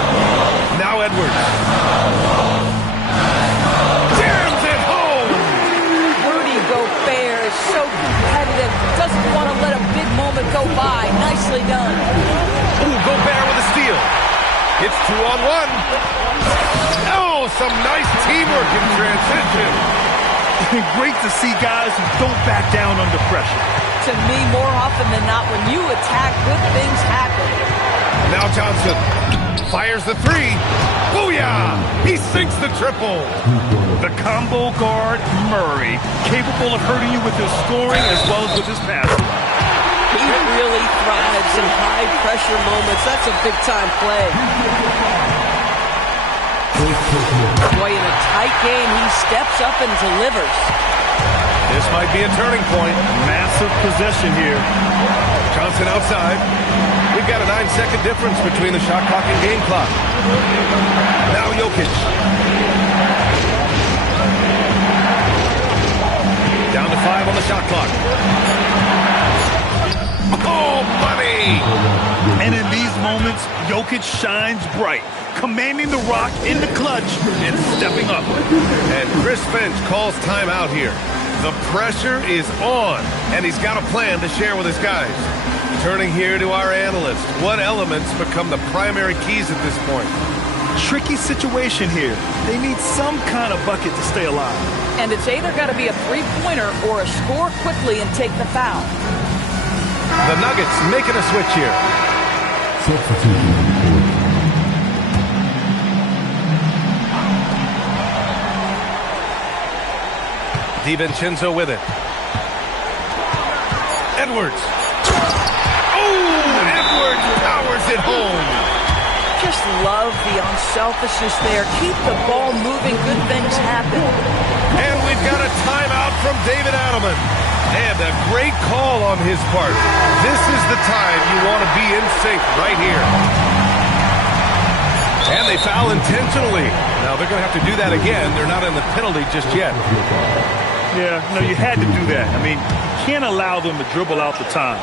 Now Edwards. Jams it home. Rudy Gobert is so competitive. Doesn't want to let a big moment go by. Nicely done. Ooh, Gobert with a steal. It's 2-on-1. Oh, some nice teamwork in transition. Great to see guys who don't back down under pressure. To me, more often than not, when you attack, good things happen. Now Johnson fires the three. Booyah! He sinks the triple. The combo guard, Murray, capable of hurting you with his scoring as well as with his passing. He really thrives in high-pressure moments. That's a big-time play. Boy, in a tight game, he steps up and delivers. This might be a turning point. Massive possession here. Johnson outside. We've got a 9-second difference between the shot clock and game clock. Now Jokic. Down to 5 on the shot clock. Oh, money! And in these moments, Jokic shines bright, commanding the rock in the clutch and stepping up. And Chris Finch calls timeout here. The pressure is on, and he's got a plan to share with his guys. Turning here to our analyst, what elements become the primary keys at this point? Tricky situation here. They need some kind of bucket to stay alive. And it's either got to be a three-pointer or a score quickly and take the foul. The Nuggets making a switch here. DiVincenzo with it. Edwards. Oh, Edwards powers it home. Just love the unselfishness there. Keep the ball moving. Good things happen. And we've got a timeout from David Adelman. And a great call on his part. This is the time you want to be in sync right here. And they foul intentionally. Now they're going to have to do that again. They're not in the penalty just yet. Yeah, no, you had to do that. I mean, you can't allow them to dribble out the time.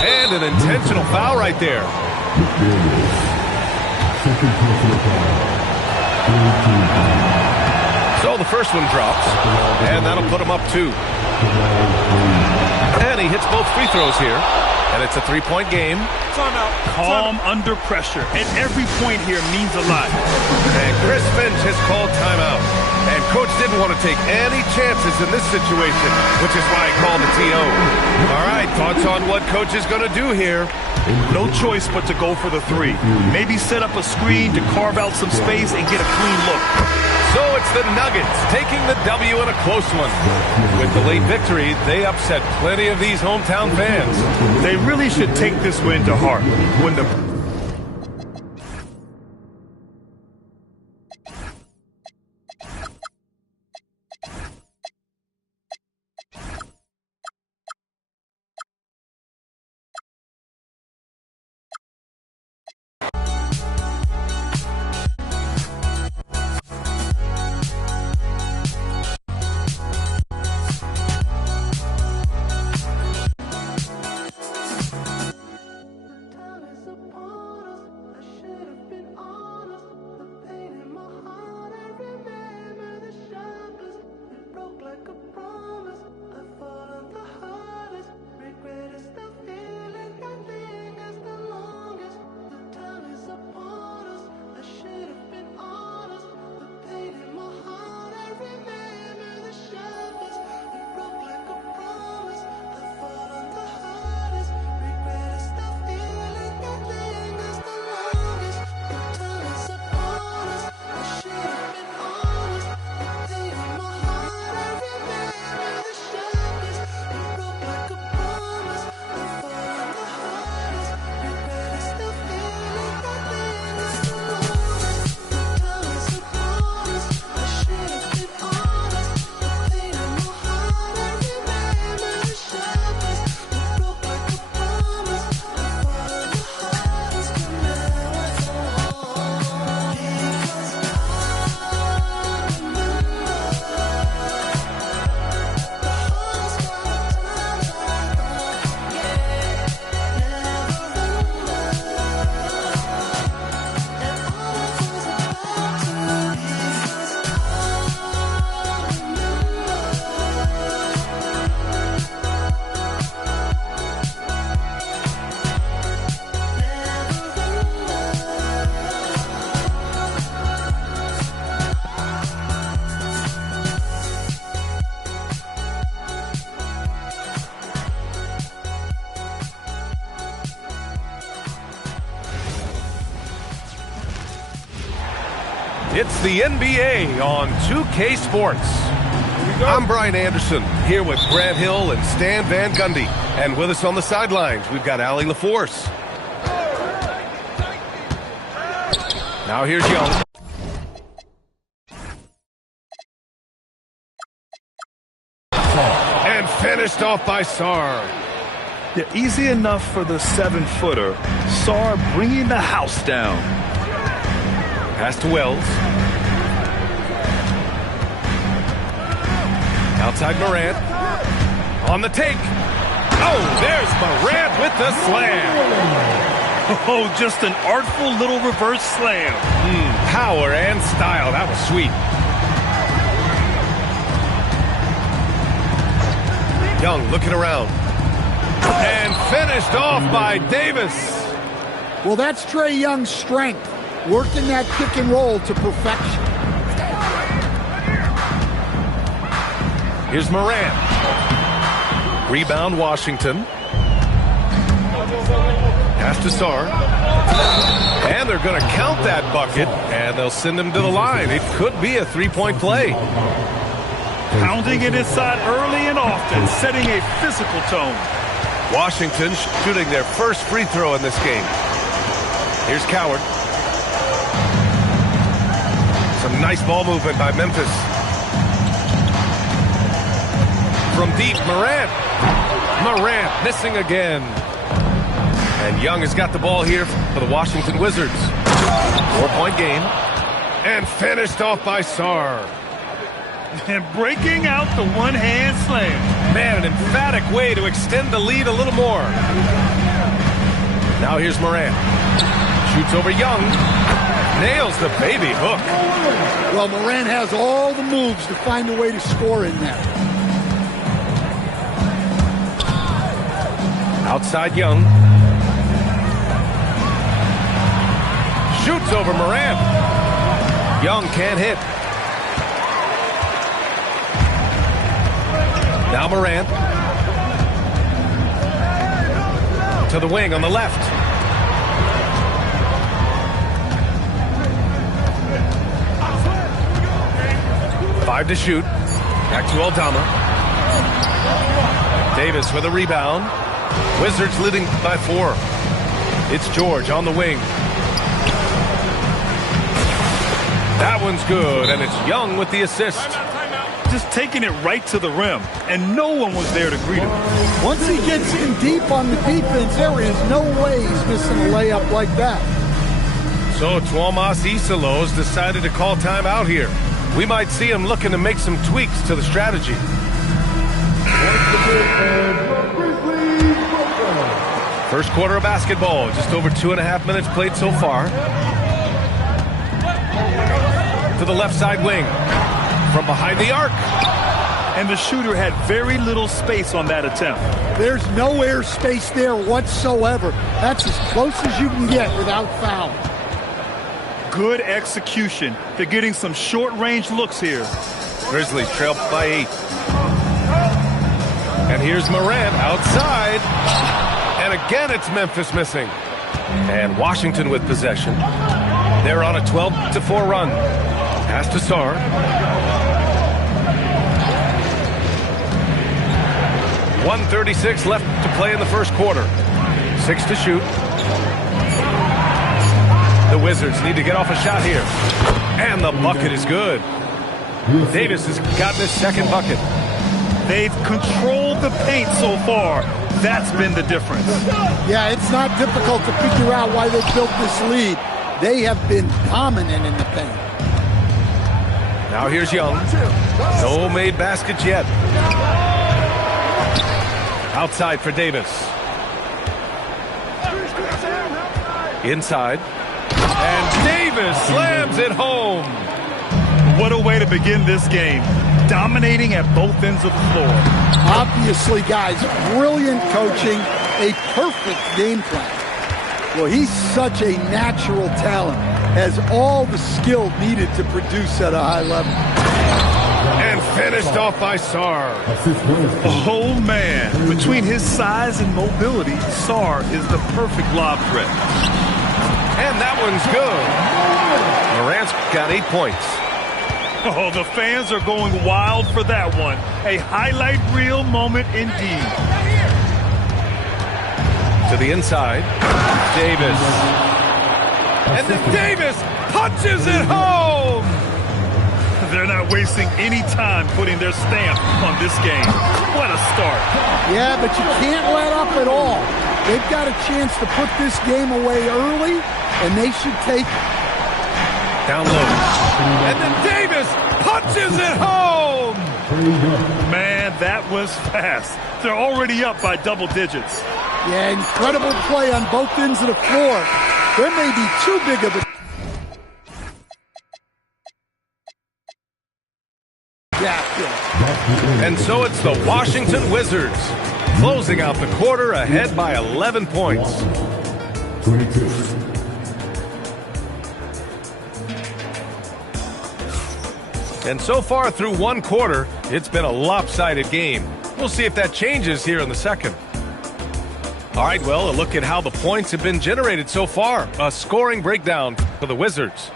And an intentional foul right there. So the first one drops. And that'll put him up 2. And he hits both free throws here. And it's a 3-point game. Calm under pressure. And every point here means a lot. And Chris Finch has called timeout. And Coach didn't want to take any chances in this situation, which is why he called the TO. All right, thoughts on what Coach is going to do here? No choice but to go for the 3. Maybe set up a screen to carve out some space and get a clean look. So it's the Nuggets taking the W in a close one. With the late victory, they upset plenty of these hometown fans. They really should take this win to heart. When the It's the NBA on 2K Sports. I'm Brian Anderson, here with Grant Hill and Stan Van Gundy. And with us on the sidelines, we've got Allie LaForce. Now here's Young. And finished off by Sarr. Yeah, easy enough for the 7-footer. Sarr bringing the house down. Pass to Wells. Outside Morant. On the take. Oh, there's Morant with the slam. Oh, just an artful little reverse slam. Power and style. That was sweet. Young looking around. And finished off by Davis. Well, that's Trae Young's strength. Working that pick and roll to perfection. Here's Morant. Rebound Washington. Pass to Sarr. And they're going to count that bucket, and they'll send him to the line. It could be a three-point play. Pounding it inside early and often, setting a physical tone. Washington shooting their first free throw in this game. Here's Coward. Some nice ball movement by Memphis. From deep, Morant. Morant missing again. And Young has got the ball here for the Washington Wizards. 4-point game. And finished off by Sarr. And breaking out the one-hand slam. Man, an emphatic way to extend the lead a little more. Now here's Morant. Shoots over Young. Nails the baby hook. Well, Morant has all the moves to find a way to score in there. Outside Young. Shoots over Morant. Young can't hit. Now Morant. To the wing on the left. Five to shoot. Back to Aldama. Davis with a rebound. Wizards leading by 4. It's George on the wing. That one's good, and it's Young with the assist. Just taking it right to the rim, and no one was there to greet him. Once he gets in deep on the defense, there is no way he's missing a layup like that. So Tuomas Isalos decided to call timeout here. We might see him looking to make some tweaks to the strategy. First quarter of basketball, just over 2.5 minutes played so far. To the left side wing. From behind the arc. And the shooter had very little space on that attempt. There's no air space there whatsoever. That's as close as you can get without foul. Good execution. They're getting some short-range looks here. Grizzlies trail by 8. And here's Morant outside. And again, it's Memphis missing. And Washington with possession. They're on a 12-4 run. Pass to Sarr. .136 left to play in the first quarter. 6 to shoot. The Wizards need to get off a shot here. And the bucket is good. Davis has gotten his second bucket. They've controlled the paint so far. That's been the difference. Yeah, it's not difficult to figure out why they built this lead. They have been dominant in the paint. Now here's Young. No made baskets yet. Outside for Davis. Inside. And Davis slams it home. What a way to begin this game. Dominating at both ends of the floor. Obviously, guys, brilliant coaching, a perfect game plan. Well, he's such a natural talent, has all the skill needed to produce at a high level. And finished off by Sarr. Oh, man. Between his size and mobility, Sarr is the perfect lob threat. And that one's good. Morant's got 8 points. Oh, the fans are going wild for that one. A highlight reel moment indeed. To the inside, Davis. And then Davis punches it home! They're not wasting any time putting their stamp on this game. What a start. Yeah, but you can't let up at all. They've got a chance to put this game away early, and they should take it. Down low. And then Davis punches it home! Man, that was fast. They're already up by double digits. Yeah, incredible play on both ends of the floor. There may be too big of a gap here. And so it's the Washington Wizards closing out the quarter ahead by 11 points. 22. And so far through one quarter, it's been a lopsided game. We'll see if that changes here in the second. All right, well, a look at how the points have been generated so far. A scoring breakdown for the Wizards.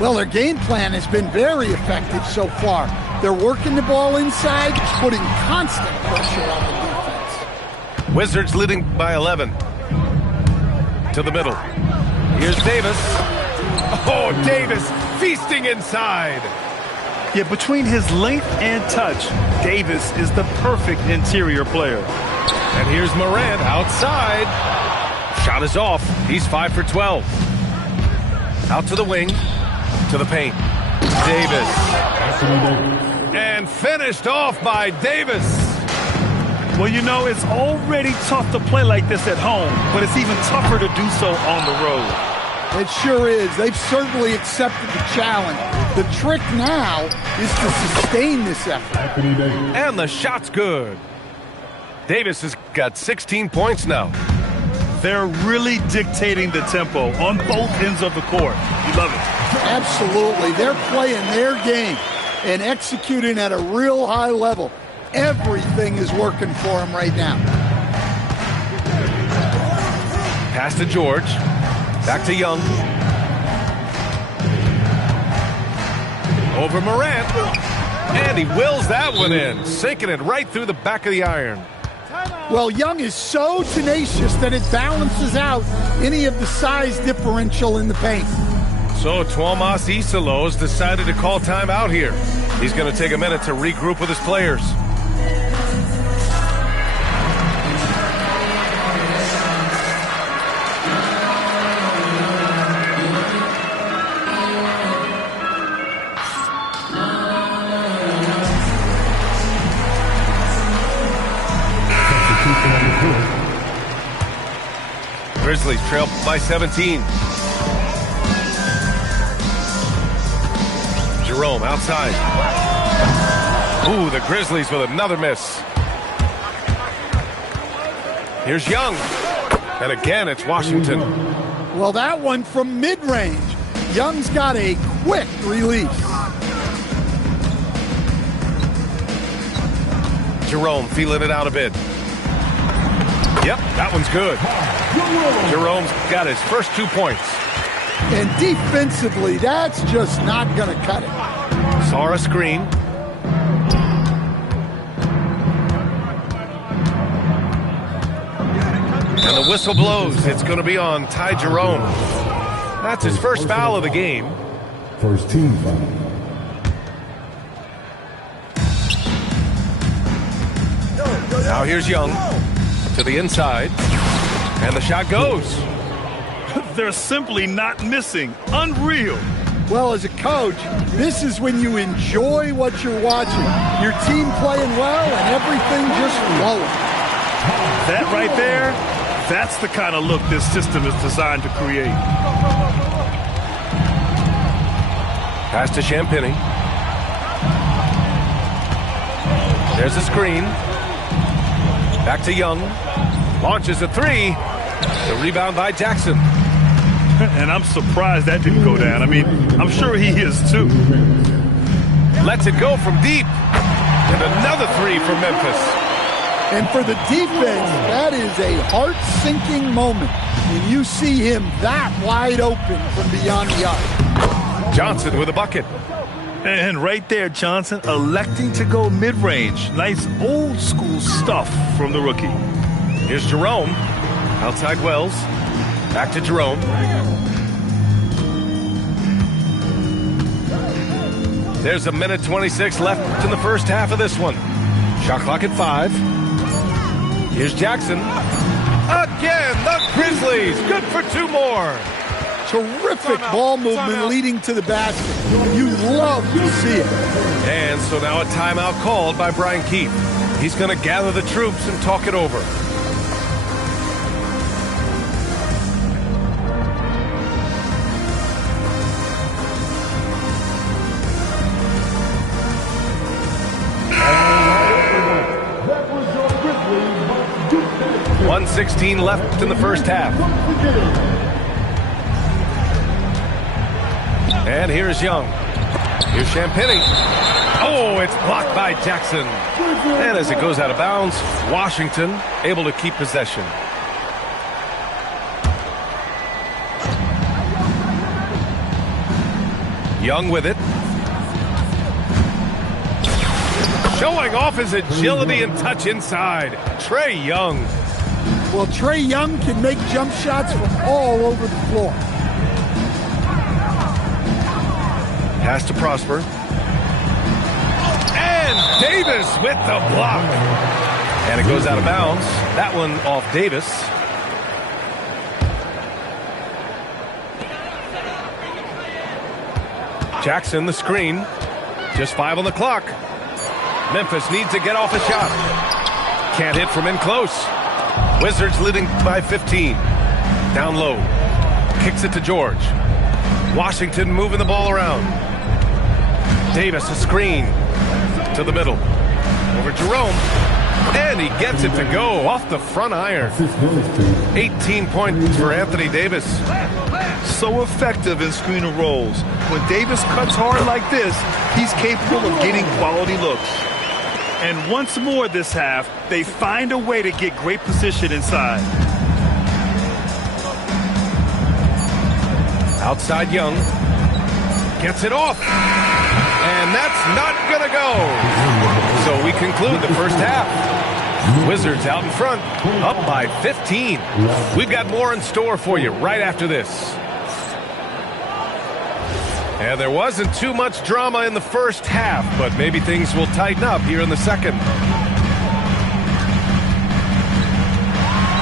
Well, their game plan has been very effective so far. They're working the ball inside, putting constant pressure on the defense. Wizards leading by 11. To the middle. Here's Davis. Oh, Davis feasting inside. Yeah, between his length and touch, Davis is the perfect interior player. And here's Morant outside. Shot is off. He's 5 for 12. Out to the wing. To the paint. Davis. And finished off by Davis. Well, you know, it's already tough to play like this at home, but it's even tougher to do so on the road. It sure is. They've certainly accepted the challenge. The trick now is to sustain this effort. And the shot's good. Davis has got 16 points now. They're really dictating the tempo on both ends of the court. You love it. Absolutely. They're playing their game and executing at a real high level. Everything is working for them right now. Pass to George. Back to Young. Over Morant. And he wills that one in, sinking it right through the back of the iron. Well, Young is so tenacious that it balances out any of the size differential in the paint. So Tuomas Isalos decided to call timeout here. He's going to take a minute to regroup with his players. Grizzlies trail by 17. Jerome outside. Ooh, the Grizzlies with another miss. Here's Young. And again, it's Washington. Well, that one from mid-range. Young's got a quick release. Jerome feeling it out a bit. Yep, that one's good. Jerome's got his first 2 points. And defensively, that's just not going to cut it. Saw a screen. And the whistle blows. It's going to be on Ty Jerome. That's his first foul of the game. First team foul. Now here's Young to the inside. And the shot goes. They're simply not missing. Unreal. Well, as a coach, this is when you enjoy what you're watching. Your team playing well and everything just flowing. That right there, that's the kind of look this system is designed to create. Pass to Champagny. There's a screen. Back to Young. Launches a three. The rebound by Jackson. And I'm surprised that didn't go down. I mean, I'm sure he is too. Lets it go from deep. And another three from Memphis. And for the defense, that is a heart-sinking moment when you see him that wide open from beyond the arc. Johnson with a bucket. And right there, Johnson electing to go mid-range. Nice old school stuff from the rookie. Here's Jerome. Outside Wells. Back to Jerome. There's a minute 26 left in the first half of this one. Shot clock at 5. Here's Jackson. Again, the Grizzlies. Good for 2 more. Terrific ball movement leading to the basket. You love to see it. And so now a timeout called by Brian Keefe. He's going to gather the troops and talk it over. That was your Grizzlies. 1:16 left in the first half. And here's Young. Here's Champagny. Oh, it's blocked by Jackson. And as it goes out of bounds, Washington able to keep possession. Young with it. Showing off his agility and touch inside. Trae Young. Well, Trae Young can make jump shots from all over the floor. Pass to Prosper. And Davis with the block. And it goes out of bounds. That one off Davis. Jackson, the screen. Just 5 on the clock. Memphis needs to get off a shot. Can't hit from in close. Wizards leading by 15. Down low. Kicks it to George. Washington moving the ball around. Davis, a screen to the middle. Over Jerome. And he gets it to go off the front iron. 18 points for Anthony Davis. So effective in screen and rolls. When Davis cuts hard like this, he's capable of getting quality looks. And once more this half, they find a way to get great position inside. Outside Young. Gets it off. And that's not going to go. So we conclude the first half. Wizards out in front, up by 15. We've got more in store for you right after this. And there wasn't too much drama in the first half, but maybe things will tighten up here in the second.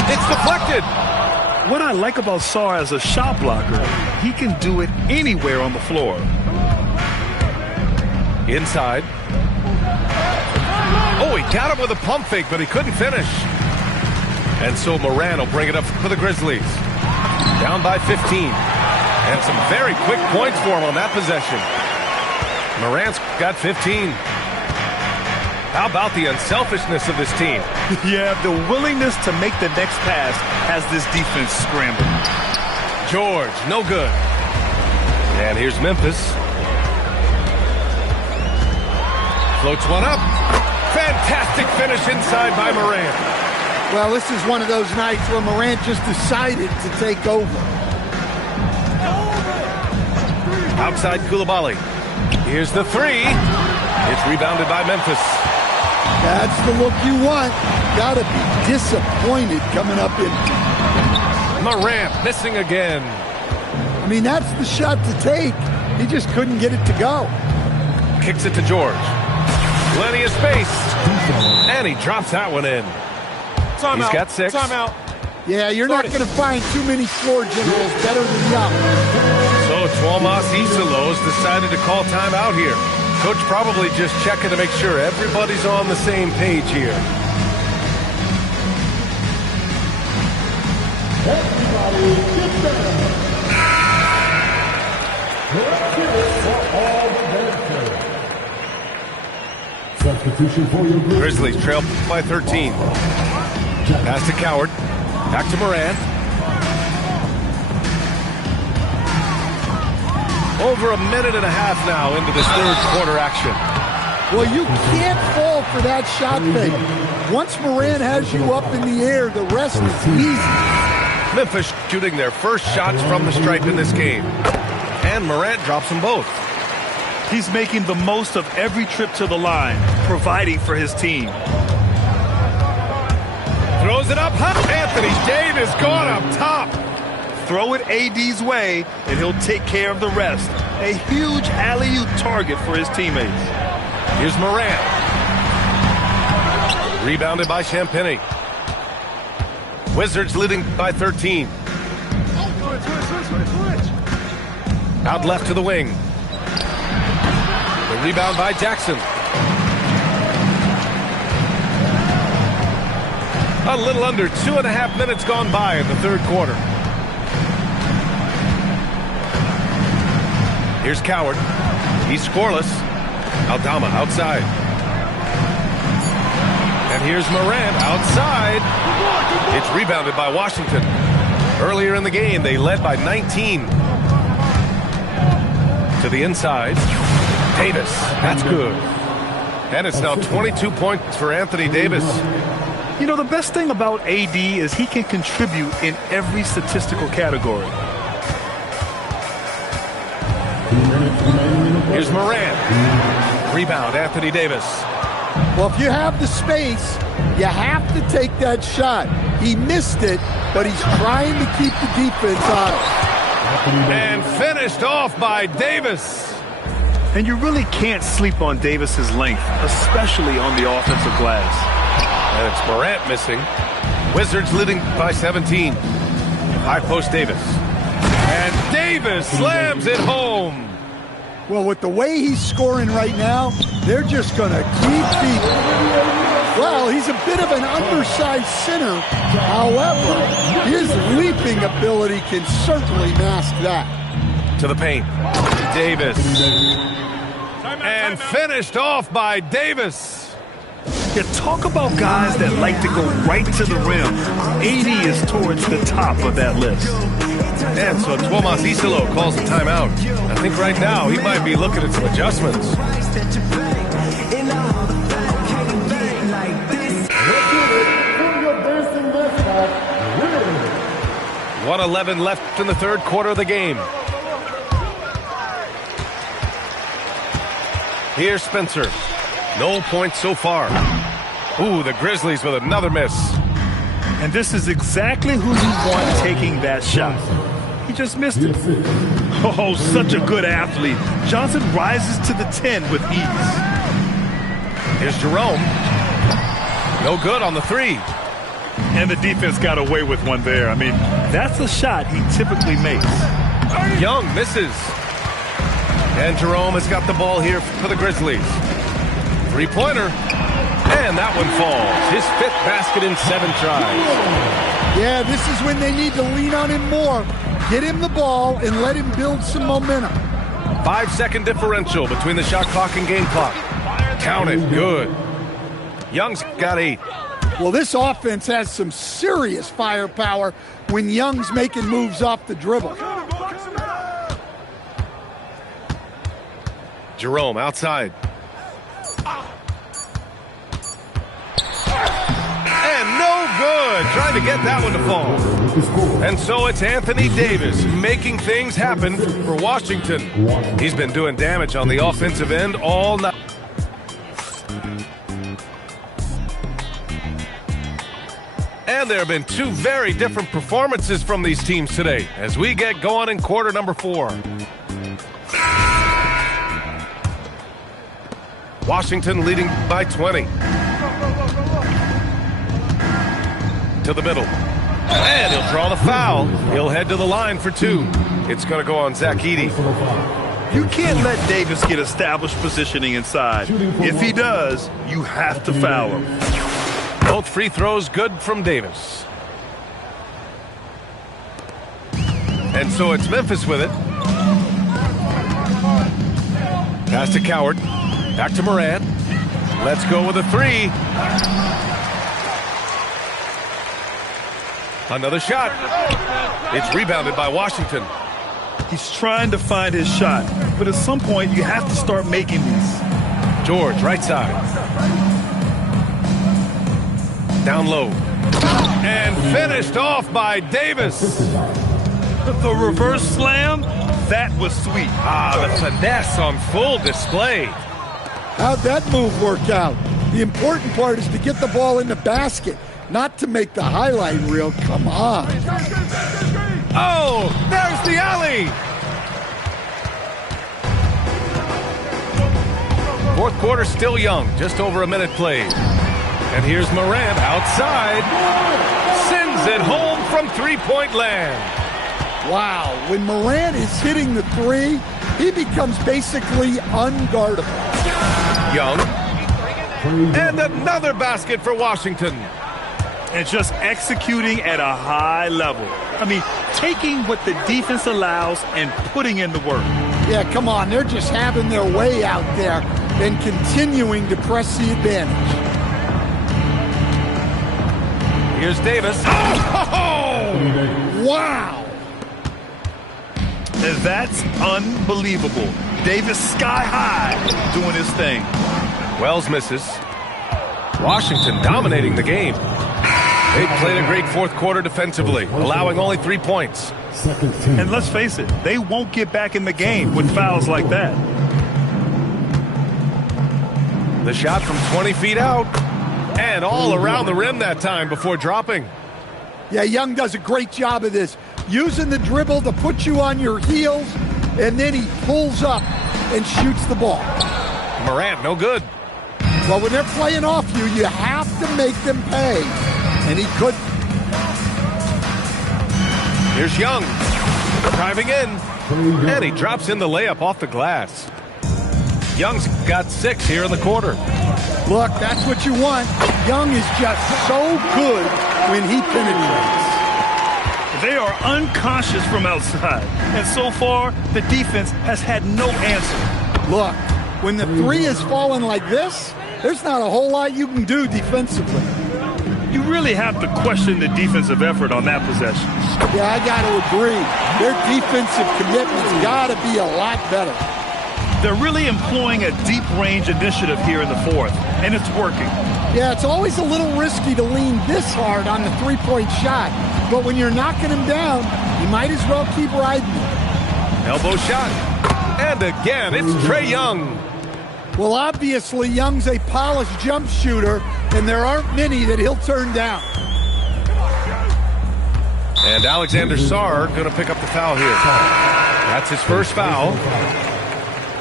It's deflected. What I like about Sarr as a shot blocker, he can do it anywhere on the floor. Inside. Oh, he got him with a pump fake, but he couldn't finish. And so Moran will bring it up for the Grizzlies. Down by 15. And some very quick points for him on that possession. Moran's got 15. How about the unselfishness of this team? Yeah, the willingness to make the next pass has this defense scrambling. George, no good. And here's Memphis. Floats one up. Fantastic finish inside by Morant. Well, this is one of those nights where Morant just decided to take over. Outside Koulibaly. Here's the 3. It's rebounded by Memphis. That's the look you want. Gotta be disappointed coming up in. Morant missing again. I mean, that's the shot to take. He just couldn't get it to go. Kicks it to George. Plenty of space. And he drops that one in. He's got 6. Timeout. Yeah, you're not going to find too many floor generals better than Young. So Tuomas Isalos decided to call timeout here. Coach probably just checking to make sure everybody's on the same page here. Everybody get down. Let's get it for all the dancers. Substitution for your Grizzlies trail by 13. Pass to Coward. Back to Moran. Over a minute and a half now into this third quarter action. Well, you can't fall for that shot fake. Once Moran has you up in the air, the rest is easy. Memphis shooting their first shots from the stripe in this game. And Morant drops them both. He's making the most of every trip to the line, providing for his team. Throws it up high. Anthony Davis gone up top. Throw it AD's way, and he'll take care of the rest. A huge alley-oop target for his teammates. Here's Morant. Rebounded by Champagnie. Wizards leading by 13. Out left to the wing. The rebound by Jackson. A little under 2.5 minutes gone by in the third quarter. Here's Coward. He's scoreless. Aldama outside. And here's Morant outside. It's rebounded by Washington. Earlier in the game, they led by 19. To the inside. Davis. That's good. And it's now 22 points for Anthony Davis. You know, the best thing about AD is he can contribute in every statistical category. Here's Morant. Rebound, Anthony Davis. Well, if you have the space, you have to take that shot. He missed it, but he's trying to keep the defense on it. And finished off by Davis. And you really can't sleep on Davis's length, especially on the offensive glass. And it's Morant missing. Wizards leading by 17. High post Davis. And Davis slams it home. Well, with the way he's scoring right now, they're just going to keep beating. Well, he's a bit of an undersized center. However, his leaping ability can certainly mask that. To the paint. Davis. And finished off by Davis. Yeah, talk about guys that like to go right to the rim. AD is towards the top of that list. And so Tomas Isolo calls a timeout. I think right now he might be looking at some adjustments. 1:11 left in the third quarter of the game. Here's Spencer. No points so far. Ooh, the Grizzlies with another miss. And this is exactly who you want taking that shot. He just missed it. Oh, such a good athlete. Johnson rises to the 10 with ease. Here's Jerome. No good on the three. And the defense got away with one there. I mean, that's a shot he typically makes. Young misses. And Jerome has got the ball here for the Grizzlies. Three-pointer. And that one falls. His fifth basket in 7 tries. Yeah, this is when they need to lean on him more. Get him the ball and let him build some momentum. 5-second differential between the shot clock and game clock. Count it. Good. Young's got 8. Well, this offense has some serious firepower when Young's making moves off the dribble. Jerome outside. And no good. Trying to get that one to fall. And so it's Anthony Davis making things happen for Washington. He's been doing damage on the offensive end all night. And there have been 2 very different performances from these teams today as we get going in quarter number 4. Washington leading by 20. To the middle. And he'll draw the foul. He'll head to the line for 2. It's going to go on Zach Edey. You can't let Davis get established positioning inside. If he does, you have to foul him. Both free throws good from Davis. And so it's Memphis with it. Pass to Coward. Back to Morant. Let's go with a 3. Another shot. It's rebounded by Washington. He's trying to find his shot, but at some point you have to start making these. George, right side. Down low. And finished off by Davis. The reverse slam That was sweet. Ah, the finesse on full display. How'd that move work out? The important part is to get the ball in the basket, not to make the highlight reel. Come on. Oh, there's the alley. Fourth quarter still young, just over a minute played. And here's Morant outside. Sends it home from three-point land. Wow, when Morant is hitting the three, he becomes basically unguardable. Young. And another basket for Washington. And just executing at a high level. I mean, taking what the defense allows and putting in the work. Yeah, come on, they're just having their way out there and continuing to press the advantage. Here's Davis. Oh! Wow! And that's unbelievable. Davis sky high doing his thing. Wells misses. Washington dominating the game. They played a great fourth quarter defensively, allowing only 3 points. And let's face it, they won't get back in the game with fouls like that. The shot from 20 feet out. And all around the rim that time before dropping. Yeah, Young does a great job of this. Using the dribble to put you on your heels, and then he pulls up and shoots the ball. Morant, no good. Well, when they're playing off you, you have to make them pay. And he couldn't. Here's Young. Driving in. And he drops in the layup off the glass. Young's got 6 here in the quarter. Look, that's what you want. Young is just so good when he penetrates. They are unconscious from outside. And so far, the defense has had no answer. Look, when the three is falling like this, there's not a whole lot you can do defensively. You really have to question the defensive effort on that possession. Yeah, I got to agree. Their defensive commitment's got to be a lot better. They're really employing a deep range initiative here in the fourth, and it's working. Yeah, it's always a little risky to lean this hard on the three-point shot, but when you're knocking him down, you might as well keep riding him. Elbow shot. And again, it's Trae Young. Well, obviously, Young's a polished jump shooter, and there aren't many that he'll turn down. And Alexander Sarr going to pick up the foul here. That's his first foul.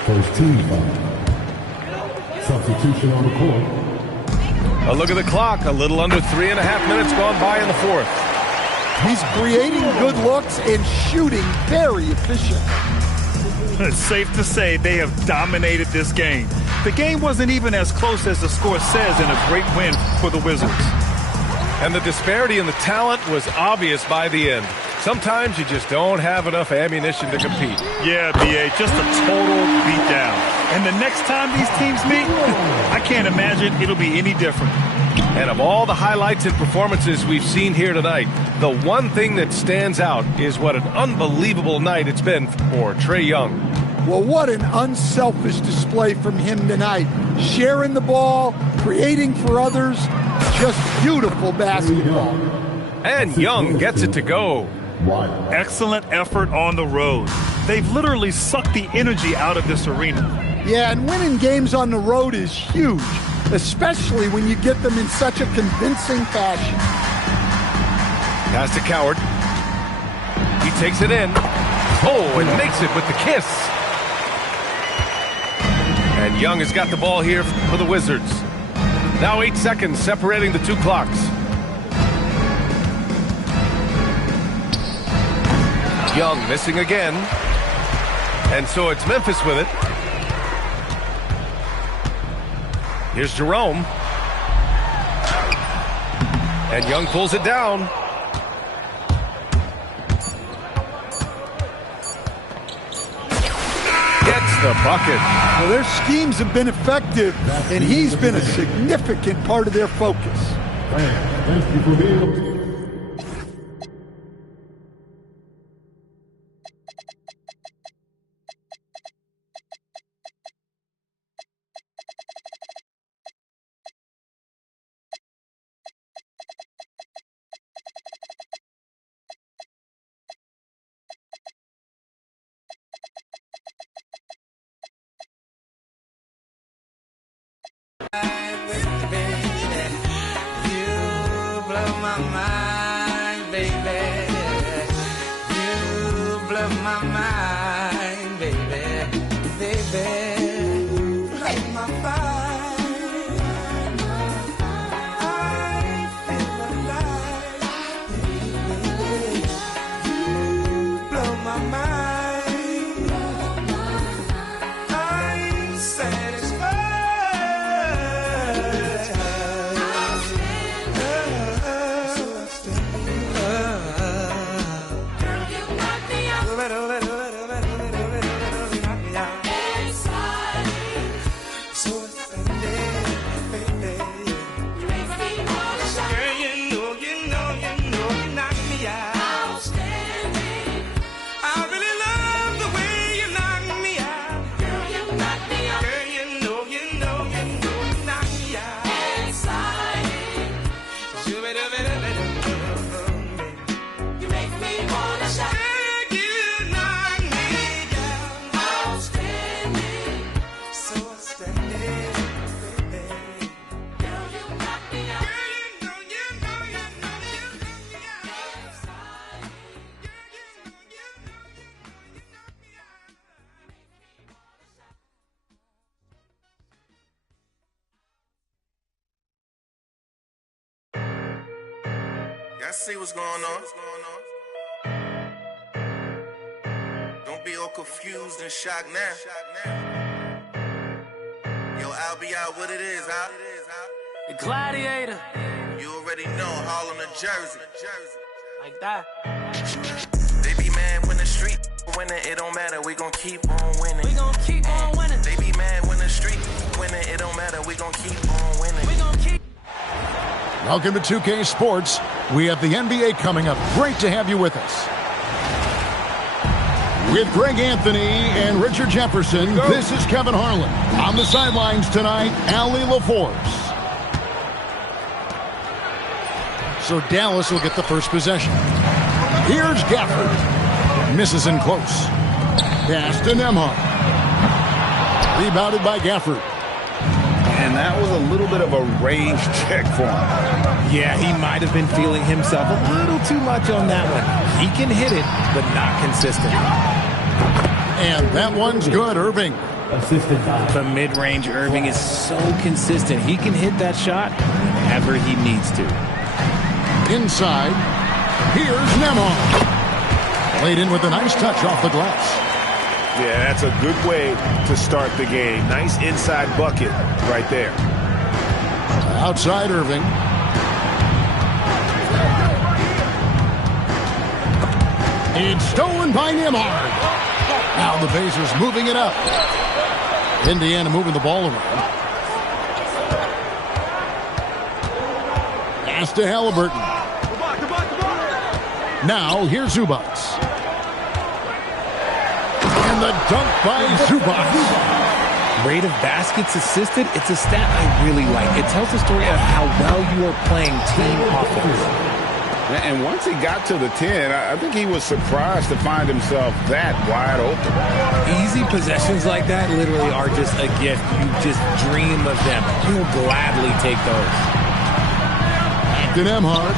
First team foul. Substitution on the court. A look at the clock. A little under 3.5 minutes gone by in the fourth. He's creating good looks and shooting very efficient. It's safe to say they have dominated this game. The game wasn't even as close as the score says in a great win for the Wizards. And the disparity in the talent was obvious by the end. Sometimes you just don't have enough ammunition to compete. Yeah, B.A., just a total beatdown. And the next time these teams meet, I can't imagine it'll be any different. And of all the highlights and performances we've seen here tonight, the one thing that stands out is what an unbelievable night it's been for Trae Young. Well, what an unselfish display from him tonight. Sharing the ball, creating for others, just beautiful basketball. And Young gets it to go. Excellent effort on the road. They've literally sucked the energy out of this arena. Yeah, and winning games on the road is huge, especially when you get them in such a convincing fashion. Pass to Coward. He takes it in. Oh, and makes it with the kiss. And Young has got the ball here for the Wizards. Now 8 seconds separating the two clocks. Young missing again. And so it's Memphis with it. Here's Jerome. And Young pulls it down. Gets the bucket. Well, their schemes have been effective, and he's been a significant part of their focus. Thank you for being mind, baby. You blow my mind, baby. Baby, blow my mind. I feel alive, baby. You blow my mind. I'm satisfied. Y'all see what's going on? Don't be all confused and shocked now. Yo, I'll be out what it is, huh? The Gladiator. You already know, Harlem to Jersey. Like that. They be mad when the street winning, it don't matter, we gon' keep on winning. We gon' keep on winning. They be mad when the street winning, it don't matter, we gon' keep on winning. We gon' keep. Welcome to 2K Sports. We have the NBA coming up. Great to have you with us. With Greg Anthony and Richard Jefferson, this is Kevin Harlan. On the sidelines tonight, Allie LaForce. So Dallas will get the first possession. Here's Gafford. Misses in close. Pass to Nembhard. Rebounded by Gafford. And that was a little bit of a range check for him. Yeah, he might have been feeling himself a little too much on that one. He can hit it, but not consistent. And that one's good, Irving. The mid-range Irving is so consistent. He can hit that shot whenever he needs to. Inside, here's Nembhard. Laid in with a nice touch off the glass. Yeah, that's a good way to start the game. Nice inside bucket right there. Outside Irving. It's stolen by Nembhard. Now the Pacers moving it up. Indiana moving the ball around. Pass to Halliburton. Now here's Zubac. And the dunk by Zubac. Rate of baskets assisted, it's a stat I really like. It tells the story of how well you are playing team offense. And once he got to the 10, I think he was surprised to find himself that wide open. Easy possessions like that literally are just a gift. You just dream of them. You'll gladly take those. Back to Nembhard.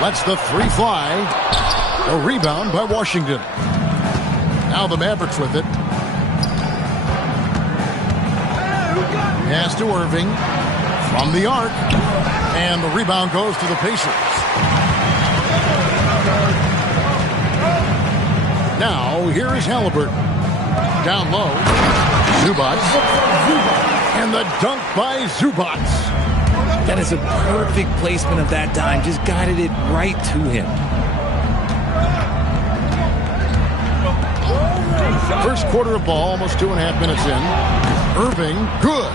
Lets the three fly. A rebound by Washington. Now the Mavericks with it. Pass to Irving from the arc. And the rebound goes to the Pacers. Now, here is Halliburton. Down low. Zubac. And the dunk by Zubac. That is a perfect placement of that dime. Just guided it right to him. First quarter of ball, almost 2.5 minutes in. Irving, good.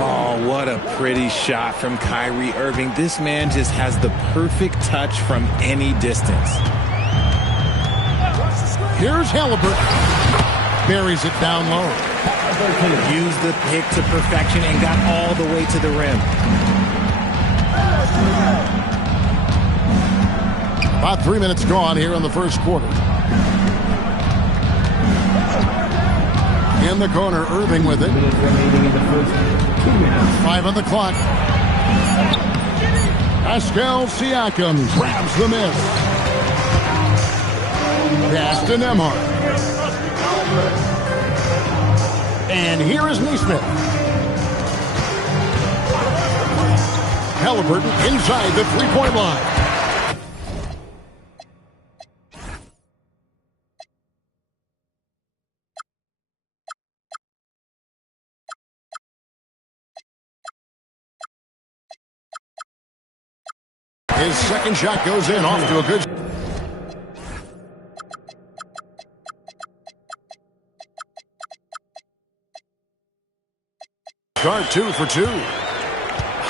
Oh, what a pretty shot from Kyrie Irving. This man just has the perfect touch from any distance. Here's Halliburton. Buries it down low. Used the pick to perfection and got all the way to the rim. About 3 minutes gone here in the first quarter. In the corner, Irving with it. 5 on the clock. Pascal Siakam grabs the miss. Pass to Nembhard. And here is Neesmith. Halliburton inside the three-point line. His second shot goes in, off to a good. Start 2 for 2.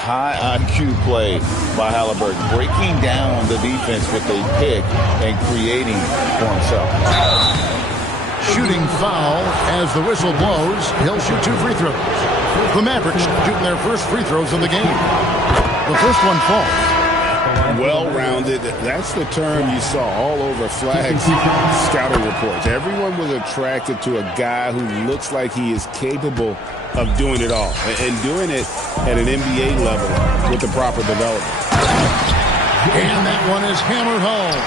High IQ play by Halliburton, breaking down the defense with a pick and creating for himself. Shooting foul as the whistle blows. He'll shoot 2 free throws. The Mavericks shooting their first free throws of the game. The first one falls. Well-rounded. That's the term you saw all over Flag's scouting reports. Everyone was attracted to a guy who looks like he is capable of doing it all and doing it at an NBA level with the proper development. And that one is hammered home.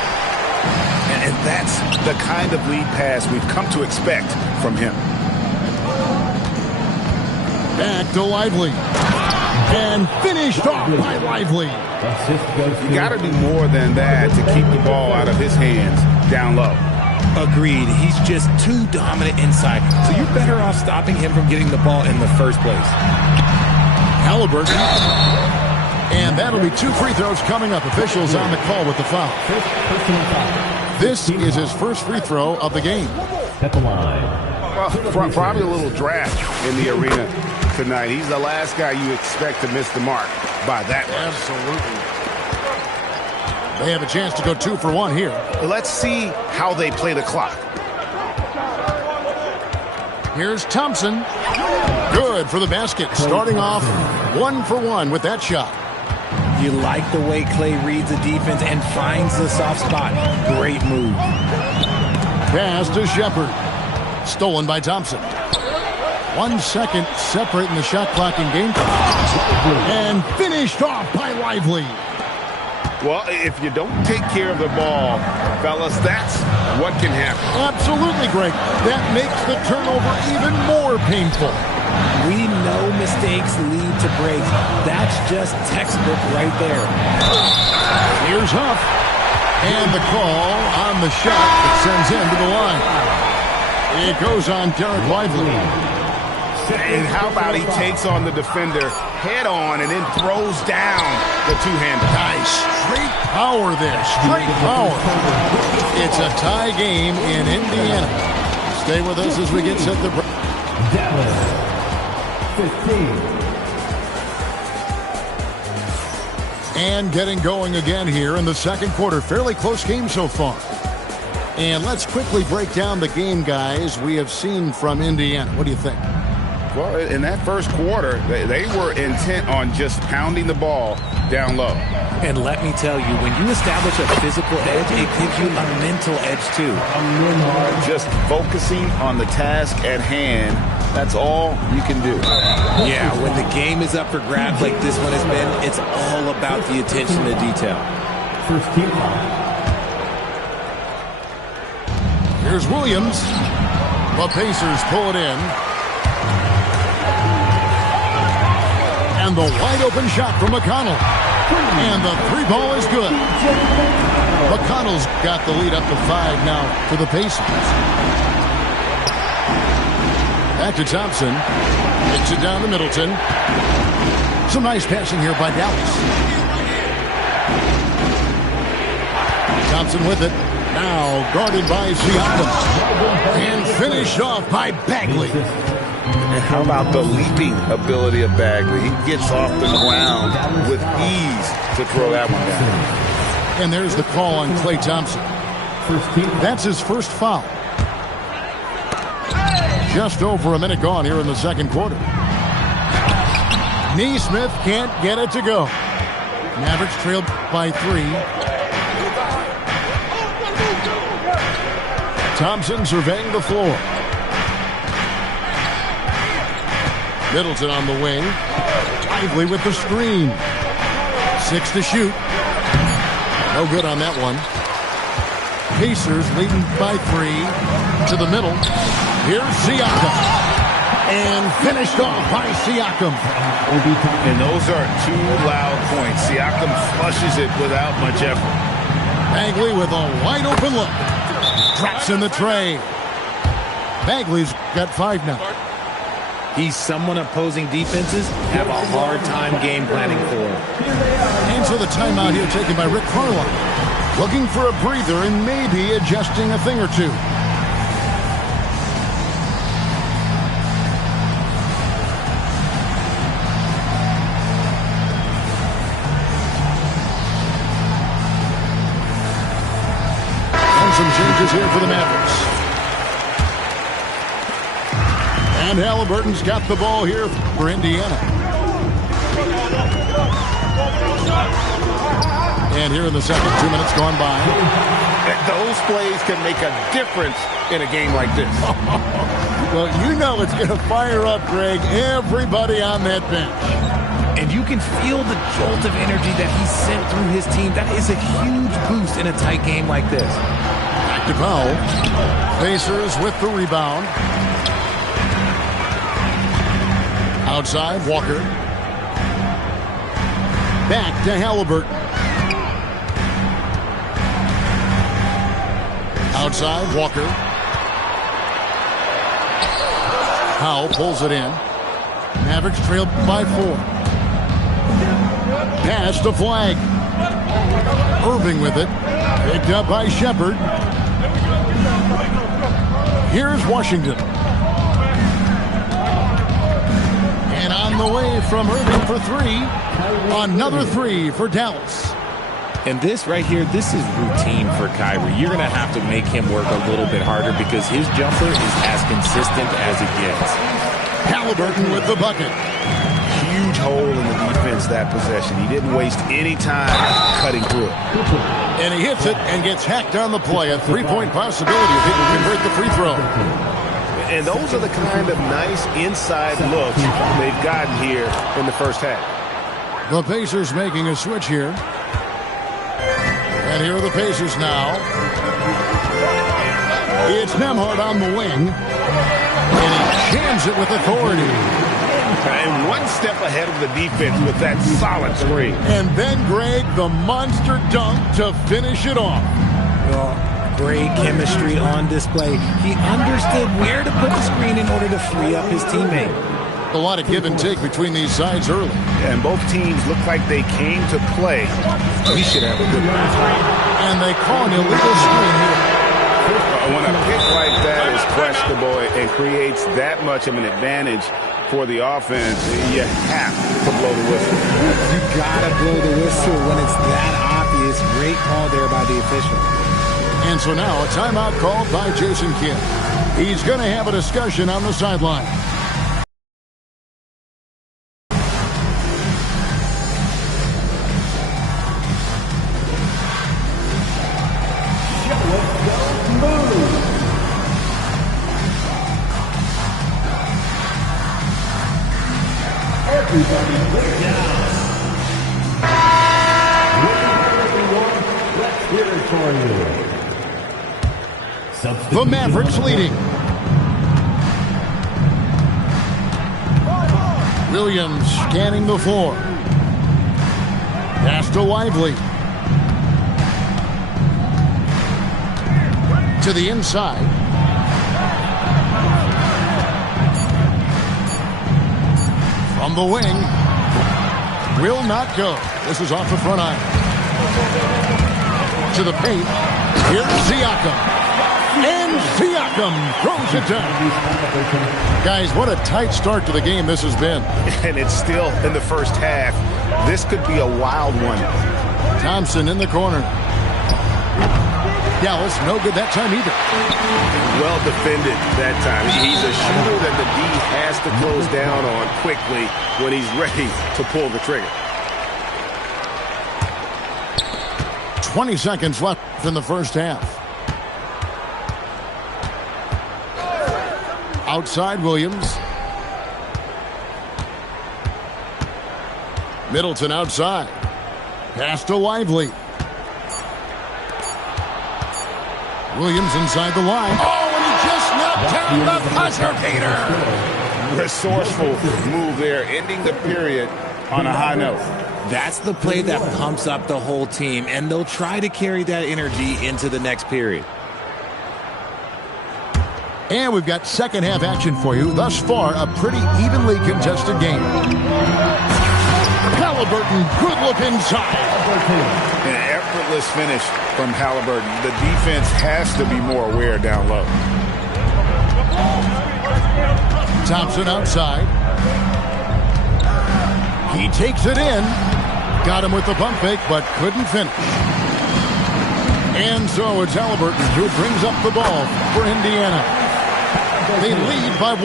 And that's the kind of lead pass we've come to expect from him. Back to Lively. And finished off by Lively. You got to do more than that to keep the ball out of his hands down low. Agreed. He's just too dominant inside. So you're better off stopping him from getting the ball in the first place. Halliburton. And that'll be 2 free throws coming up. Officials on the call with the foul. This is his first free throw of the game. At the line. Well, probably a little draft in the arena tonight. He's the last guy you expect to miss the mark by that much. Absolutely. They have a chance to go 2 for 1 here. Let's see how they play the clock. Here's Thompson. Good for the basket. Starting off 1 for 1 with that shot. You like the way Clay reads the defense and finds the soft spot. Great move. Pass to Shepherd. Stolen by Thompson. 1 second separating the shot clock in game time. And finished off by Lively. Well, if you don't take care of the ball, fellas, that's what can happen. Absolutely, Greg. That makes the turnover even more painful. We know mistakes lead to breaks. That's just textbook right there. Here's Huff. And the call on the shot that sends him to the line. It goes on Derek Lively. And how about he takes on the defender head on and then throws down the two-hander. Nice. Straight power there. Straight power. It's a tie game in Indiana. Stay with us as we get set to break. Dallas, 15. And getting going again here in the second quarter. Fairly close game so far. And let's quickly break down the game, guys, we have seen from Indiana. What do you think? Well, in that first quarter, they were intent on just pounding the ball down low. And let me tell you, when you establish a physical edge, it gives you a mental edge too. Just focusing on the task at hand, that's all you can do. Yeah, when the game is up for grabs like this one has been, it's all about the attention to detail. First team foul. Here's Williams. The Pacers pull it in. And the wide-open shot from McConnell. And the 3-ball is good. McConnell's got the lead up to 5 now for the Pacers. Back to Thompson. Gets it down to Middleton. Some nice passing here by Dallas. Thompson with it. Now guarded by Siakam. And finished off by Bagley. And how about the leaping ability of Bagley? He gets off the ground with ease to throw that one down. And there's the call on Klay Thompson. That's his first foul. Just over a minute gone here in the second quarter. Neesmith can't get it to go. Mavericks trailed by 3. Thompson surveying the floor. Middleton on the wing. Lively with the screen. 6 to shoot. No good on that one. Pacers leading by 3 to the middle. Here's Siakam. And finished off by Siakam. And those are 2 loud points. Siakam flushes it without much effort. Bagley with a wide open look. Drops in the tray. Bagley's got 5 now. He's someone opposing defenses have a hard time game planning for. And so the timeout here taken by Rick Carlisle. Looking for a breather and maybe adjusting a thing or two. And some changes here for the Mavericks. And Halliburton's got the ball here for Indiana. And here in the second, 2 minutes gone by. Those plays can make a difference in a game like this. Well, you know it's going to fire up, Greg, everybody on that bench. And you can feel the jolt of energy that he sent through his team. That is a huge boost in a tight game like this. Back to Powell. Pacers with the rebound. Outside, Walker. Back to Halliburton. Outside, Walker. Powell pulls it in. Mavericks trailed by 4. Pass to Flag. Irving with it. Picked up by Shepard. Here's Washington. And on the way from Irving for 3. Another 3 for Dallas. And this right here, this is routine for Kyrie. You're going to have to make him work a little bit harder because his jumper is as consistent as it gets. Halliburton with the bucket. Huge hole in the defense that possession. He didn't waste any time cutting through it. And he hits it and gets hacked on the play. A 3-point possibility if he can convert the free throw. And those are the kind of nice inside looks they've gotten here in the first half. The Pacers making a switch here. And here are the Pacers now. It's Nembhard on the wing. And he jams it with authority. And one step ahead of the defense with that solid screen. And then, Greg, the monster dunk to finish it off. Great chemistry on display. He understood where to put the screen in order to free up his teammate. A lot of give and take between these sides early. And both teams look like they came to play. We should have a good one. And they call an illegal screen here. When a pick like that is questionable and creates that much of an advantage for the offense, you have to blow the whistle. You gotta blow the whistle when it's that obvious. Great call there by the official. And so now a timeout called by Jason Kidd. He's going to have a discussion on the sideline. Everybody break down. Let's hear it for you. The Mavericks leading. Williams scanning the floor. Pass to Lively. To the inside. From the wing. Will not go. This is off the front iron. To the paint. Here's Siakam. And Siakam throws it down. Guys, what a tight start to the game this has been. And it's still in the first half. This could be a wild one. Thompson in the corner. Dallas, no good that time either. Well defended that time. He's a shooter that the D has to close down on quickly when he's ready to pull the trigger. 20 seconds left in the first half. Outside Williams. Middleton outside. Pass to Lively. Williams inside the line. Oh, and he just knocked down the buzzer beater. Resourceful move there, ending the period on a high note. That's the play that pumps up the whole team, and they'll try to carry that energy into the next period. And we've got second half action for you. Thus far, a pretty evenly contested game. Halliburton, good look inside. An effortless finish from Halliburton. The defense has to be more aware down low. Thompson outside. He takes it in. Got him with the pump fake, but couldn't finish. And so it's Halliburton who brings up the ball for Indiana. They lead by 1.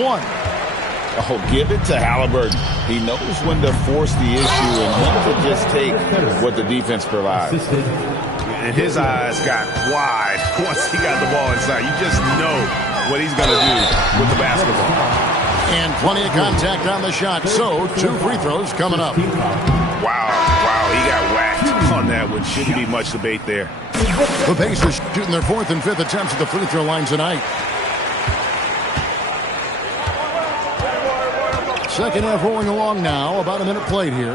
Oh, give it to Halliburton. He knows when to force the issue and when to just take what the defense provides. And his eyes got wide once he got the ball inside. You just know what he's going to do with the basketball. And plenty of contact on the shot. So 2 free throws coming up. Wow, he got whacked on that one. Shouldn't be much debate there. The Pacers shooting their 4th and 5th attempts at the free throw line tonight. Second half rolling along now. About a minute played here.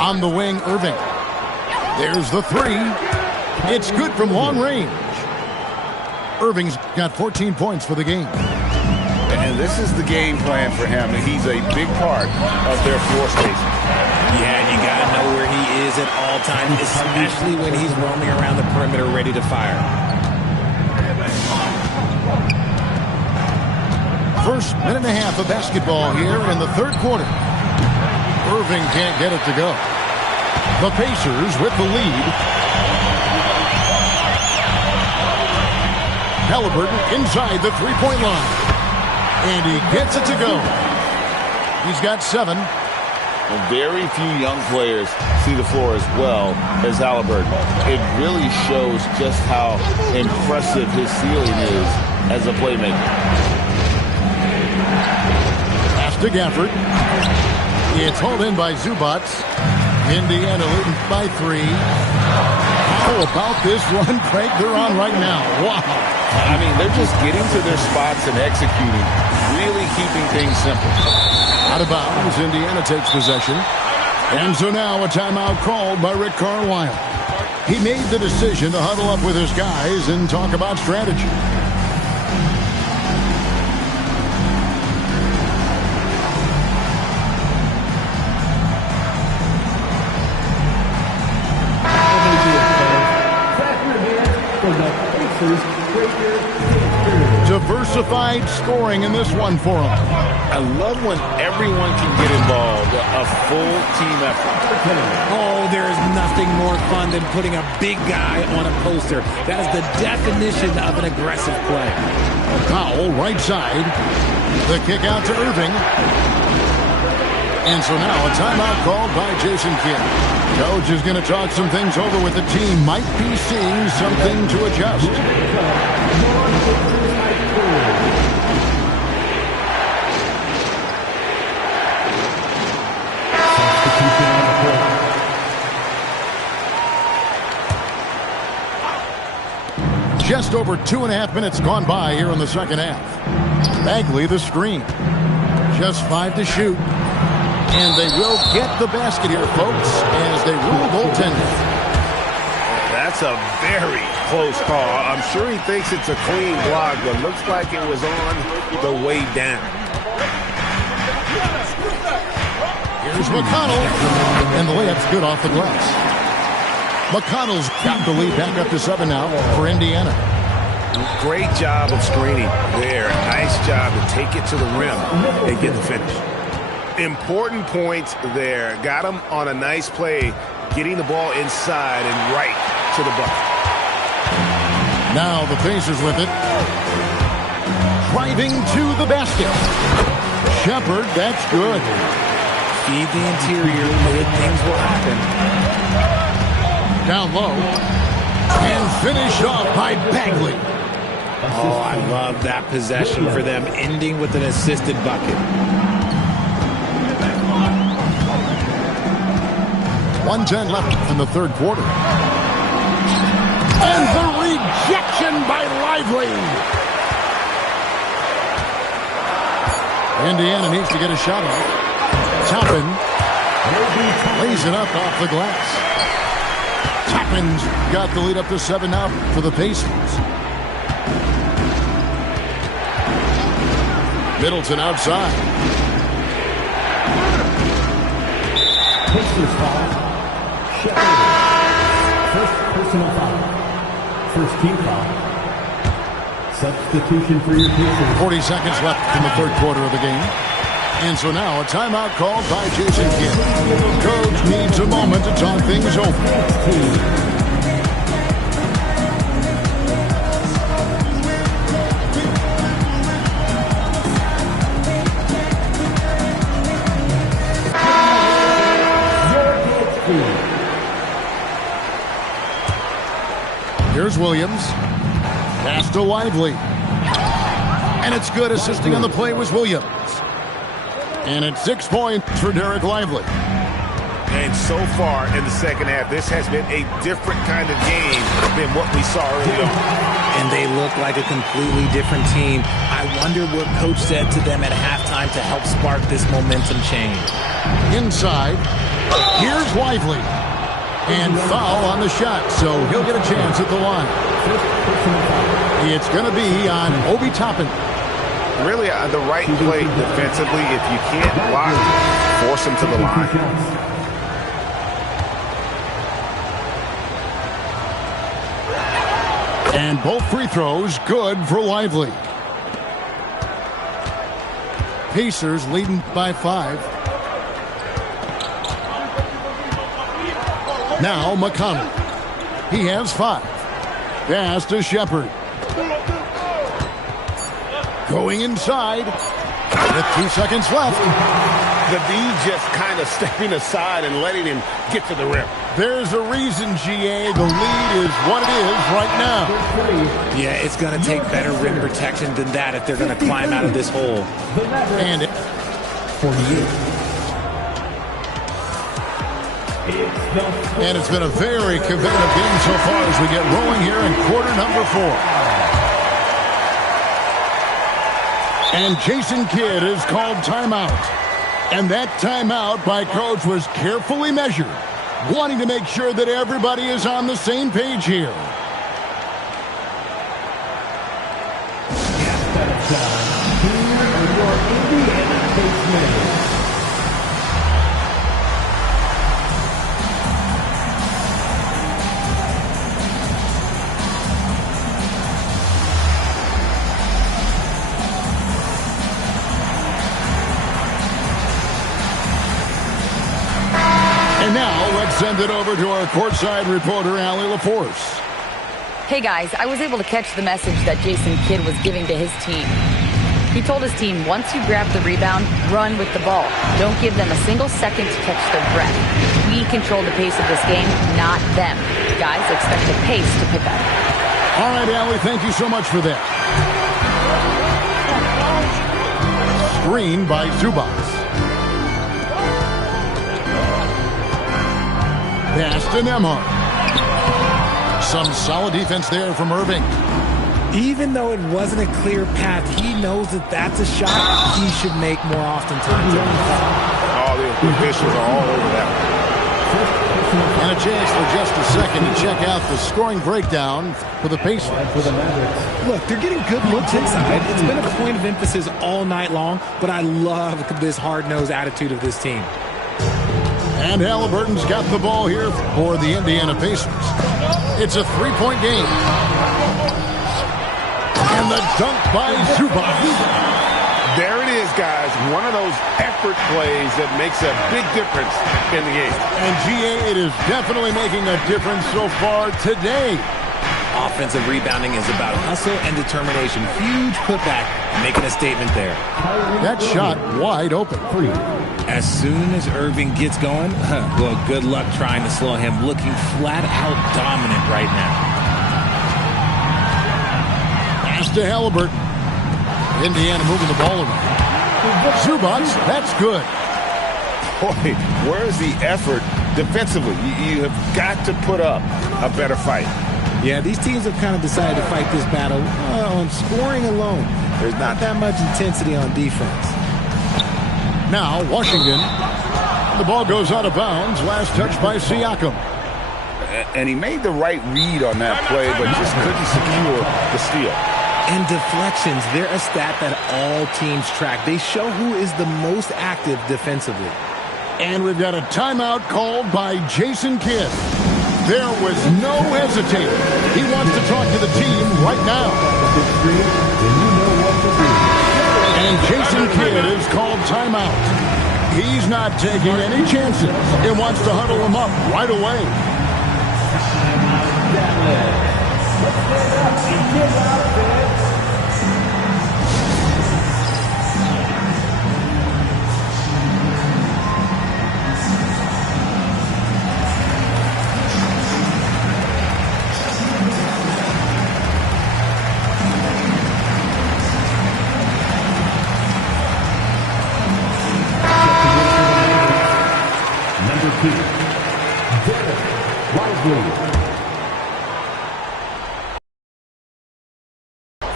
On the wing, Irving. There's the 3. It's good from long range. Irving's got 14 points for the game. And this is the game plan for him. He's a big part of their floor spacing. Yeah, you got to know where he is at all times, especially when he's roaming around the perimeter ready to fire. First minute and a half of basketball here in the 3rd quarter. Irving can't get it to go. The Pacers with the lead. Halliburton inside the three-point line. And he gets it to go. He's got 7. And very few young players see the floor as well as Halliburton. It really shows just how impressive his ceiling is as a playmaker. Pass to Gafford. It's hauled in by Zubats. Indiana leading by 3. How about this run, Craig, they're on right now? Wow. I mean, they're just getting to their spots and executing, really keeping things simple. Out of bounds, Indiana takes possession. And so now a timeout called by Rick Carlisle. He made the decision to huddle up with his guys and talk about strategy. Diversified scoring in this one for him. I love when everyone can get involved, a full team effort. Oh, there is nothing more fun than putting a big guy on a poster. That is the definition of an aggressive play. Powell, right side. The kick out to Irving. And so now a timeout called by Jason Kidd. Coach is going to talk some things over with the team. Might be seeing something to adjust. Just over 2.5 minutes gone by here in the second half. Bagley the screen. Just 5 to shoot. And they will get the basket here, folks, as they rule goaltending. That's a very close call. I'm sure he thinks it's a clean block, but looks like it was on the way down. Here's McConnell. And the layup's good off the glass. McConnell's got the lead back up to 7 now for Indiana. Great job of screening there. Nice job to take it to the rim and get the finish. Important points there. Got him on a nice play, getting the ball inside and right to the bucket. Now the Pacers with it. Driving to the basket. Shepard, that's good. Feed the interior, good things will happen. Down low. And finished off by Bagley. Oh, I love that possession for them, ending with an assisted bucket. 1:10 left in the third quarter. And the rejection by Lively. Indiana needs to get a shot off. Toppin lays it up off the glass. Toppin's got the lead up to 7 now for the Pacers. Middleton outside. Pacers foul. Shepard. First personal foul. First team foul. Substitution for your Pacers. 40 seconds left in the third quarter of the game. And so now a timeout called by Jason Kidd. Coach needs a moment to talk things over. Here's Williams. Pass to Lively. And it's good. Assisting on the play was Williams. And it's 6 points for Derek Lively. And so far in the second half, this has been a different kind of game than what we saw early on. And they look like a completely different team. I wonder what Coach said to them at halftime to help spark this momentum change. Inside. Here's Lively. And foul on the shot, so he'll get a chance at the line. It's going to be on Obi Toppin. Really the right play defensively. If you can't block, force him to the line. And both free throws good for Lively. Pacers leading by 5. Now McConnell. He has 5. Pass to Shepard. Going inside. With 2 seconds left. The D just kind of stepping aside and letting him get to the rim. There's a reason, GA. The lead is what it is right now. Yeah, it's going to take better rim protection than that if they're going to climb out of this hole. And it. 48. And it's been a very competitive game so far as we get rolling here in quarter number 4. And Jason Kidd is called timeout. And that timeout by Coach was carefully measured, wanting to make sure that everybody is on the same page here. Here are your Indiana Pacers. And now let's send it over to our courtside reporter, Allie LaForce. Hey guys, I was able to catch the message that Jason Kidd was giving to his team. He told his team, once you grab the rebound, run with the ball. Don't give them a single second to catch their breath. We control the pace of this game, not them. Guys, expect the pace to pick up. All right, Allie, thank you so much for that. Screen by Zubac. Pass to Nembhard. Some solid defense there from Irving. Even though it wasn't a clear path, he knows that that's a shot he should make more oftentimes. All the officials are all over that one. And a chance for just a second to check out the scoring breakdown for the Pacers. Look, they're getting good looks inside. It's been a point of emphasis all night long, but I love this hard-nosed attitude of this team. And Halliburton's got the ball here for the Indiana Pacers. It's a 3-point game. And the dunk by Zubac. There it is, guys. One of those effort plays that makes a big difference in the game. And GA, it is definitely making a difference so far today. Offensive rebounding is about hustle and determination. Huge putback, making a statement there. That shot wide open. As soon as Irving gets going, well, good luck trying to slow him. Looking flat out dominant right now. Pass to Halliburton. Indiana moving the ball around. Zubac, that's good. boy, where's the effort defensively? You have got to put up a better fight. Yeah, these teams have kind of decided to fight this battle on scoring alone. There's not that much intensity on defense. Now, Washington. The ball goes out of bounds. Last touch by Siakam. And he made the right read on that play, but just couldn't secure the steal. And deflections, they're a stat that all teams track. They show who is the most active defensively. And we've got a timeout called by Jason Kidd. There was no hesitating. He wants to talk to the team right now. And Jason Kidd is called timeout. He's not taking any chances. He wants to huddle them up right away.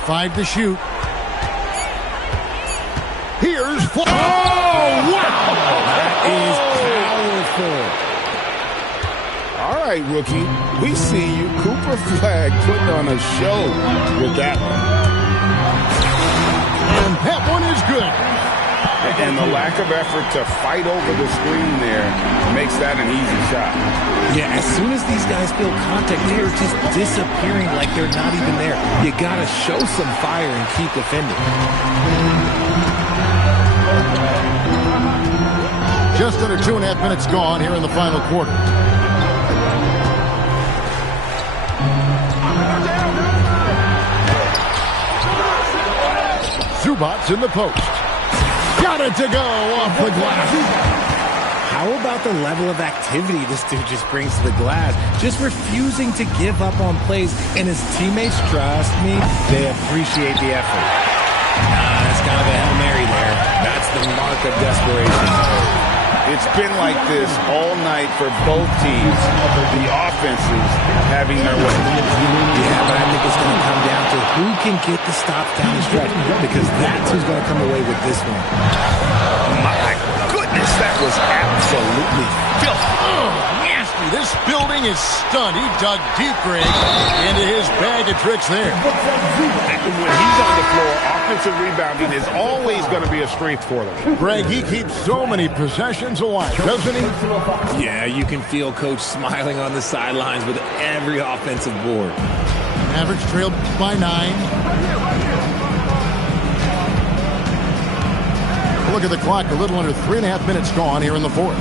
Five to shoot. Here's oh, wow! That is powerful. All right, rookie. We see you. Cooper Flagg putting on a show with that one. And that one is good. And the lack of effort to fight over the screen there makes that an easy shot. Yeah, as soon as these guys feel contact, they're just disappearing like they're not even there. You got to show some fire and keep defending. Just under 2.5 minutes gone here in the final quarter. Zubac's in the post. Got it to go off the glass. How about the level of activity this dude just brings to the glass? Just refusing to give up on plays. And his teammates, trust me, they appreciate the effort. That's kind of a Hail Mary there. That's the mark of desperation. It's been like this all night for both teams. The offenses having their way. Yeah, but I think it's going to come down to who can get the stops down the stretch, because that's who's going to come away with this one. My goodness, that was absolutely filthy. Oh, nasty. This building is stunned. He dug deep, Greg, into his bag of tricks there. When he's on the floor, offensive rebounding is always going to be a strength for them. Greg, he keeps so many possessions alive, doesn't he? Yeah, you can feel Coach smiling on the sidelines with every offensive board. Average trailed by 9. Look at the clock, a little under 3.5 minutes gone here in the fourth.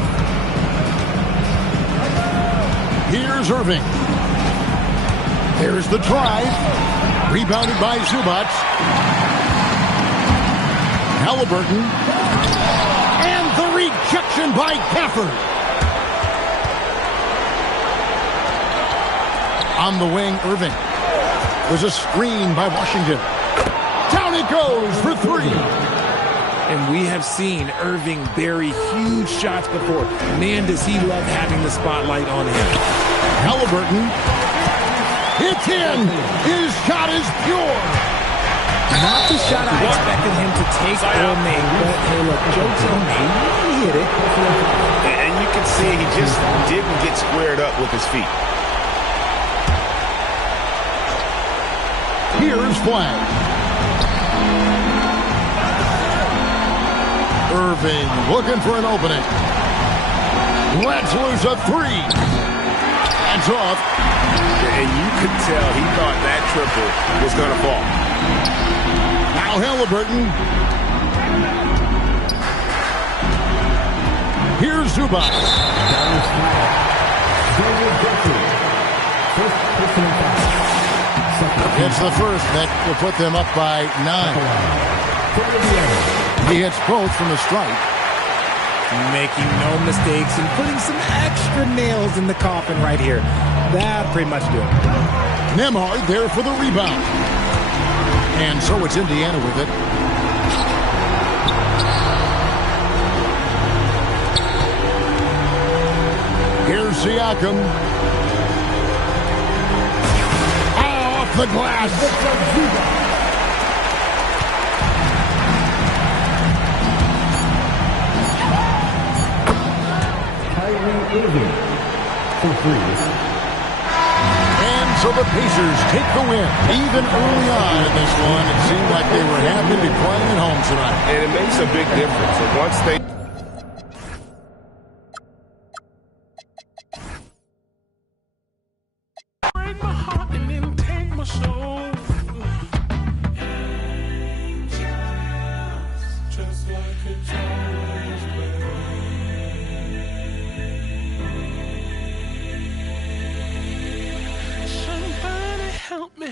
Here's Irving. There's the drive. Rebounded by Zubac. Halliburton. And the rejection by Gafford. On the wing, Irving. There's a screen by Washington. Down it goes for 3. And we have seen Irving bury huge shots before. Man, does he love having the spotlight on him. Halliburton. It's in. His shot is pure. Not the shot I expected him to take or make, but hey, look, joke's on me. He hit it. And you can see he just didn't get squared up with his feet. Here's Flagg. Irving looking for an opening. Let's lose a 3. That's off. And you could tell he thought that triple was going to fall. Now Halliburton. Here's Zubac. It's the first that will put them up by 9. He hits both from the strike. Making no mistakes and putting some extra nails in the coffin right here. That pretty much do it. Nembhard there for the rebound. And so it's Indiana with it. Siakam. Off the glass. Irving for 3. And so the Pacers take the win. Even early on in this one, it seemed like they were happy to be playing at home tonight. And it makes a big difference. And once they... Break my heart and then take my soul. Just like it's always been. Somebody help me,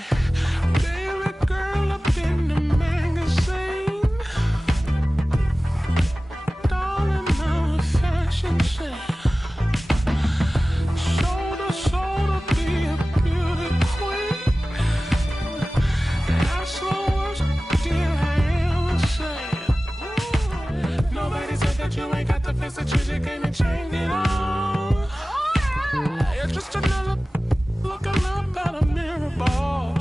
baby girl up in the magazine. Darling, I'm a fashion sense. Shoulder, shoulder, be a beauty queen. That's the worst deal I ever said. Nobody said that you ain't got the face that you came and changed it all. It's just another looking up at a mirror ball.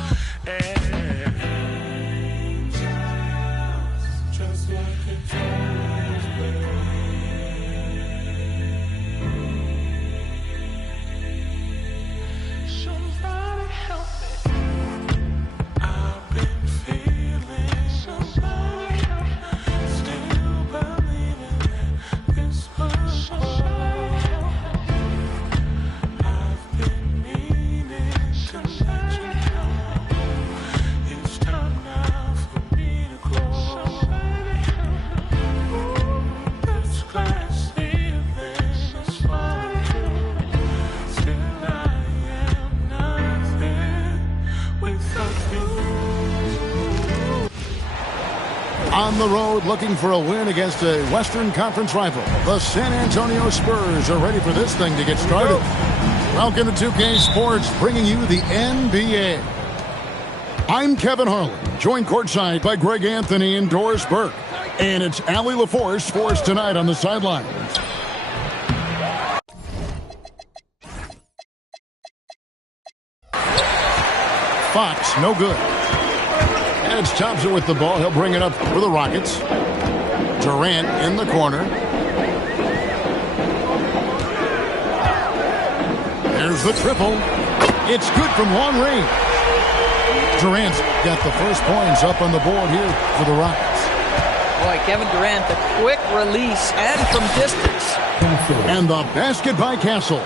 Just like it's always been. Somebody help me. I've been feeling somebody help me. Still believing that this was somebody help me. I've been meaning to let you know it's time now for me to go. Somebody help me. This glass ceiling is falling. Still I am nothing without you. On the road, looking for a win against a Western Conference rival. The San Antonio Spurs are ready for this thing to get started. Welcome to 2K Sports, bringing you the NBA. I'm Kevin Harlan, joined courtside by Greg Anthony and Doris Burke. And it's Allie LaForce for us tonight on the sidelines. Fox, no good. Edge Thompson with the ball. He'll bring it up for the Rockets. Durant in the corner. There's the triple. It's good from long range. Durant's got the first points up on the board here for the Rockets. Boy, Kevin Durant, the quick release and from distance. And the basket by Castle.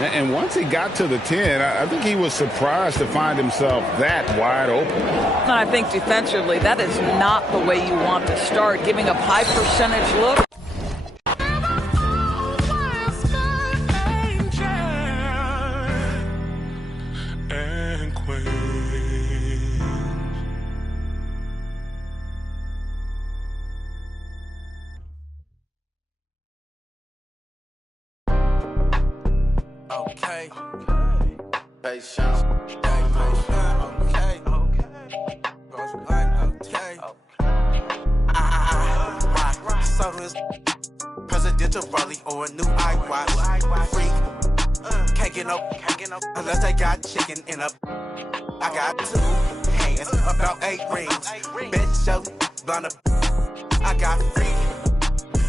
And once he got to the 10, I think he was surprised to find himself that wide open. And I think defensively, that is not the way you want to start, giving up high percentage looks. And queens. Okay. Patience. Okay. So this presidential rally or a new iWatch. Freak. Can't get no unless they got chicken in a. I got 2 hands, about 8 rings. Bitch, yo, blunt up. I got free.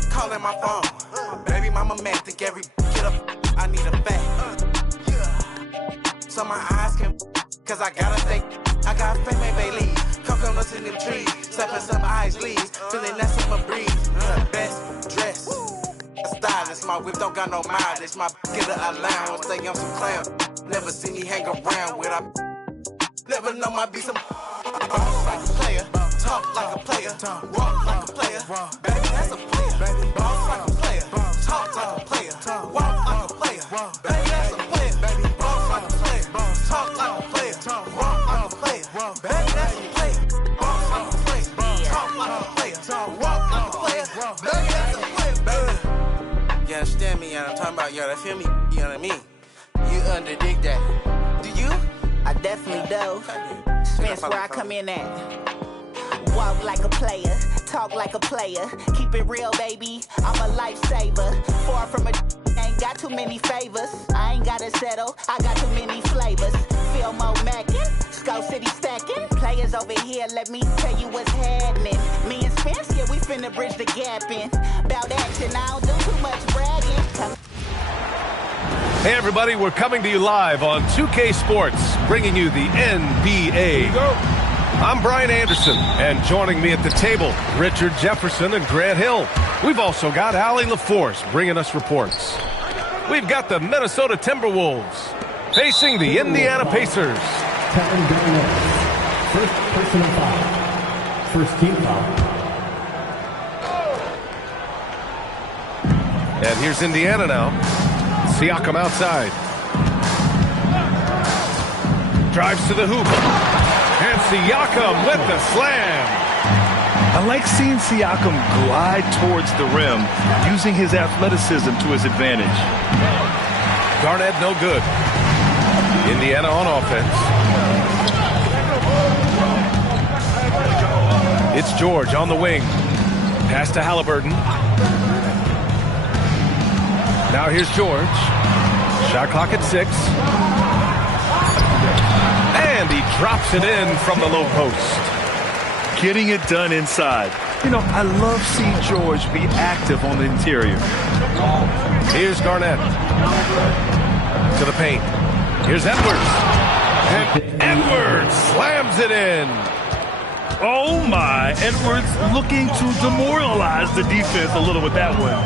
Calling my phone. Baby mama man, think every get up. I need a back. So my eyes can, cause I gotta think. I got fame, Bailey. Coconuts in them trees. Stepping some ice leaves. Feeling that summer breeze. Best dress. A stylist. My whip don't got no mileage. My get a allowance. Say I'm some clown. Never see me hang around with I. Never know my be some. Boss like a player. Talk like a player. Walk like a player. Baby, that's a player. Boss like a player. Talk like a player. Walk like a player. Baby, that's a player. Boss like a player. Talk like a player. Walk like a player. Baby, that's a player. Boss like a player. Talk like a player. Walk like a player. Baby, that's a player. Baby. You understand me? And I'm talking about you. Feel me? You know what I mean? You underdig that. Do you? I definitely do. That's where I come in at. Walk like a player, talk like a player. Keep it real, baby. I'm a lifesaver. Far from a ain't got too many favors. I ain't gotta settle, I got too many flavors. Feel more mackin', Skull City stacking. Players over here, let me tell you what's happening. Me and Spence, yeah, we finna bridge the gap in. About action, I don't do too much bragging. Hey everybody, we're coming to you live on 2K Sports, bringing you the NBA. I'm Brian Anderson, and joining me at the table, Richard Jefferson and Grant Hill. We've also got Allie LaForce bringing us reports. We've got the Minnesota Timberwolves facing the Indiana Pacers. First personal foul. First team foul. And here's Indiana now. Siakam outside. Drives to the hoop. And Siakam with the slam. I like seeing Siakam glide towards the rim, using his athleticism to his advantage. Garnett no good. Indiana on offense. It's George on the wing. Pass to Halliburton. Now here's George. Shot clock at 6. And he drops it in from the low post. Getting it done inside. You know, I love seeing George be active on the interior. Here's Garnett. To the paint. Here's Edwards. And Edwards slams it in. Oh my, Edwards looking to demoralize the defense a little with that one.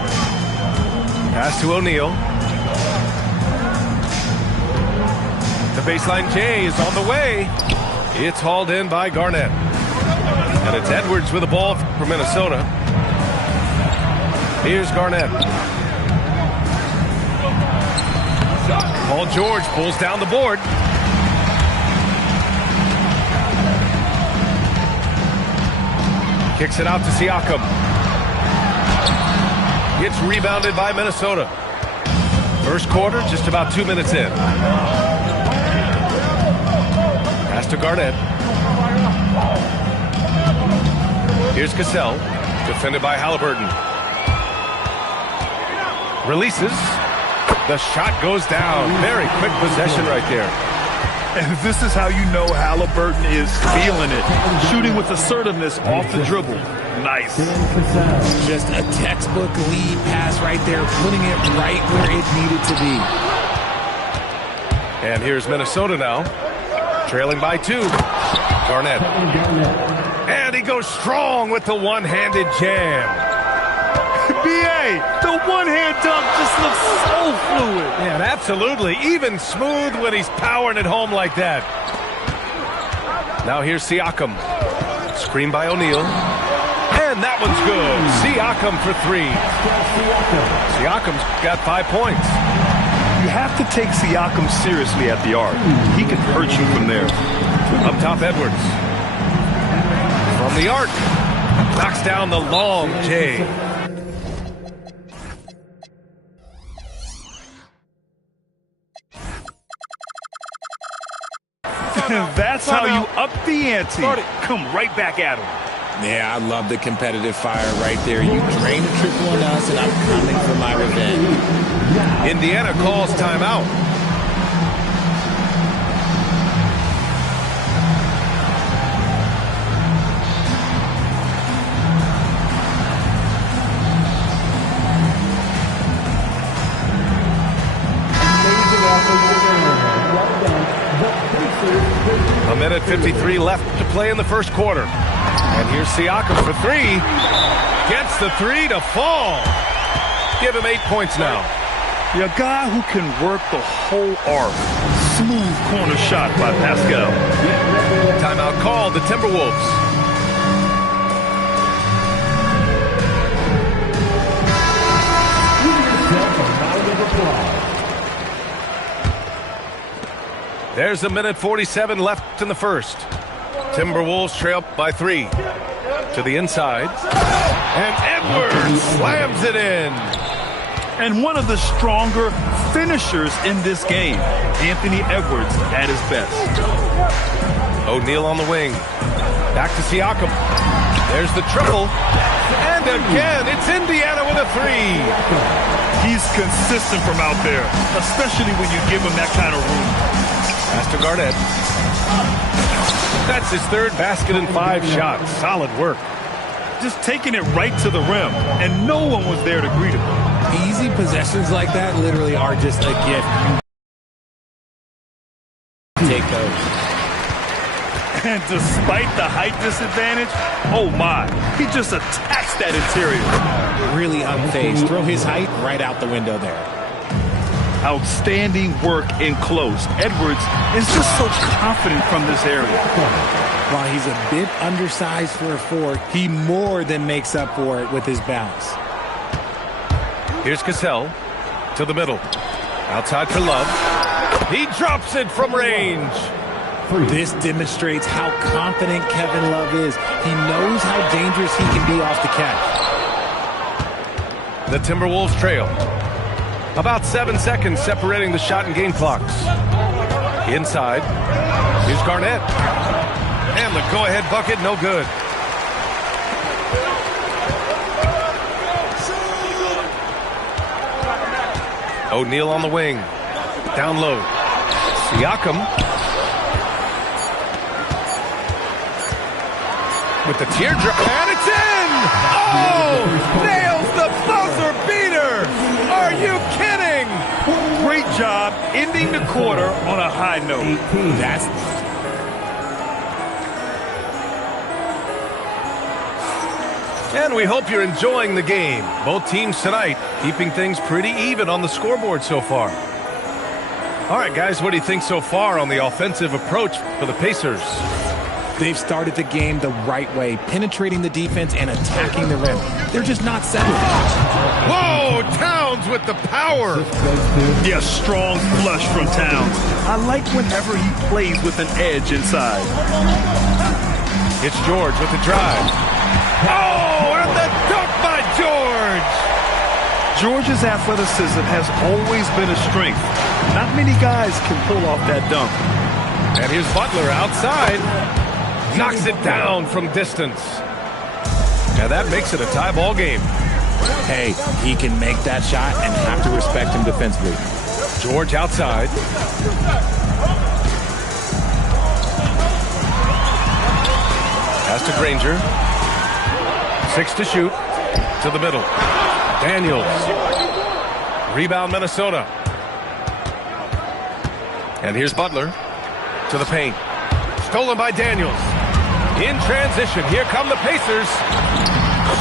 Pass to O'Neal. The baseline J is on the way. It's hauled in by Garnett. And it's Edwards with the ball for Minnesota. Here's Garnett. Paul George pulls down the board. Kicks it out to Siakam. Gets rebounded by Minnesota. First quarter, just about 2 minutes in. Pass to Garnett. Here's Cassell, defended by Halliburton. Releases. The shot goes down. Very quick possession right there. And this is how you know Halliburton is feeling it. Shooting with assertiveness off the dribble. Nice. Just a textbook lead pass right there, putting it right where it needed to be. And here's Minnesota now, trailing by 2. Garnett. And he goes strong with the one-handed jam. B.A., the one-hand dunk just looks so fluid. Yeah, absolutely. Even smooth when he's powering it home like that. Now here's Siakam. Screen by O'Neal. And that one's good. Siakam for 3. Siakam's got 5 points. You have to take Siakam seriously at the arc. He can hurt you from there. Up top, Edwards. From the arc. Knocks down the long J. That's how you up the ante. Come right back at him. Yeah, I love the competitive fire right there. You drain a triple on us, and I'm coming for my revenge. Indiana calls timeout. A minute 53 left to play in the first quarter. And here's Siakam for 3. Gets the 3 to fall. Give him 8 points now. A guy who can work the whole arc. Smooth corner shot by Pascal. Timeout called, the Timberwolves. There's a minute 47 left in the first. Timberwolves trail by 3. To the inside. And Edwards slams it in. And one of the stronger finishers in this game, Anthony Edwards at his best. O'Neal on the wing. Back to Siakam. There's the triple. And again, it's Indiana with a three. He's consistent from out there, especially when you give him that kind of room. Pass to Garnett. That's his third basket in 5 shots. Solid work. Just taking it right to the rim, and no one was there to greet him. Easy possessions like that literally are just a gift. Take those. And despite the height disadvantage, oh my, he just attacks that interior. Really unfazed. Throw his height right out the window there. Outstanding work in close. Edwards is just so confident from this area. While he's a bit undersized for a 4, he more than makes up for it with his bounce. Here's Cassell to the middle. Outside for Love. He drops it from range. This demonstrates how confident Kevin Love is. He knows how dangerous he can be off the catch. The Timberwolves trail. About 7 seconds separating the shot and game clocks. Inside. Here's Garnett. And the go-ahead bucket, no good. O'Neal on the wing. Down low. Siakam. With the teardrop, and it's in! Oh! Nails the buzzer beater! Are you kidding? Great job ending the quarter on a high note. That's... And we hope you're enjoying the game. Both teams tonight keeping things pretty even on the scoreboard so far. All right, guys, what do you think so far on the offensive approach for the Pacers? They've started the game the right way, penetrating the defense and attacking the rim. They're just not settling. Whoa, Towns with the power. Yeah, strong flush from Towns. I like whenever he plays with an edge inside. It's George with the drive. Oh, and the dunk by George. George's athleticism has always been a strength. Not many guys can pull off that dunk. And here's Butler outside. Knocks it down from distance. And that makes it a tie ball game. Hey, he can make that shot and have to respect him defensively. George outside. Pass to Granger. 6 to shoot. To the middle. Daniels. Rebound Minnesota. And here's Butler. To the paint. Stolen by Daniels. In transition, here come the Pacers.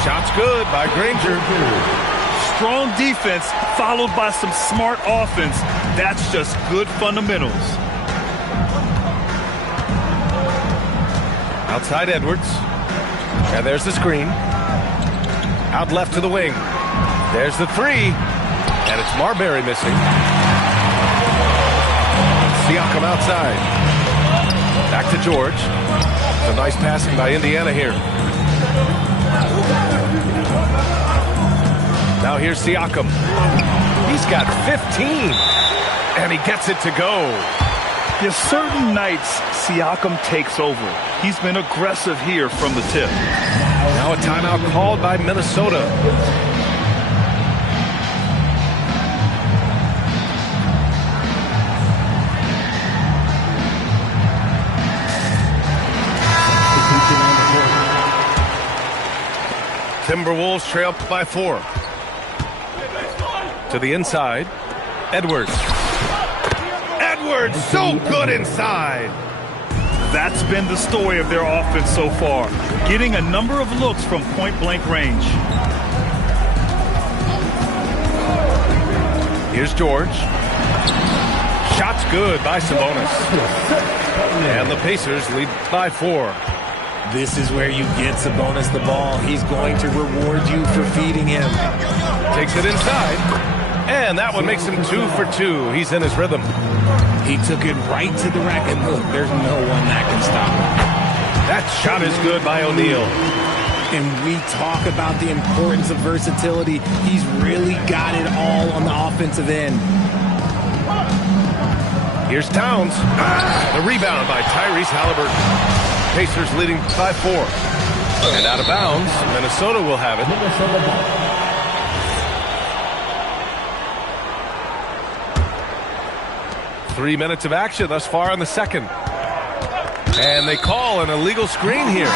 Shot's good by Granger. Strong defense followed by some smart offense. That's just good fundamentals. Outside Edwards. And there's the screen. Out left to the wing. There's the three. And it's Marbury missing. Siakam outside. Back to George. Some nice passing by Indiana here. Now here's Siakam. He's got 15. And he gets it to go. There's certain nights Siakam takes over. He's been aggressive here from the tip. Now a timeout called by Minnesota. Timberwolves trail by 4. To the inside. Edwards. Edwards, so good inside. That's been the story of their offense so far. Getting a number of looks from point-blank range. Here's George. Shot's good by Sabonis. And the Pacers lead by 4. This is where you get Sabonis the ball. He's going to reward you for feeding him. Takes it inside. And that one makes him 2 for 2. He's in his rhythm. He took it right to the rack, and look, there's no one that can stop him. That shot is good by O'Neal. And we talk about the importance of versatility. He's really got it all on the offensive end. Here's Towns. The rebound by Tyrese Halliburton. Pacers leading by 4. And out of bounds, Minnesota will have it. 3 minutes of action thus far in the second. And they call an illegal screen here.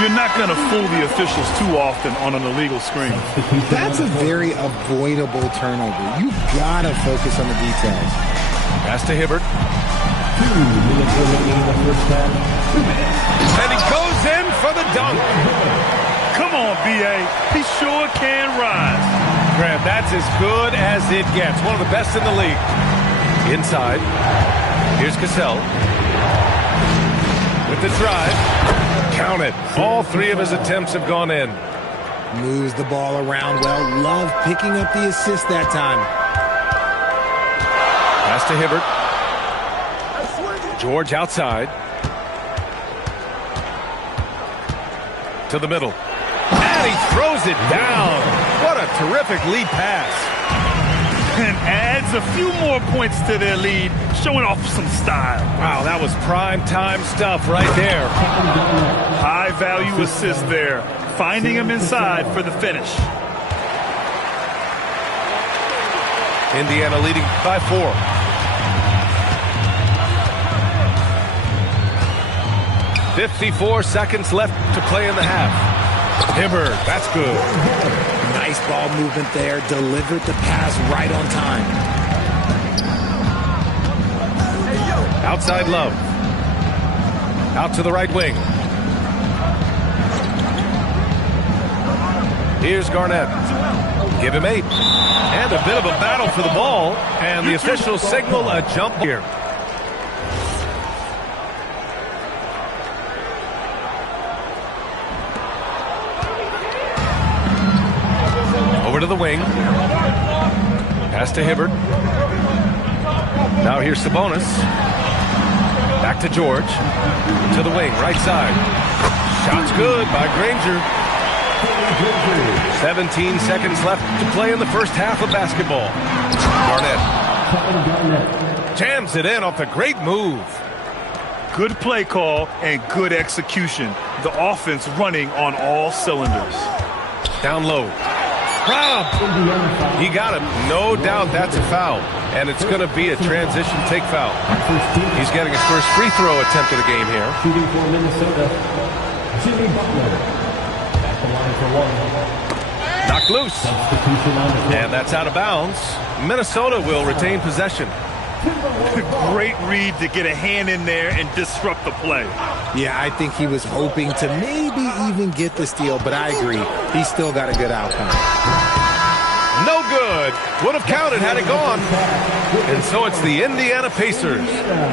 You're not going to fool the officials too often on an illegal screen. That's a very avoidable turnover. You got to focus on the details. Pass to Hibbert. And he goes in for the dunk. Come on, B.A. He sure can rise. Graham, that's as good as it gets. One of the best in the league. Inside. Here's Cassell. With the drive. Count it. All 3 of his attempts have gone in. Moves the ball around well. Love picking up the assist that time. Pass to Hibbert. George outside. To the middle. And he throws it down. What a terrific lead pass. And adds a few more points to their lead, showing off some style. Wow, that was prime time stuff right there. High value assist there. Finding him inside for the finish. Indiana leading by 4. .54 seconds left to play in the half. Hibbert, that's good. Nice ball movement there. Delivered the pass right on time. Outside Love. Out to the right wing. Here's Garnett. Give him 8. And a bit of a battle for the ball. And the officials signal a jump here. To the wing. Pass to Hibbert. Now here's Sabonis. Back to George. To the wing, right side. Shot's good by Granger. 17 seconds left to play in the first half of basketball. Garnett jams it in off a great move. Good play call and good execution. The offense running on all cylinders. Down low. Rob! He got him. No doubt that's a foul. And it's going to be a transition take foul. He's getting his first free throw attempt of the game here. Shooting for Minnesota, Jimmy Butler. At the line for 1. Knocked loose. And that's out of bounds. Minnesota will retain possession. Great read to get a hand in there and disrupt the play. Yeah, I think he was hoping to maybe even get the steal, but I agree. He's still got a good outcome. No good. Would have counted had it gone. And so it's the Indiana Pacers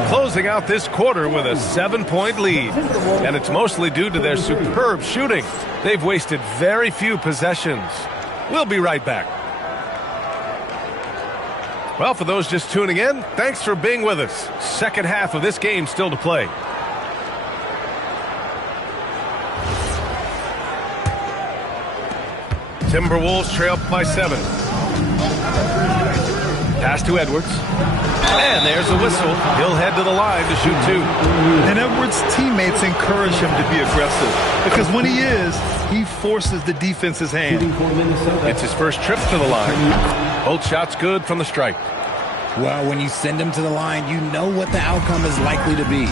closing out this quarter with a 7-point lead. And it's mostly due to their superb shooting. They've wasted very few possessions. We'll be right back. Well, for those just tuning in, thanks for being with us. Second half of this game still to play. Timberwolves trail by 7. Pass to Edwards. And there's a whistle. He'll head to the line to shoot 2. And Edwards' teammates encourage him to be aggressive because when he is, he forces the defense's hand. It's his first trip to the line. Both shots good from the stripe. Well, when you send him to the line, you know what the outcome is likely to be.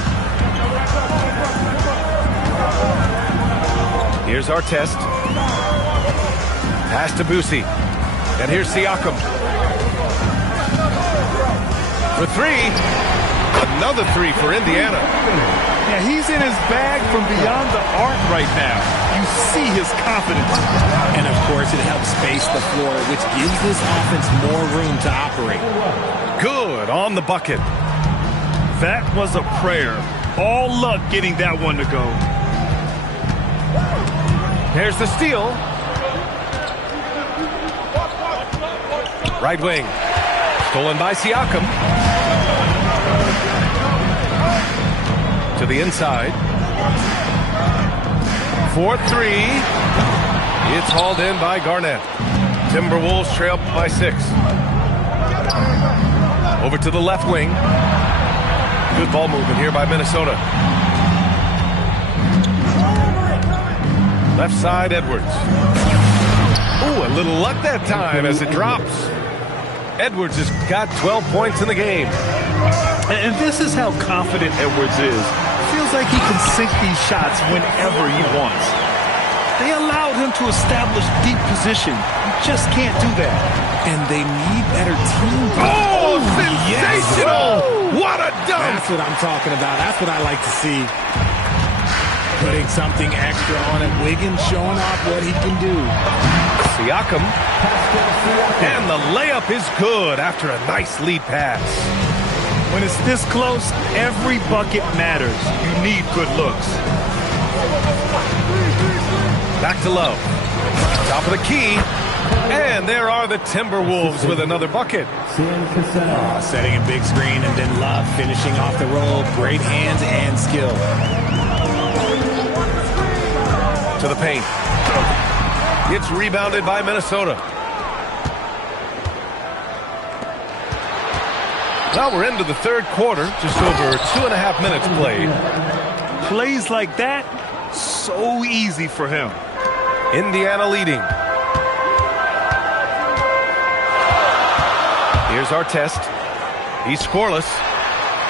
Here's our test. Pass to Boosie. And here's Siakam. For 3. Another 3 for Indiana. Yeah, he's in his bag from beyond the arc right now. You see his confidence. And, of course, it helps space the floor, which gives this offense more room to operate. Good on the bucket. That was a prayer. All luck getting that one to go. Here's the steal. Right wing. Stolen by Siakam. To the inside. For 3. It's hauled in by Garnett. Timberwolves trail by 6. Over to the left wing. Good ball movement here by Minnesota. Left side, Edwards. Ooh, a little luck that time as it drops. Edwards has got 12 points in the game. And this is how confident Edwards is. Feels like he can sink these shots whenever he wants. They allowed him to establish deep position. You just can't do that. And they need better team. Oh, sensational! Yes. What a dunk! That's what I'm talking about. That's what I like to see. Putting something extra on it. Wiggins showing off what he can do. Siakam. And the layup is good after a nice lead pass. When it's this close, every bucket matters. You need good looks. Back to Love. Top of the key. And there are the Timberwolves with another bucket. Setting a big screen and then Love finishing off the roll. Great hands and skill. To the paint. It's rebounded by Minnesota. Now we're into the third quarter. Just over 2.5 minutes played. Plays like that, so easy for him. Indiana leading. Here's our test. He's scoreless.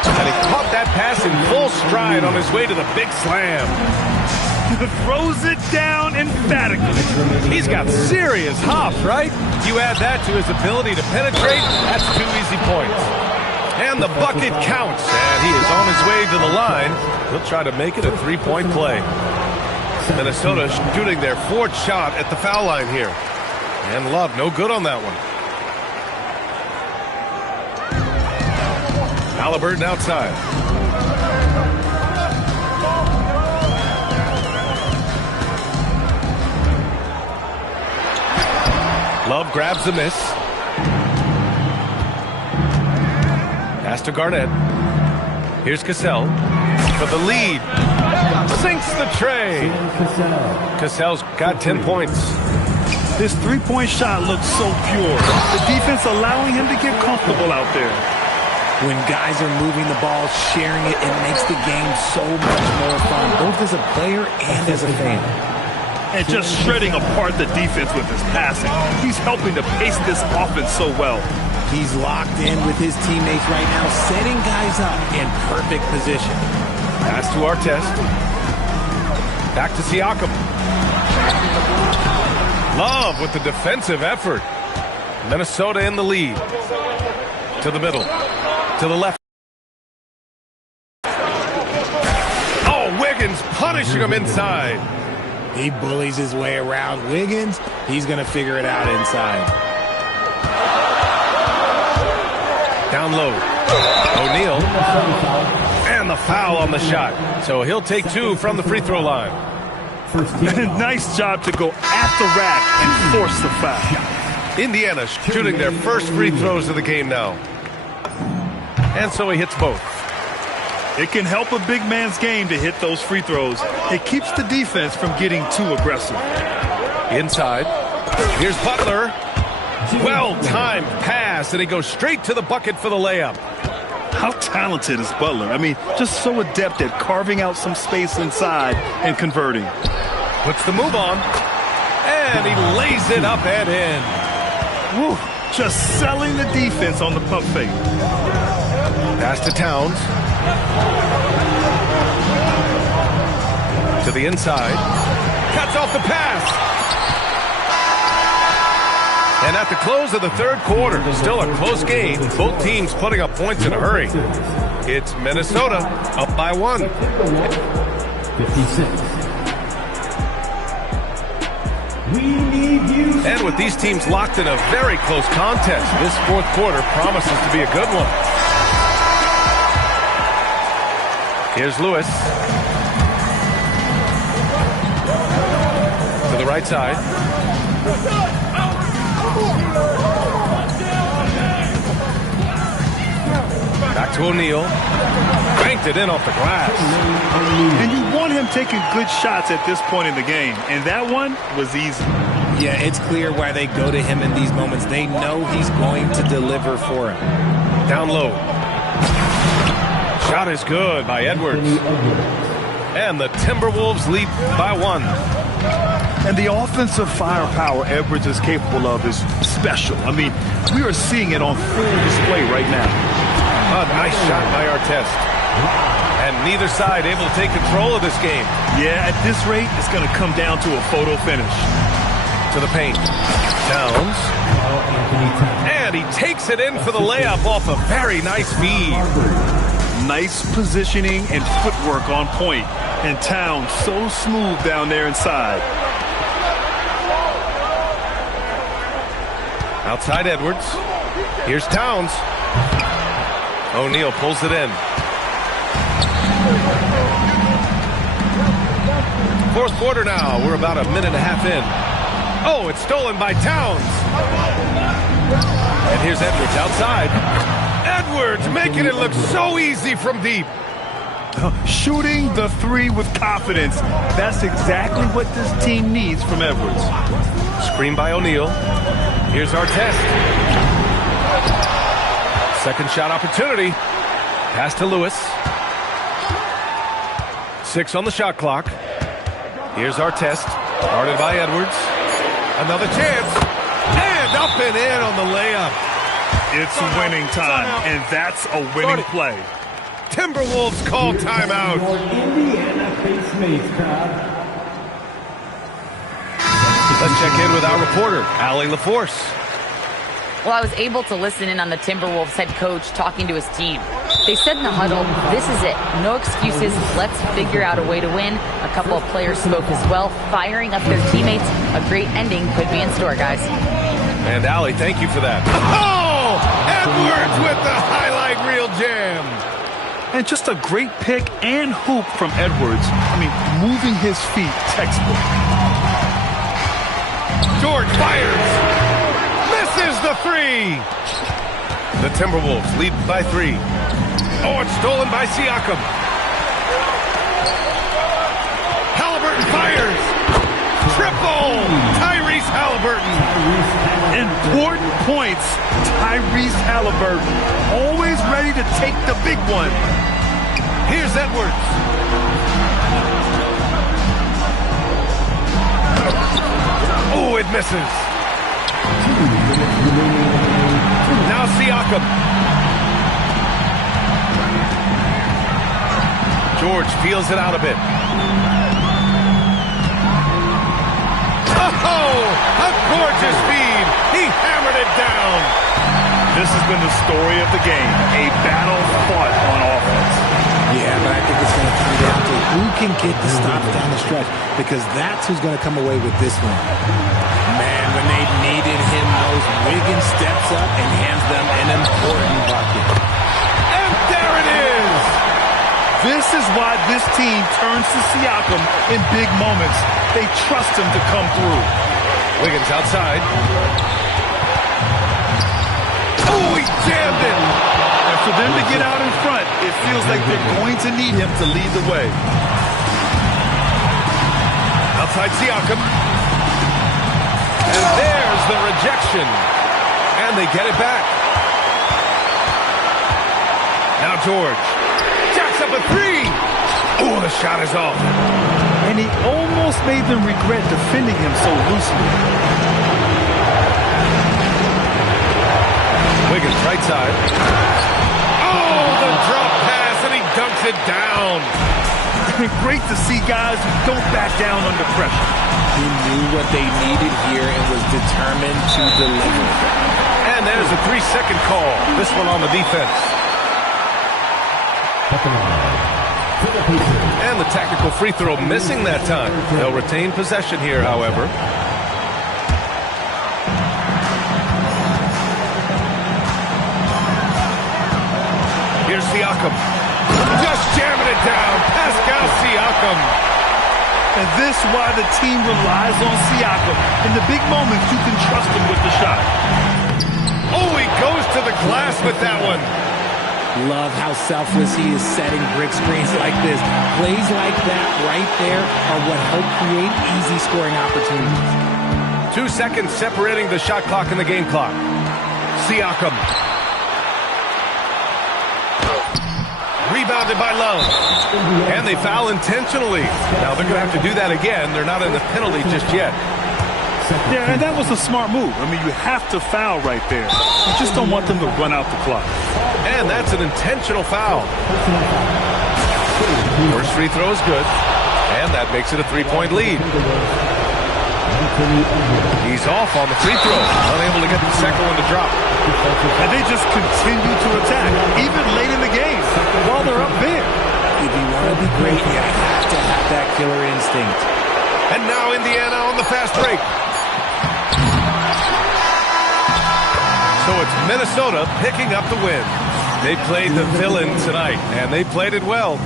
And he caught that pass in full stride on his way to the big slam. Throws it down emphatically. He's got serious hops, right? You add that to his ability to penetrate, that's 2 easy points. And the bucket counts, and he is on his way to the line. He'll try to make it a 3-point play. Minnesota shooting their 4th shot at the foul line here. And Love, no good on that one. Halliburton outside. Love grabs the miss. Pass to Garnett. Here's Cassell for the lead. Sinks the tray. Cassell's got 10 points. This three-point shot looks so pure. The defense allowing him to get comfortable out there. When guys are moving the ball, sharing it, it makes the game so much more fun, both as a player and as a fan. And just shredding apart the defense with his passing. He's helping to pace this offense so well. He's locked in with his teammates right now, setting guys up in perfect position. Pass to our test. Back to Siakam. Love with the defensive effort. Minnesota in the lead. To the middle. To the left. Oh, Wiggins punishing him inside. He bullies his way around Wiggins. He's going to figure it out inside. Down low. O'Neal. And the foul on the shot. So he'll take 2 from the free throw line. Nice job to go at the rack and force the foul. Indiana shooting their first free throws of the game now. And so he hits both. It can help a big man's game to hit those free throws. It keeps the defense from getting too aggressive. Inside. Here's Butler. Well-timed pass, and he goes straight to the bucket for the layup. How talented is Butler? I mean, just so adept at carving out some space inside and converting. Puts the move on, and he lays it up and in. Woo, just selling the defense on the pump fake. Pass to Towns. To the inside. Cuts off the pass. And at the close of the third quarter, still a close game. Both teams putting up points in a hurry. It's Minnesota up by 1. 56. We need you. And with these teams locked in a very close contest, this fourth quarter promises to be a good one. Here's Lewis. To the right side. Back to O'Neal. Banked it in off the glass. And you want him taking good shots at this point in the game. And that one was easy. Yeah, it's clear why they go to him in these moments. They know he's going to deliver for him. Down low. Shot is good by Edwards. And the Timberwolves lead by 1. And the offensive firepower Edwards is capable of is special. I mean, we are seeing it on full display right now. A nice shot by Artest. And neither side able to take control of this game. Yeah, at this rate, it's going to come down to a photo finish. To the paint. Towns. And he takes it in for the layup off a very nice feed. Nice positioning and footwork on point. And Towns so smooth down there inside. Outside Edwards. Here's Towns. O'Neal pulls it in. Fourth quarter now. We're about a minute and a half in. Oh, it's stolen by Towns. And here's Edwards outside. Edwards making it look so easy from deep. Shooting the three with confidence. That's exactly what this team needs from Edwards. Screen by O'Neal. Here's Artest. Second shot opportunity. Pass to Lewis. 6 on the shot clock. Here's Artest. Guarded by Edwards. Another chance. And up and in on the layup. It's winning time, and that's a winning play. Timberwolves call timeout. Let's check in with our reporter, Allie LaForce. Well, I was able to listen in on the Timberwolves head coach talking to his team. They said in the huddle, this is it. No excuses. Let's figure out a way to win. A couple of players spoke as well, firing up their teammates. A great ending could be in store, guys. And Allie, thank you for that. Oh! Edwards with the highlight reel jam. And just a great pick and hoop from Edwards. I mean, moving his feet, textbook. George fires. Misses the 3. The Timberwolves lead by 3. Oh, it's stolen by Siakam. Halliburton fires. Triple. Tyrese Halliburton. Important points. Tyrese Halliburton. Always ready to take the big one. Here's Edwards. Oh, it misses. Now Siakam. George feels it out a bit. Oh, a gorgeous feed. He hammered it down. This has been the story of the game. A battle fought on offense. Yeah, but I think it's going to come down to who can get the stops down the stretch, because that's who's going to come away with this one. Man, when they needed him most, Wiggins steps up and hands them an important bucket. And there it is! This is why this team turns to Siakam in big moments. They trust him to come through. Wiggins outside. Oh, he jammed it! And for them to get out in front, it feels like they're going to need him to lead the way. Outside Siakam. And there's the rejection. And they get it back. Now George. Jacks up a 3. Oh, the shot is off. And he almost made them regret defending him so loosely. Wiggins right side. Oh, the drop pass, and he dunks it down. Great to see guys who don't back down under pressure. He knew what they needed here and was determined to deliver. And there's a 3-second call. This one on the defense. And the tactical free throw missing that time. They'll retain possession here, however. Here's Siakam. Just jamming it down. Pascal Siakam. And this is why the team relies on Siakam. In the big moments, you can trust him with the shot. Oh, he goes to the glass with that one. Love how selfless he is setting brick screens like this. Plays like that right there are what help create easy scoring opportunities. 2 seconds separating the shot clock and the game clock. Siakam. Rebounded by Love. And they foul intentionally. Now they're going to have to do that again. They're not in the penalty just yet. Yeah, and that was a smart move. I mean, you have to foul right there. You just don't want them to run out the clock. And that's an intentional foul. First free throw is good. And that makes it a 3-point lead. He's off on the free throw. Unable to get the second one to drop. And they just continue to attack, even late in the game, while they're up big. If you want to be great, you have to have that killer instinct. And now Indiana on the fast break. So it's Minnesota picking up the win. They played the villain tonight, and they played it well.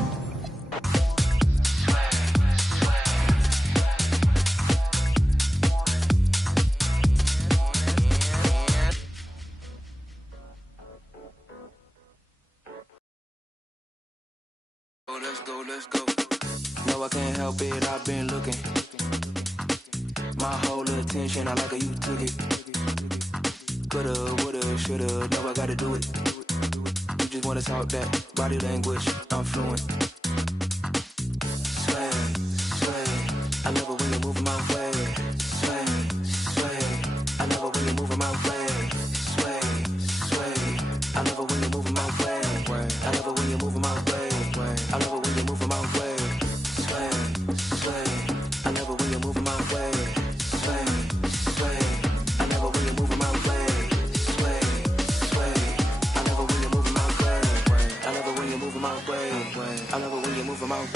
Let's go. No, I can't help it, I've been looking. My whole attention, I like how you took it. Coulda, woulda, shoulda, now I gotta do it. You just wanna talk that body language, I'm fluent. Sway, sway, I love it when you're moving my way. Sway, sway, I love it when you're moving my way. Sway, sway, I love it when you're moving my way. I love it when you're moving my way. I love it when you're moving my way. Sway, sway, I love it when you're moving my way. Sway, sway, I love it when you're moving my way. Sway, sway, I love it when you're moving my way. I love it when you're moving my way. I love it when you're moving my way.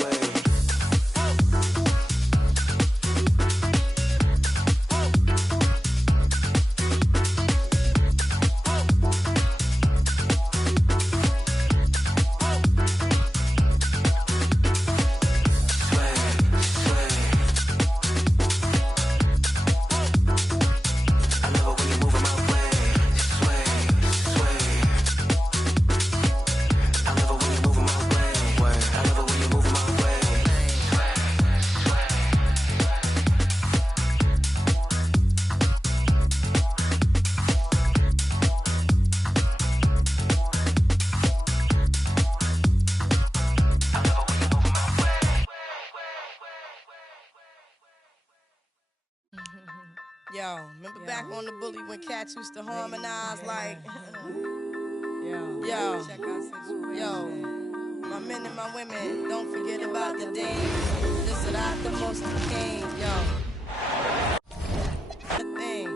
Yo, remember back on the bully when cats used to harmonize like, yo, my men and my women, don't forget about the days. This is not the most king, yo. The thing,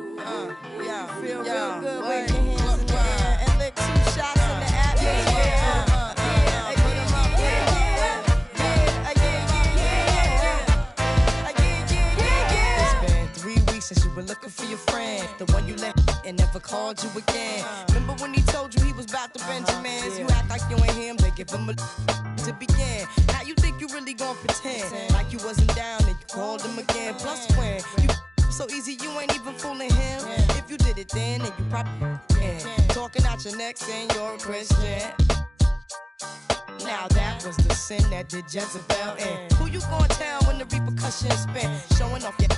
feel real good, wave your hands in the air and lick 2 shots in the atmosphere. Since you were looking for your friend, the one you left and never called you again. Remember when he told you he was about to Benjamins? You act like you ain't him, they give him a to begin. Now you think you really gon' pretend like you wasn't down and you called him again. Plus when you so easy, you ain't even fooling him. If you did it then you probably talking out your neck saying you're a Christian. Now that was the sin that did Jezebel in. Who you gonna tell when the repercussions spin? Showing off your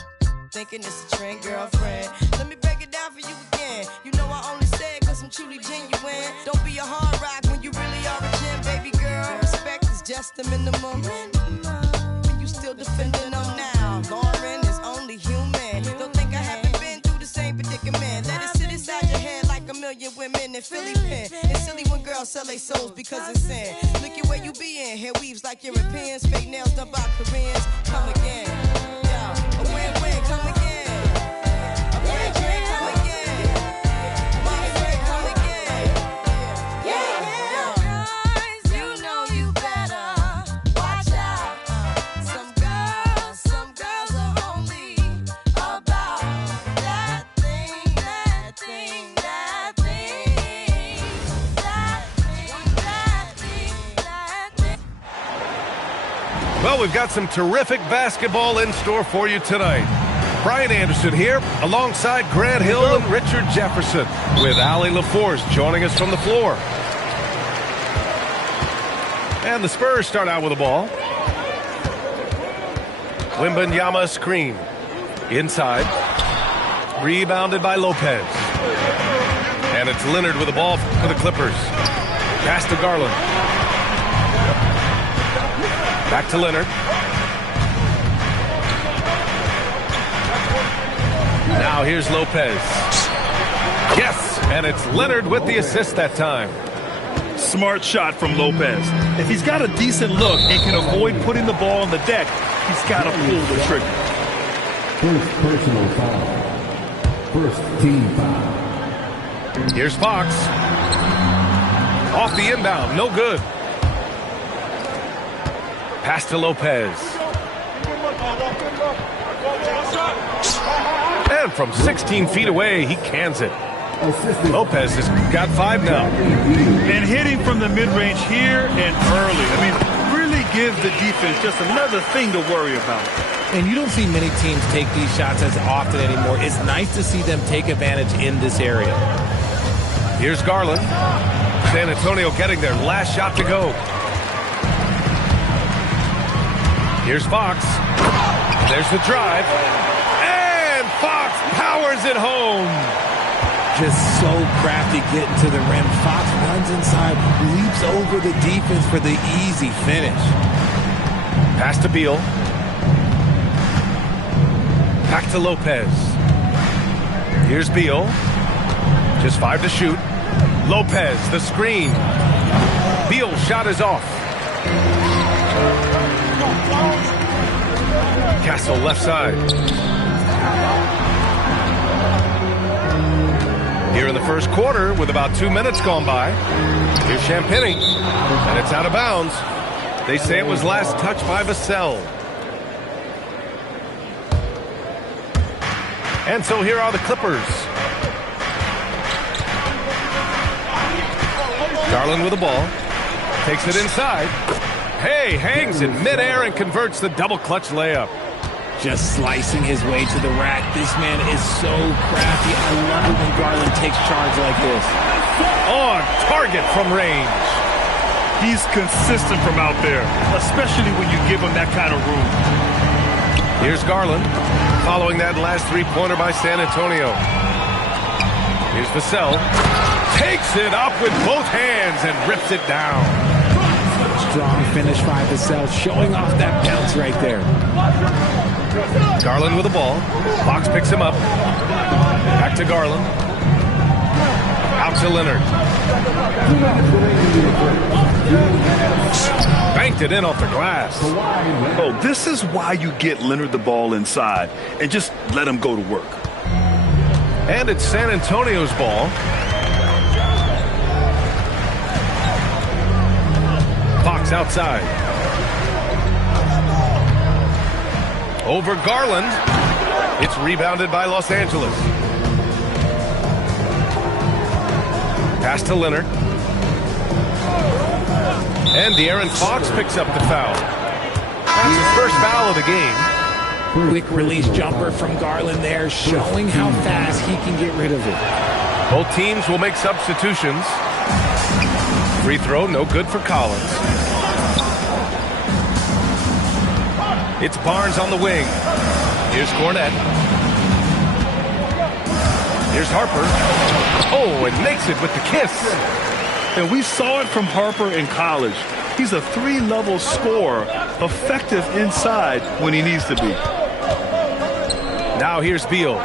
thinking it's a trend, girlfriend. Let me break it down for you again. You know I only say it cause I'm truly genuine. Don't be a hard rock when you really are a gem, baby girl. Respect is just the minimum. When you still defending them now. Lauren is only human. Don't think I haven't been through the same predicament. Let it sit inside your head like a million women in Philly pen. It's silly when girls sell their souls because it's sin. Look at where you be in. Hair weaves like Europeans. Fake nails done by Koreans. Come again. A win-win, come again. A win-win, come again. My friend, come again. Yeah. Guys, you know you better watch out. Some girls are only about that thing, that thing, that thing, that thing, that thing, that thing. Well, we've got some terrific basketball in store for you tonight. Brian Anderson here, alongside Grant Hill and Richard Jefferson, with Allie LaForce joining us from the floor. And the Spurs start out with the ball. Wembanyama screen. Inside. Rebounded by Lopez. And it's Leonard with the ball for the Clippers. Pass to Garland. Back to Leonard. Now here's Lopez. Yes, and it's Leonard with the assist that time. Smart shot from Lopez. If he's got a decent look and can avoid putting the ball on the deck, he's got to pull the trigger. First personal foul. First team foul. Here's Fox. Off the inbound, no good. Pass to Lopez. And from 16 feet away, he cans it. Lopez has got 5 now. And hitting from the mid-range here and early. I mean, really gives the defense just another thing to worry about. And you don't see many teams take these shots as often anymore. It's nice to see them take advantage in this area. Here's Garland. San Antonio getting their last shot to go. Here's Fox. There's the drive. And Fox powers it home. Just so crafty getting to the rim. Fox runs inside, leaps over the defense for the easy finish. Pass to Beal. Back to Lopez. Here's Beal. Just 5 to shoot. Lopez, the screen. Beal's shot is off. Castle left side. Here in the first quarter, with about 2 minutes gone by, here's Champagny, and it's out of bounds. They say it was last touched by Vassell. And so here are the Clippers. Garland with the ball. Takes it inside. Hey, hangs in midair and converts the double clutch layup. Just slicing his way to the rack. This man is so crafty. I love it when Garland takes charge like this. On target from range. He's consistent from out there, especially when you give him that kind of room. Here's Garland, following that last three-pointer by San Antonio. Here's Vassell. Takes it up with both hands and rips it down. Strong finish by Vassell, showing off that bounce right there. Garland with the ball. Fox picks him up. Back to Garland. Out to Leonard. Banked it in off the glass. Oh, this is why you get Leonard the ball inside and just let him go to work. And it's San Antonio's ball. Fox outside. Over Garland. It's rebounded by Los Angeles. Pass to Leonard. And De'Aaron Fox picks up the foul. That's his first foul of the game. Quick release jumper from Garland there, showing how fast he can get rid of it. Both teams will make substitutions. Free throw, no good for Collins. It's Barnes on the wing. Here's Cornette. Here's Harper. Oh, and makes it with the kiss. And we saw it from Harper in college. He's a 3-level scorer, effective inside when he needs to be. Now here's Beal.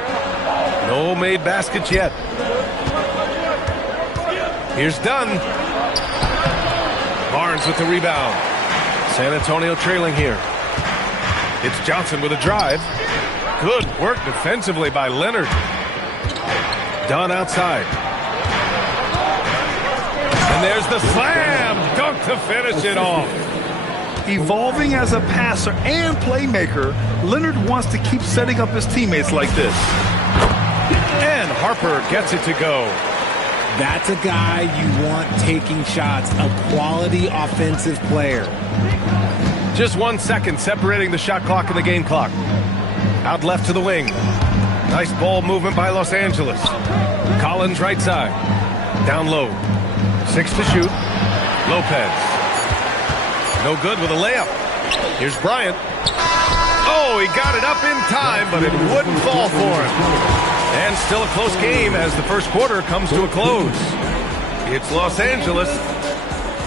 No made baskets yet. Here's Dunn. Barnes with the rebound. San Antonio trailing here. It's Johnson with a drive. Good work defensively by Leonard. Dunn outside. And there's the slam dunk to finish it off. Evolving as a passer and playmaker, Leonard wants to keep setting up his teammates like this. And Harper gets it to go. That's a guy you want taking shots, a quality offensive player. Just 1 second separating the shot clock and the game clock. Out left to the wing. Nice ball movement by Los Angeles. Collins right side. Down low. 6 to shoot. Lopez. No good with a layup. Here's Bryant. Oh, he got it up in time, but it wouldn't fall for him. And still a close game as the first quarter comes to a close. It's Los Angeles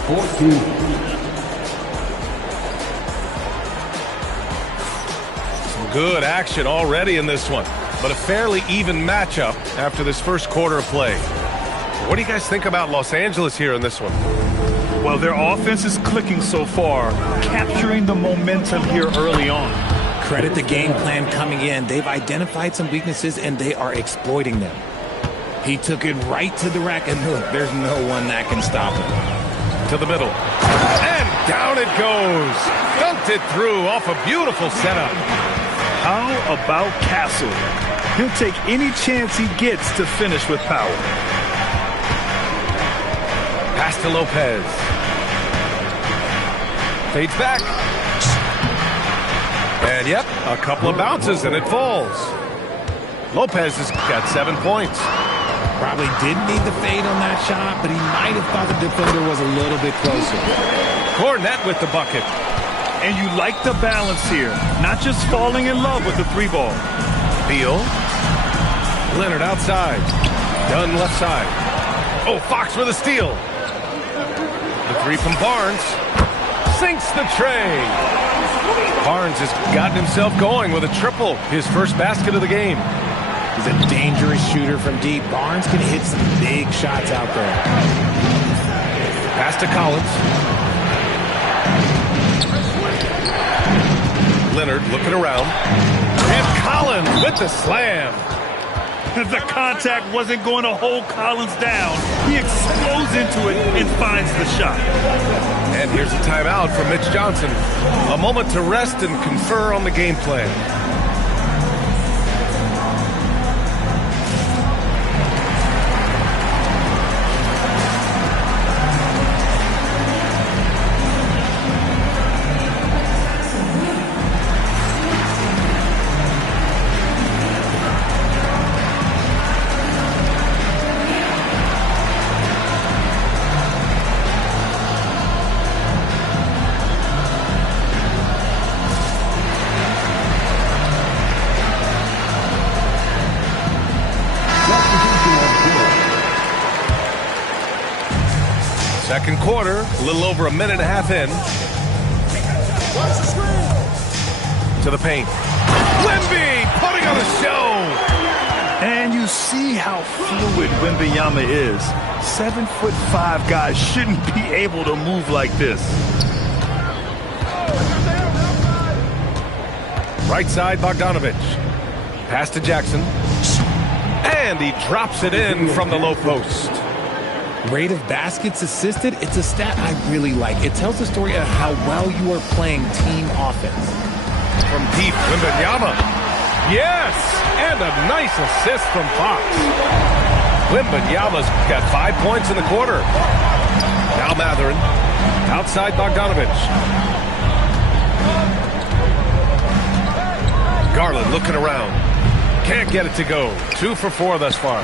14. Good action already in this one, but a fairly even matchup after this first quarter of play. What do you guys think about Los Angeles here in this one? Well, their offense is clicking so far, capturing the momentum here early on. Credit the game plan coming in. They've identified some weaknesses, and they are exploiting them. He took it right to the rack, and look, there's no one that can stop him. To the middle. And down it goes. Dunked it through off a beautiful setup. How about Castle? He'll take any chance he gets to finish with power. Pass to Lopez. Fades back. And yep, a couple of bounces and it falls. Lopez has got 7 points. Probably didn't need the fade on that shot, but he might have thought the defender was a little bit closer. Hornet with the bucket. And you like the balance here. Not just falling in love with the 3-ball. Beal. Leonard outside. Dunn left side. Oh, Fox with a steal. The 3 from Barnes. Sinks the tray. Barnes has gotten himself going with a triple. His first basket of the game. He's a dangerous shooter from deep. Barnes can hit some big shots out there. Pass to Collins. Leonard looking around. And Collins with the slam. The contact wasn't going to hold Collins down. He explodes into it and finds the shot. And here's a timeout from Mitch Johnson. A moment to rest and confer on the game plan. Second quarter, a little over a minute and a half in. To the paint. Wemby putting on a show. And you see how fluid Wembanyama is. 7'5" guys shouldn't be able to move like this. Right side, Bogdanovich. Pass to Jackson. And he drops it in from the low post. Rate of baskets assisted, it's a stat I really like. It tells the story of how well you are playing team offense. From deep, Wembanyama. Yes! And a nice assist from Fox. Wembanyama's got 5 points in the quarter. Now Matherin. Outside Bogdanovich. Garland looking around. Can't get it to go. 2 for 4 thus far.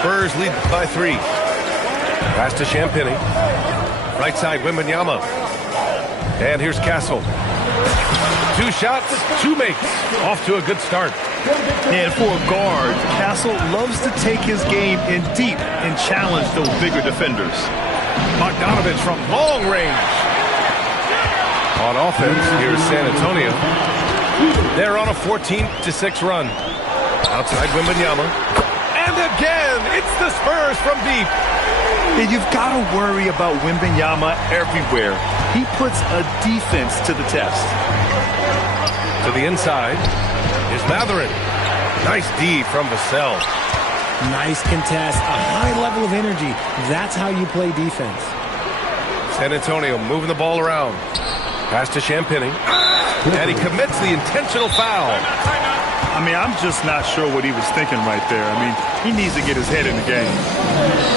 Spurs lead by 3. Pass to Champagny. Right side, Wembanyama. And here's Castle. 2 shots, 2 makes. Off to a good start. And for a guard, Castle loves to take his game in deep and challenge those bigger defenders. Bogdanovich from long range. On offense, here's San Antonio. They're on a 14-6 run. Outside Wembanyama. And again, it's the Spurs from deep. And you've got to worry about Wembanyama everywhere. He puts a defense to the test. To the inside is Matherin. Nice D from Vassell. Nice contest, a high level of energy. That's how you play defense. San Antonio moving the ball around. Pass to Champagny. And he commits the intentional foul. I mean, I'm just not sure what he was thinking right there. I mean, he needs to get his head in the game.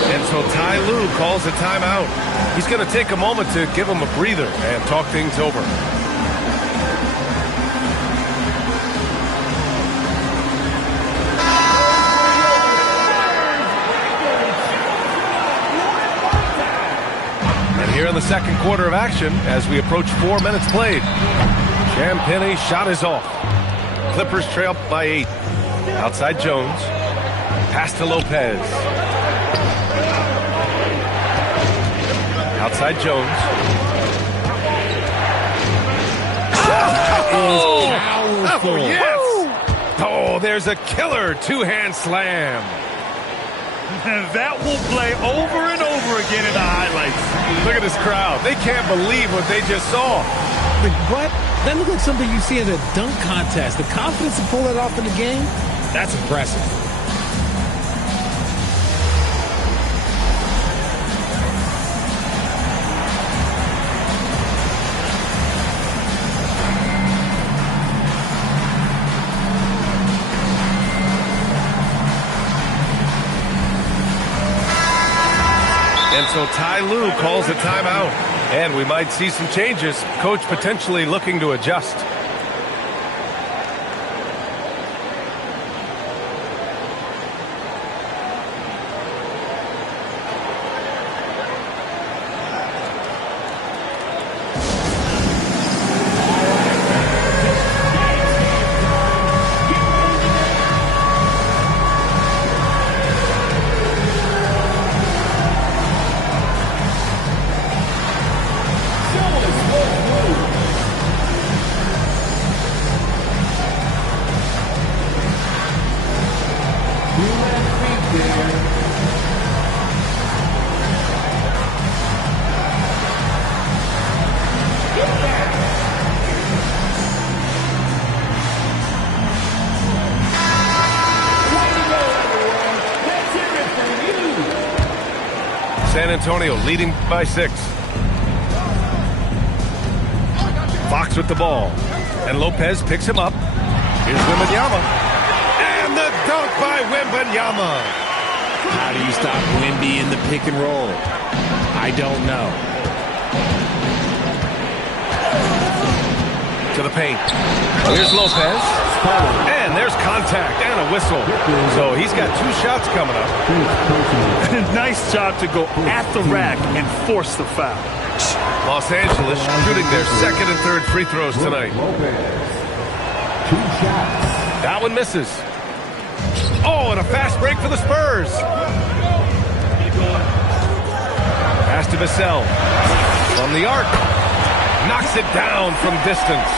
And so Ty Lue calls a timeout. He's going to take a moment to give him a breather and talk things over. And here in the second quarter of action, as we approach 4 minutes played, Champagny shot is off. Clippers trail by 8. Outside Jones. Pass to Lopez. Outside Jones. That is Oh, yes! Oh, there's a killer two-hand slam. That will play over and over again in the highlights. Look at this crowd. They can't believe what they just saw. What? That looked like something you see in a dunk contest. The confidence to pull that off in the game, that's impressive. And so Ty Lue calls a timeout. And we might see some changes. Coach potentially looking to adjust. San Antonio leading by 6. Fox with the ball. And Lopez picks him up. Here's Wembanyama. And the dunk by Wembanyama. How do you stop Wemby in the pick and roll? I don't know. To the paint. Here's Lopez. And there's contact and a whistle. So he's got 2 shots coming up. Nice job to go at the rack and force the foul. Los Angeles shooting their 2nd and 3rd free throws tonight. 2 shots. That one misses. Oh, and a fast break for the Spurs. Pass to Vassell. From the arc. Knocks it down from distance.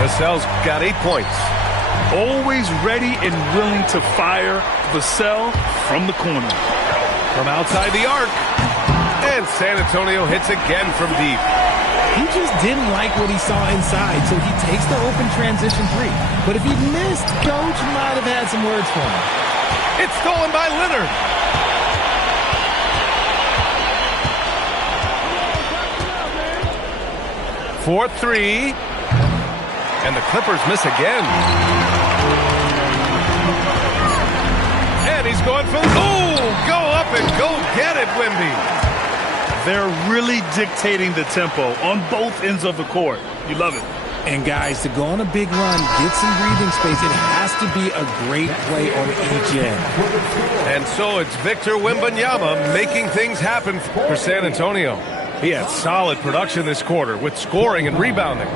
Vassell's got 8 points. Always ready and willing to fire. Vassell from the corner. From outside the arc. And San Antonio hits again from deep. He just didn't like what he saw inside, so he takes the open transition 3. But if he missed, Coach might have had some words for him. It's stolen by Leonard. For 3. And the Clippers miss again. And he's going for the... Oh, go up and go get it, Wemby. They're really dictating the tempo on both ends of the court. You love it. And guys, to go on a big run, get some breathing space, it has to be a great play on each end. And so it's Victor Wembanyama making things happen for San Antonio. He had solid production this quarter with scoring and rebounding.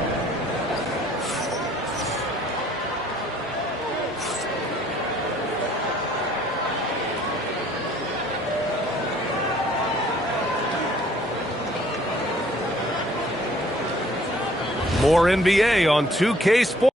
More NBA on 2K Sports.